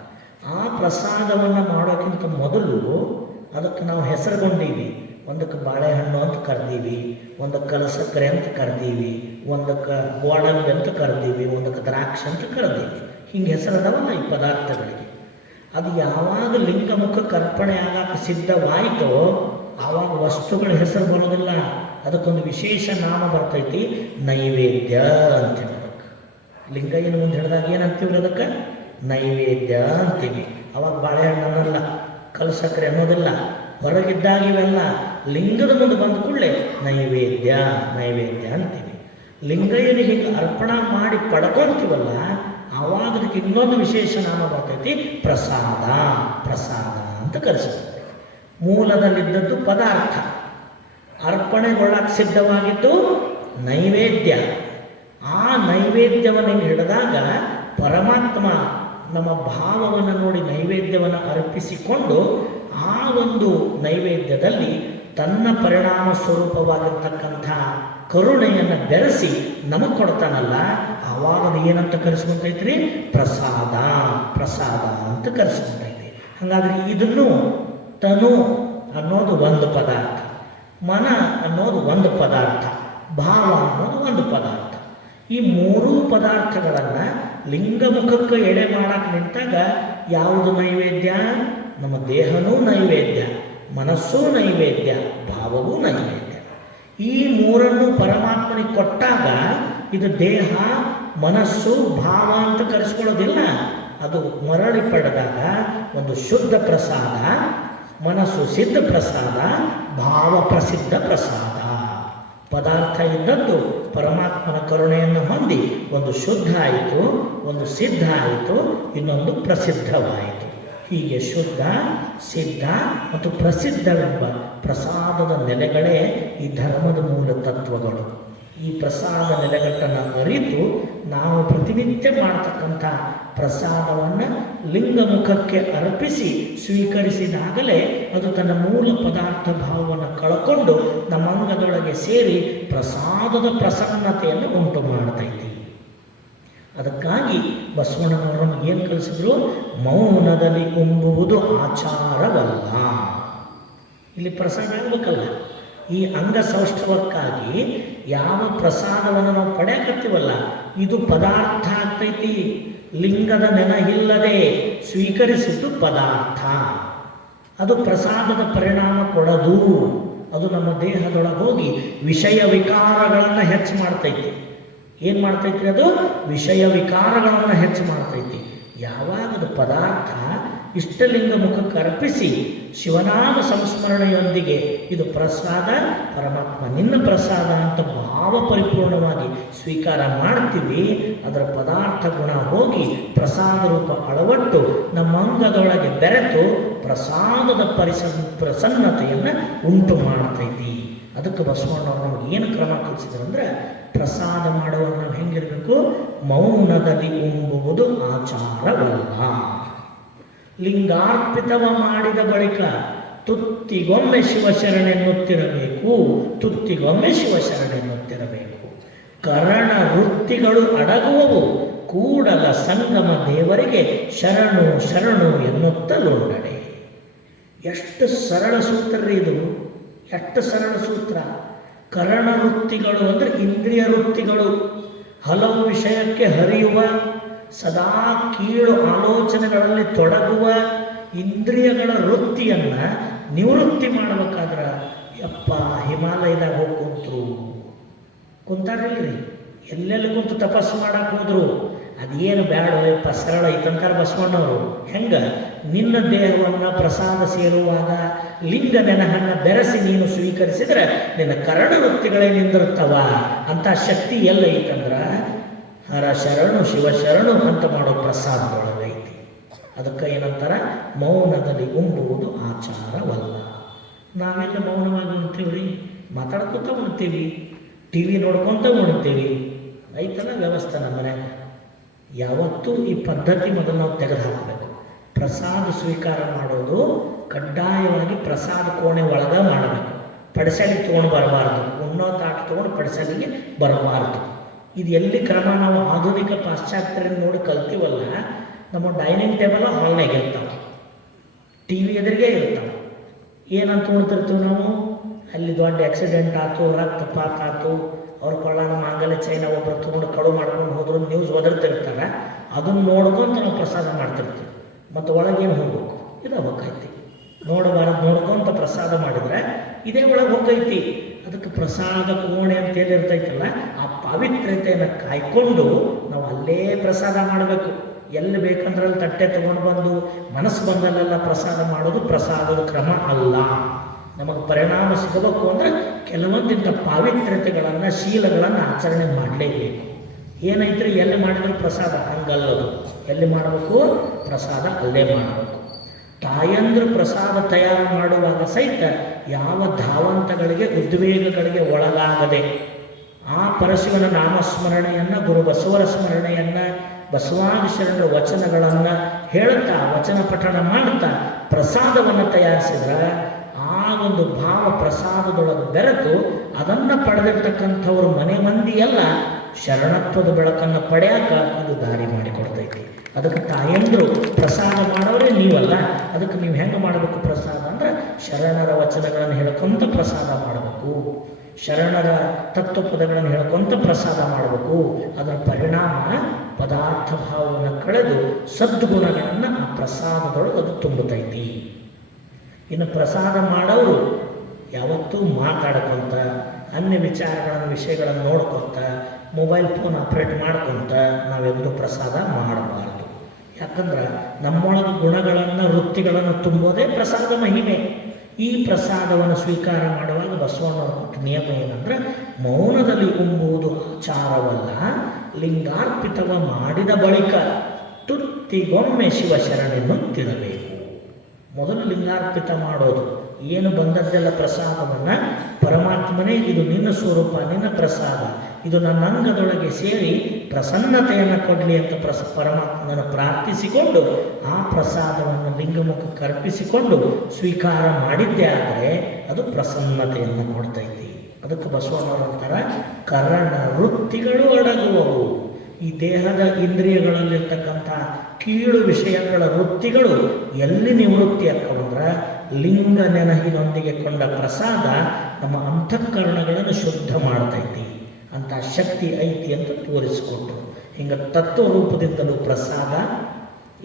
ಆ ಪ್ರಸಾದವನ್ನು ಮಾಡೋಕ್ಕಿಂತ ಮೊದಲು ಅದಕ್ಕೆ ನಾವು ಹೆಸರುಗೊಂಡೀವಿ. ಒಂದಕ್ಕೆ ಬಾಳೆಹಣ್ಣು ಅಂತ ಕರೆದೀವಿ, ಒಂದಕ್ಕೆ ಕಲ್ಲು ಸಕ್ಕರೆ ಅಂತ ಕರೆದೀವಿ, ಒಂದಕ್ಕೆ ಗೋಡಂಬಿ ಅಂತ ಕರೆದೀವಿ, ಒಂದಕ್ಕೆ ದ್ರಾಕ್ಷಿ ಅಂತ ಕರೆದೀವಿ. ಹಿಂಗೆ ಹೆಸರದವಲ್ಲ ಈ ಪದಾರ್ಥಗಳಿಗೆ. ಅದು ಯಾವಾಗ ಲಿಂಗ ಮುಖಕ್ಕೆ ಅರ್ಪಣೆ ಆಗಕ್ಕೆ ಸಿದ್ಧವಾಯಿತೋ ಆವಾಗ ವಸ್ತುಗಳ ಹೆಸರು ಬರೋದಿಲ್ಲ, ಅದಕ್ಕೊಂದು ವಿಶೇಷ ನಾಮ ಬರ್ತೈತಿ, ನೈವೇದ್ಯ ಅಂತ ಹೇಳೋದಕ್ಕೆ. ಲಿಂಗ ಏನು ಮುಂದೆ ಹಿಡಿದಾಗ ಏನಂತೀವಿ? ಅದಕ್ಕೆ ನೈವೇದ್ಯ ಅಂತೀವಿ. ಅವಾಗ ಬಾಳೆಹಣ್ಣು ಅನ್ನಲ್ಲ, ಕಲ್ಲು ಸಕ್ಕರೆ ಅನ್ನೋದಿಲ್ಲ. ಹೊರಗಿದ್ದಾಗ ಇವೆಲ್ಲ ಲಿಂಗದ ಮುಂದೆ ಬಂದ ಕೂಡಲೇ ನೈವೇದ್ಯ ನೈವೇದ್ಯ ಅಂತೀವಿ. ಲಿಂಗಯ್ಯನಿಗೆ ಹಿಂಗೆ ಅರ್ಪಣೆ ಮಾಡಿ ಪಡ್ಕೊಳ್ತೀವಲ್ಲ, ಆವಾಗ ಅದಕ್ಕೆ ಇನ್ನೊಂದು ವಿಶೇಷ ನಾಮ ಬರ್ತೈತಿ, ಪ್ರಸಾದ. ಪ್ರಸಾದ ಅಂತ ಕರೆಸ್ತೀವಿ. ಮೂಲದಲ್ಲಿದ್ದದ್ದು ಪದಾರ್ಥ, ಅರ್ಪಣೆಗೊಳ್ಳಕ್ಕೆ ಸಿದ್ಧವಾಗಿದ್ದು ನೈವೇದ್ಯ. ಆ ನೈವೇದ್ಯವನ್ನು ಹಿಡಿದಾಗ ಪರಮಾತ್ಮ ನಮ್ಮ ಭಾವವನ್ನು ನೋಡಿ ನೈವೇದ್ಯವನ್ನು ಅರ್ಪಿಸಿಕೊಂಡು ಆ ಒಂದು ನೈವೇದ್ಯದಲ್ಲಿ ತನ್ನ ಪರಿಣಾಮ ಸ್ವರೂಪವಾಗಿರ್ತಕ್ಕಂಥ ಕರುಣೆಯನ್ನು ಬೆರೆಸಿ ನಮಗೆ ಕೊಡ್ತಾನಲ್ಲ, ಆವಾಗ ಅದು ಏನಂತ ಕರೆಸ್ಕೊಂತೈತ್ರಿ? ಪ್ರಸಾದ. ಪ್ರಸಾದ ಅಂತ ಕರೆಸ್ಕೊಂತೈತಿ. ಹಾಗಾದ್ರೆ ಇದನ್ನು ತನು ಅನ್ನೋದು ಒಂದು ಪದಾರ್ಥ, ಮನ ಅನ್ನೋದು ಒಂದು ಪದಾರ್ಥ, ಭಾವ ಅನ್ನೋದು ಒಂದು ಪದಾರ್ಥ. ಈ ಮೂರೂ ಪದಾರ್ಥಗಳನ್ನು ಲಿಂಗಮುಖಕ್ಕೆ ಎಡೆ ಮಾಡಕ್ಕೆ ನಿಂತಾಗ ಯಾವುದು ನೈವೇದ್ಯ? ನಮ್ಮ ದೇಹನೂ ನೈವೇದ್ಯ, ಮನಸ್ಸೂ ನೈವೇದ್ಯ, ಭಾವವೂ ನೈವೇದ್ಯ. ಈ ಮೂರನ್ನು ಪರಮಾತ್ಮನಿಗೆ ಕೊಟ್ಟಾಗ ಇದು ದೇಹ ಮನಸ್ಸು ಭಾವ ಅಂತ ಕರೆಸ್ಕೊಳ್ಳೋದಿಲ್ಲ. ಅದು ಮರಳಿ ಪಡೆದಾಗ ಒಂದು ಶುದ್ಧ ಪ್ರಸಾದ, ಮನಸ್ಸು ಸಿದ್ಧ ಪ್ರಸಾದ, ಭಾವ ಪ್ರಸಿದ್ಧ ಪ್ರಸಾದ. ಪದಾರ್ಥ ಇದ್ದದ್ದು ಪರಮಾತ್ಮನ ಕರುಣೆಯನ್ನು ಹೊಂದಿ ಒಂದು ಶುದ್ಧ ಆಯಿತು, ಒಂದು ಸಿದ್ಧ ಆಯಿತು, ಇನ್ನೊಂದು ಪ್ರಸಿದ್ಧವಾಯಿತು. ಹೀಗೆ ಶುದ್ಧ, ಸಿದ್ಧ ಮತ್ತು ಪ್ರಸಿದ್ಧವೆಂಬ ಪ್ರಸಾದದ ನೆಲೆಗಳೇ ಈ ಧರ್ಮದ ಮೂಲ ತತ್ವಗಳು. ಈ ಪ್ರಸಾದ ನೆಲೆಗಟ್ಟನ್ನು ಅರಿತು ನಾವು ಪ್ರತಿನಿತ್ಯ ಮಾಡ್ತಕ್ಕಂಥ ಪ್ರಸಾದವನ್ನು ಲಿಂಗಮುಖಕ್ಕೆ ಅರ್ಪಿಸಿ ಸ್ವೀಕರಿಸಿದಾಗಲೇ ಅದು ತನ್ನ ಮೂಲ ಪದಾರ್ಥ ಭಾವವನ್ನು ಕಳ್ಕೊಂಡು ನಮ್ಮ ಅಂಗದೊಳಗೆ ಸೇರಿ ಪ್ರಸಾದದ ಪ್ರಸನ್ನತೆಯನ್ನು ಉಂಟು ಮಾಡ್ತೈತಿ. ಅದಕ್ಕಾಗಿ ಬಸವಣ್ಣನವರು ನಮಗೆ ಏನು ಕಲಿಸಿದ್ರು? ಮೌನದಲ್ಲಿ ಉಂಬುವುದು ಆಚಾರವಲ್ಲ. ಇಲ್ಲಿ ಪ್ರಸಾದ ಆಗಬೇಕಲ್ಲ. ಈ ಅಂಗಸೌಷ್ಠವಕ್ಕಾಗಿ ಯಾವ ಪ್ರಸಾದವನ್ನು ನಾವು ಪಡೆಯಕತ್ತೀವಲ್ಲ, ಇದು ಪದಾರ್ಥ ಆಗ್ತೈತಿ. ಲಿಂಗದ ನೆನಹಿಲ್ಲದೆ ಸ್ವೀಕರಿಸಿದ್ದು ಪದಾರ್ಥ. ಅದು ಪ್ರಸಾದದ ಪರಿಣಾಮ ಕೊಡದು. ಅದು ನಮ್ಮ ದೇಹದೊಳಗೆ ಹೋಗಿ ವಿಷಯ ವಿಕಾರಗಳನ್ನು ಹೆಚ್ಚು ಮಾಡ್ತೈತಿ. ಏನು ಮಾಡ್ತೈತಿ? ಅದು ವಿಷಯ ವಿಕಾರಗಳನ್ನು ಹೆಚ್ಚು ಮಾಡ್ತೈತಿ. ಯಾವಾಗ ಅದು ಪದಾರ್ಥ ಇಷ್ಟಲಿಂಗ ಮುಖಕ್ಕೆ ಅರ್ಪಿಸಿ ಶಿವನಾಮ ಸಂಸ್ಮರಣೆಯೊಂದಿಗೆ ಇದು ಪ್ರಸಾದ, ಪರಮಾತ್ಮ ನಿನ್ನ ಪ್ರಸಾದ ಅಂತ ಭಾವ ಪರಿಪೂರ್ಣವಾಗಿ ಸ್ವೀಕಾರ ಮಾಡ್ತೀವಿ, ಅದರ ಪದಾರ್ಥ ಗುಣ ಹೋಗಿ ಪ್ರಸಾದ ರೂಪ ಅಳವಟ್ಟು ನಮ್ಮ ಅಂಗದೊಳಗೆ ಬೆರೆತು ಪ್ರಸಾದದ ಪ್ರಸನ್ನತೆಯನ್ನು ಉಂಟು ಮಾಡ್ತೈತಿ. ಅದಕ್ಕೆ ಬಸವಣ್ಣವ್ರು ನಮಗೆ ಏನು ಕ್ರಮ ಕಲಿಸಿದ್ರಂದ್ರೆ, ಪ್ರಸಾದ ಮಾಡುವಾಗ ನಾವು ಹೆಂಗಿರಬೇಕು? ಮೌನದಲ್ಲಿ ಉಂಬುವುದು ಆಚಾರವಲ್ಲ. ಲಿಂಗಾರ್ಪಿತವ ಮಾಡಿದ ಬಳಿಕ ತುತ್ತಿಗೊಮ್ಮೆ ಶಿವಶರಣೆನ್ನುತ್ತಿರಬೇಕು. ತುತ್ತಿಗೊಮ್ಮೆ ಶಿವಶರಣೆನ್ನುತ್ತಿರಬೇಕು. ಕರಣ ವೃತ್ತಿಗಳು ಅಡಗುವವು, ಕೂಡಲ ಸಂಗಮ ದೇವರಿಗೆ ಶರಣು ಶರಣು ಎನ್ನುತ್ತಲೊಂದಡೆ. ಎಷ್ಟು ಸರಳ ಸೂತ್ರ ಇದು, ಎಷ್ಟು ಸರಳ ಸೂತ್ರ. ಕರಣ ವೃತ್ತಿಗಳು ಅಂದರೆ ಇಂದ್ರಿಯ ವೃತ್ತಿಗಳು, ಹಲವು ವಿಷಯಕ್ಕೆ ಹರಿಯುವ, ಸದಾ ಕೀಳು ಆಲೋಚನೆಗಳಲ್ಲಿ ತೊಡಗುವ ಇಂದ್ರಿಯಗಳ ವೃತ್ತಿಯನ್ನು ನಿವೃತ್ತಿ ಮಾಡಬೇಕಾದ್ರೆ ಯಪ್ಪ ಹಿಮಾಲಯದಾಗ ಹೋಗಿ ಕುಂತಾರಿಲ್ರಿ, ಎಲ್ಲೆಲ್ಲಿ ಕುಂತು ತಪಸ್ಸು ಮಾಡಕ್ಕೆ ಹೋದ್ರು. ಅದೇನು ಬೇಡವಪ್ಪ, ಸರಳ ಐತಂತಾರೆ ಬಸವಣ್ಣವರು. ಹೆಂಗೆ? ನಿನ್ನ ದೇಹವನ್ನು ಪ್ರಸಾದ ಸೇರುವಾಗ ಲಿಂಗ ನೆನಹನ್ನು ಬೆರೆಸಿ ನೀನು ಸ್ವೀಕರಿಸಿದ್ರೆ ನಿನ್ನ ಕರಣ ವೃತ್ತಿಗಳೇ ನಿಂದಿರುತ್ತವ ಅಂತ ಶಕ್ತಿ ಎಲ್ಲ ಐತಂದ್ರೆ ಹರ ಶರಣು ಶಿವಶರಣು ಅಂತ ಮಾಡೋ ಪ್ರಸಾದದೊಳಗೈತಿ. ಅದಕ್ಕೆ ಏನಂತಾರ? ಮೌನದಲ್ಲಿ ಉಂಬುವುದು ಆಚಾರವಲ್ಲ. ನಾವೆಲ್ಲ ಮೌನವಾಗಿ ಉಣ್ತೀವ್ರಿ, ಮಾತಾಡ್ಕೊತ ಉಣ್ತೀವಿ, ಟಿ ವಿ ನೋಡ್ಕೊತ ಉಣ್ತೀವಿ, ಐತಲ್ಲ ವ್ಯವಸ್ಥೆ ನಮ್ಮ ಮನ್ಯಾಗ. ಯಾವತ್ತೂ ಈ ಪದ್ಧತಿ ಮೊದಲು ನಾವು ತೆಗೆದು ಹಾಕಬೇಕು. ಪ್ರಸಾದ ಸ್ವೀಕಾರ ಮಾಡೋದು ಕಡ್ಡಾಯವಾಗಿ ಪ್ರಸಾದ ಕೋಣೆ ಒಳಗೆ ಮಾಡಬೇಕು. ಪಡಿಸಲಿಗೆ ತೊಗೊಂಡು ಬರಬಾರ್ದು. ಉಣ್ಣೋ ತಾಟ ತೊಗೊಂಡು ಪಡಿಸಲಿಗೆ ಬರಬಾರ್ದು. ಇದು ಎಲ್ಲಿ ಕ್ರಮ ನಾವು ಆಧುನಿಕ ಪಾಶ್ಚಾತ್ಯರನ್ನು ನೋಡಿ ಕಲ್ತೀವಲ್ಲ, ನಮ್ಮ ಡೈನಿಂಗ್ ಟೇಬಲ್ ಹಾಲ್ನಾಗ ಇರ್ತಾವೆ, ಟಿ ವಿ ಎದುರಿಗೆ ಇರ್ತಾವೆ. ಏನಂತ ಉಣ್ತಿರ್ತೀವಿ ನಾವು? ಅಲ್ಲಿ ದೊಡ್ಡ ಆಕ್ಸಿಡೆಂಟ್ ಆಯ್ತು, ರಕ್ತಪಾತ ಆಯ್ತು, ಅವ್ರ ಕೊಳ್ಳಾನ ಮಾಂಗಲ್ಯ ಚೈನ ಒಬ್ಬರು ತೊಗೊಂಡು ಕಡು ಮಾಡ್ಕೊಂಡು ಹೋದ್ರು ನ್ಯೂಸ್ ಒದರ್ತಿರ್ತಾರೆ. ಅದನ್ನು ನೋಡ್ಕೊಂತ ನಾವು ಪ್ರಸಾದ ಮಾಡ್ತಿರ್ತೀವಿ. ಮತ್ತು ಒಳಗೇನು ಹೋಗ್ಬೇಕು? ಇದು ಹೋಗೈತಿ. ನೋಡಬಾರದು, ನೋಡ್ಕೊಂತ ಪ್ರಸಾದ ಮಾಡಿದರೆ ಇದೇ ಒಳಗೆ ಹೋಗೈತಿ. ಅದಕ್ಕೆ ಪ್ರಸಾದ ಕೋಣೆ ಅಂತೇಳಿ ಇರ್ತೈತಲ್ಲ, ಆ ಪವಿತ್ರತೆಯನ್ನು ಕಾಯ್ಕೊಂಡು ನಾವು ಅಲ್ಲೇ ಪ್ರಸಾದ ಮಾಡಬೇಕು. ಎಲ್ಲಿ ಬೇಕಂದ್ರಲ್ಲಿ ತಟ್ಟೆ ತೊಗೊಂಡು ಬಂದು ಮನಸ್ಸು ಬಂದಲ್ಲೆಲ್ಲ ಪ್ರಸಾದ ಮಾಡೋದು ಪ್ರಸಾದದ ಕ್ರಮ ಅಲ್ಲ. ನಮಗೆ ಪರಿಣಾಮ ಸಿಗಬೇಕು ಅಂದರೆ ಕೆಲವೊಂದಿದ್ದ ಪಾವಿತ್ರ್ಯತೆಗಳನ್ನು, ಶೀಲಗಳನ್ನು ಆಚರಣೆ ಮಾಡಲೇಬೇಕು. ಏನೈತ್ರಿ, ಎಲ್ಲಿ ಮಾಡಿದ್ರು ಪ್ರಸಾದ ಹಂಗಲ್ಲದು. ಎಲ್ಲಿ ಮಾಡಬೇಕು? ಪ್ರಸಾದ ಅಲ್ಲೇ ಮಾಡಬೇಕು. ತಾಯಂದ್ರು ಪ್ರಸಾದ ತಯಾರು ಮಾಡುವಾಗ ಸಹಿತ ಯಾವ ಧಾವಂತಗಳಿಗೆ, ಉದ್ವೇಗಗಳಿಗೆ ಒಳಗಾಗದೆ ಆ ಪರಶಿವನ ನಾಮಸ್ಮರಣೆಯನ್ನು, ಗುರು ಬಸವರ ಸ್ಮರಣೆಯನ್ನು, ಬಸವಾದಿ ಶರಣರ ವಚನಗಳನ್ನು ಹೇಳ್ತಾ, ವಚನ ಪಠಣ ಮಾಡ್ತಾ ಪ್ರಸಾದವನ್ನು ತಯಾರಿಸಿದ್ರೆ ಆ ಒಂದು ಭಾವ ಪ್ರಸಾದದೊಳಗೆ ಬೆರೆತು ಅದನ್ನು ಪಡೆದಿರ್ತಕ್ಕಂಥವ್ರ ಮನೆ ಮಂದಿಯೆಲ್ಲ ಶರಣತ್ವದ ಬೆಳಕನ್ನು ಪಡೆಯಾಕ ಇದು ದಾರಿ ಮಾಡಿಕೊಡ್ತೈತಿ. ಅದಕ್ಕೆ ತಾಯಂದ್ರು ಪ್ರಸಾದ ಮಾಡೋರೇ ನೀವಲ್ಲ. ಅದಕ್ಕೆ ನೀವು ಹೆಂಗೆ ಮಾಡಬೇಕು ಪ್ರಸಾದ ಅಂದರೆ ಶರಣರ ವಚನಗಳನ್ನು ಹೇಳ್ಕೊಂತ ಪ್ರಸಾದ ಮಾಡಬೇಕು, ಶರಣರ ತತ್ವಪದಗಳನ್ನು ಹೇಳ್ಕೊಂತ ಪ್ರಸಾದ ಮಾಡಬೇಕು. ಅದರ ಪರಿಣಾಮ ಪದಾರ್ಥ ಭಾವವನ್ನು ಕಳೆದು ಸದ್ಗುಣಗಳನ್ನು ಆ ಪ್ರಸಾದದೊಳಗೆ ಅದು ತುಂಬುತ್ತೈತಿ. ಇನ್ನು ಪ್ರಸಾದ ಮಾಡೋರು ಯಾವತ್ತೂ ಮಾತಾಡ್ಕೊಂತ ಅನ್ಯ ವಿಷಯಗಳನ್ನು ನೋಡ್ಕೊತ ಮೊಬೈಲ್ ಫೋನ್ ಆಪ್ರೇಟ್ ಮಾಡ್ಕೊತ ನಾವೆಂದು ಪ್ರಸಾದ ಮಾಡಬಾರ್ದು. ಯಾಕಂದ್ರೆ ನಮ್ಮೊಳಗೆ ಗುಣಗಳನ್ನು ವೃತ್ತಿಗಳನ್ನು ತುಂಬೋದೇ ಪ್ರಸಾದ ಮಹಿಮೆ. ಈ ಪ್ರಸಾದವನ್ನು ಸ್ವೀಕಾರ ಮಾಡುವಾಗ ಬಸವಣ್ಣವರು ಕೊಟ್ಟ ನಿಯಮ ಏನಂದ್ರೆ, ಮೌನದಲ್ಲಿ ಉಂಬುವುದು ಆಚಾರವಲ್ಲ, ಲಿಂಗಾರ್ಪಿತವ ಮಾಡಿದ ಬಳಿಕ ತುತ್ತಿಗೊಮ್ಮೆ ಶಿವಶರಣೆನ್ನುತ್ತಿರಬೇಕು. ಮೊದಲು ಲಿಂಗಾರ್ಪಿತ ಮಾಡೋದು, ಏನು ಬಂದದ್ದೆಲ್ಲ ಪ್ರಸಾದವನ್ನು ಪರಮಾತ್ಮನೇ ಇದು ನಿನ್ನ ಸ್ವರೂಪ, ನಿನ್ನ ಪ್ರಸಾದ, ಇದು ನನ್ನ ಅಂಗದೊಳಗೆ ಸೇರಿ ಪ್ರಸನ್ನತೆಯನ್ನು ಕೊಡಲಿ ಅಂತ ಪರಮಾತ್ಮನ ಪ್ರಾರ್ಥಿಸಿಕೊಂಡು ಆ ಪ್ರಸಾದವನ್ನು ಲಿಂಗಮುಖಕ್ಕೆ ಅರ್ಪಿಸಿಕೊಂಡು ಸ್ವೀಕಾರ ಮಾಡಿದ್ದೇ ಆದರೆ ಅದು ಪ್ರಸನ್ನತೆಯನ್ನು ಕೊಡ್ತೈತಿ. ಅದಕ್ಕೆ ಬಸವಣ್ಣವ್ರ ಅಂತಾರ, ಕರಣ ವೃತ್ತಿಗಳು ಅಡಗುವವು. ಈ ದೇಹದ ಇಂದ್ರಿಯಗಳಲ್ಲಿರ್ತಕ್ಕಂಥ ಕೀಳು ವಿಷಯಗಳ ವೃತ್ತಿಗಳು ಎಲ್ಲಿ ನಿವೃತ್ತಿ ಆಕ್ಕವಂದ್ರೆ ಲಿಂಗ ನೆನಹಿನೊಂದಿಗೆ ಕೊಂಡ ಪ್ರಸಾದ ನಮ್ಮ ಅಂತಃಕರಣಗಳನ್ನು ಶುದ್ಧ ಮಾಡ್ತೈತಿ. ಅಂಥ ಶಕ್ತಿ ಐತಿ ಅಂತ ತೋರಿಸಿಕೊಟ್ರು. ಹಿಂಗೆ ತತ್ವ ರೂಪದಿಂದಲೂ ಪ್ರಸಾದ,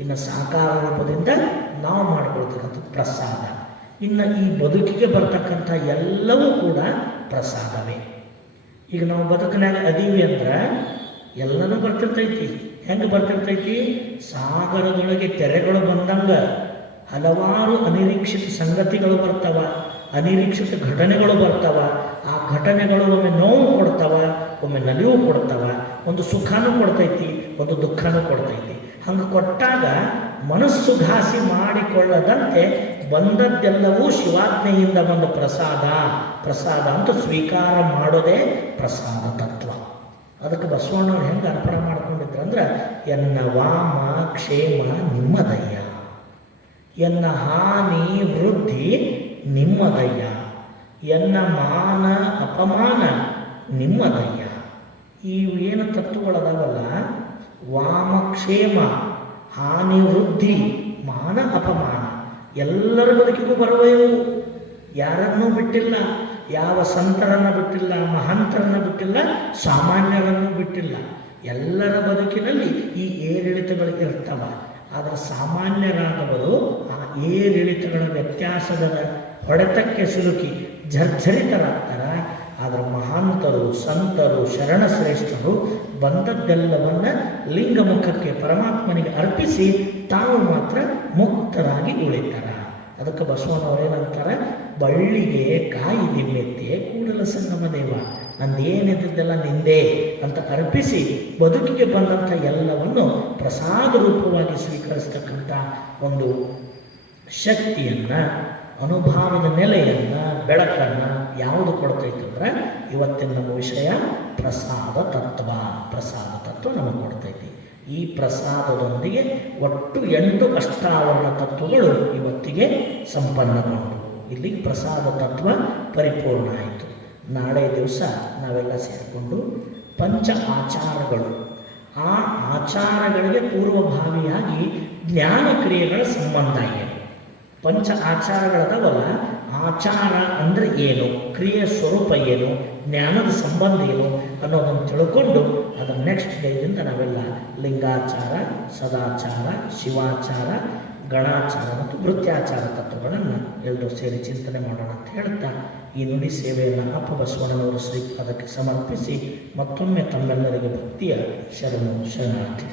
ಇನ್ನು ಸಾಕಾರ ರೂಪದಿಂದ ನಾವು ಮಾಡ್ಕೊಳ್ತಕ್ಕಂಥ ಪ್ರಸಾದ, ಇನ್ನು ಈ ಬದುಕಿಗೆ ಬರ್ತಕ್ಕಂಥ ಎಲ್ಲವೂ ಕೂಡ ಪ್ರಸಾದವೇ. ಈಗ ನಾವು ಬದುಕಿನಾಗ ಅದೀವಿ ಅಂದ್ರೆ ಎಲ್ಲನೂ ಬರ್ತಿರ್ತೈತಿ. ಹೆಂಗೆ ಬರ್ತಿರ್ತೈತಿ? ಸಾಗರದೊಳಗೆ ತೆರೆಗಳು ಬಂದಂಗೆ ಹಲವಾರು ಅನಿರೀಕ್ಷಿತ ಸಂಗತಿಗಳು ಬರ್ತಾವ, ಅನಿರೀಕ್ಷಿತ ಘಟನೆಗಳು ಬರ್ತಾವ. ಆ ಘಟನೆಗಳು ಒಮ್ಮೆ ನೋವು ಕೊಡ್ತಾವ, ಒಮ್ಮೆ ನಲಿವು ಕೊಡ್ತಾವ, ಒಂದು ಸುಖನೂ ಕೊಡ್ತೈತಿ, ಒಂದು ದುಃಖನೂ ಕೊಡ್ತೈತಿ. ಹಂಗೆ ಕೊಟ್ಟಾಗ ಮನಸ್ಸು ಘಾಸಿ ಮಾಡಿಕೊಳ್ಳದಂತೆ ಬಂದದ್ದೆಲ್ಲವೂ ಶಿವಾಜ್ಞೆಯಿಂದ ಬಂದ ಪ್ರಸಾದ ಅಂತ ಸ್ವೀಕಾರ ಮಾಡೋದೇ ಪ್ರಸಾದ ತತ್ವ. ಅದಕ್ಕೆ ಬಸವಣ್ಣವ್ರು ಹೆಂಗೆ ಅರ್ಪಣೆ ಮಾಡ್ಕೊಂಡಿದ್ರಂದ್ರೆ, ಎನ್ನ ವಾಮ ಕ್ಷೇಮ ನಿಮ್ಮದಯ್ಯ, ಎನ್ನ ಹಾನಿ ವೃದ್ಧಿ ನಿಮ್ಮದಯ್ಯ, ಎನ್ನ ಮಾನ ಅಪಮಾನ ನಿಮ್ಮದಯ್ಯ. ಇವು ಏನು ತತ್ವಗಳದಾವಲ್ಲ, ವಾಮಕ್ಷೇಮ, ಹಾನಿ ವೃದ್ಧಿ, ಮಾನ ಅಪಮಾನ ಎಲ್ಲರ ಬದುಕಿಗೂ ಬರುವೆವು. ಯಾರನ್ನೂ ಬಿಟ್ಟಿಲ್ಲ, ಯಾವ ಸಂತರನ್ನು ಬಿಟ್ಟಿಲ್ಲ, ಮಹಂತರನ್ನು ಬಿಟ್ಟಿಲ್ಲ, ಸಾಮಾನ್ಯರನ್ನು ಬಿಟ್ಟಿಲ್ಲ. ಎಲ್ಲರ ಬದುಕಿನಲ್ಲಿ ಈ ಏರಿಳಿತಗಳು ಇರ್ತವೆ. ಆದರೆ ಸಾಮಾನ್ಯರಾದವರು ಆ ಏರಿಳಿತಗಳ ವ್ಯತ್ಯಾಸದ ಹೊಡೆತಕ್ಕೆ ಸಿಲುಕಿ ಜರ್ಜರಿತರಾಗ್ತಾರೆ. ಆದರೆ ಮಹಾಂತರು, ಸಂತರು, ಶರಣಶ್ರೇಷ್ಠರು ಬಂದದ್ದೆಲ್ಲವನ್ನು ಲಿಂಗಮುಖಕ್ಕೆ ಪರಮಾತ್ಮನಿಗೆ ಅರ್ಪಿಸಿ ತಾವು ಮಾತ್ರ ಮುಕ್ತರಾಗಿ ಉಳಿತಾರೆ. ಅದಕ್ಕೆ ಬಸವಣ್ಣವರೇನಂತಾರೆ, ಬಳ್ಳಿಗೆ ಕಾಯಿ ದಿಮ್ಮೆತ್ತೆ ಕೂಡಲ ಸಂಗಮ ದೇವ, ನಂದೇನಿದ್ದೆಲ್ಲ ನಿಂದೇ ಅಂತ ಅರ್ಪಿಸಿ ಬದುಕಿಗೆ ಬಂದಂಥ ಎಲ್ಲವನ್ನು ಪ್ರಸಾದ ರೂಪವಾಗಿ ಸ್ವೀಕರಿಸ್ತಕ್ಕಂಥ ಒಂದು ಶಕ್ತಿಯನ್ನು, ಅನುಭಾವದ ನೆಲೆಯನ್ನು, ಬೆಳಕನ್ನು ಯಾವುದು ಕೊಡ್ತೈತಂದ್ರೆ ಇವತ್ತಿನ ನಮ್ಮ ವಿಷಯ ಪ್ರಸಾದ ತತ್ವ ನಮಗೆ ಕೊಡ್ತೈತಿ. ಈ ಪ್ರಸಾದದೊಂದಿಗೆ ಒಟ್ಟು 8 ಅಷ್ಟಾವರಣ ತತ್ವಗಳು ಇವತ್ತಿಗೆ ಸಂಪನ್ನಗೊಂಡು ಇಲ್ಲಿ ಪ್ರಸಾದ ತತ್ವ ಪರಿಪೂರ್ಣ ಆಯಿತು. ನಾಳೆ ದಿವಸ ನಾವೆಲ್ಲ ಸೇರಿಕೊಂಡು ಪಂಚ ಆಚಾರಗಳು, ಆ ಆಚಾರಗಳಿಗೆ ಪೂರ್ವಭಾವಿಯಾಗಿ ಜ್ಞಾನ ಕ್ರಿಯೆಗಳ ಸಂಬಂಧ ಏನು, ಪಂಚ ಆಚಾರಗಳದವಲ್ಲ, ಆಚಾರ ಅಂದರೆ ಏನು, ಕ್ರಿಯೆ ಸ್ವರೂಪ ಏನು, ಜ್ಞಾನದ ಸಂಬಂಧ ಏನು ಅನ್ನೋದನ್ನು ತಿಳ್ಕೊಂಡು ಅದರ ನೆಕ್ಸ್ಟ್ ಡೇದಿಂದ ನಾವೆಲ್ಲ ಲಿಂಗಾಚಾರ, ಸದಾಚಾರ, ಶಿವಾಚಾರ, ಗಣಾಚಾರ ಮತ್ತು ವೃತ್ಯಾಚಾರ ತತ್ವಗಳನ್ನು ಎಲ್ಲರೂ ಸೇರಿ ಚಿಂತನೆ ಮಾಡೋಣ ಅಂತ ಹೇಳ್ತಾ ಈ ನುಡಿ ಸೇವೆಯನ್ನು ಅಪ್ಪ ಬಸವಣ್ಣನವರು ಶ್ರೀಪಾದಕ್ಕೆ ಸಮರ್ಪಿಸಿ ಮತ್ತೊಮ್ಮೆ ತಮ್ಮೆಲ್ಲರಿಗೆ ಭಕ್ತಿಯ ಶರಣಾರ್ಥಿ.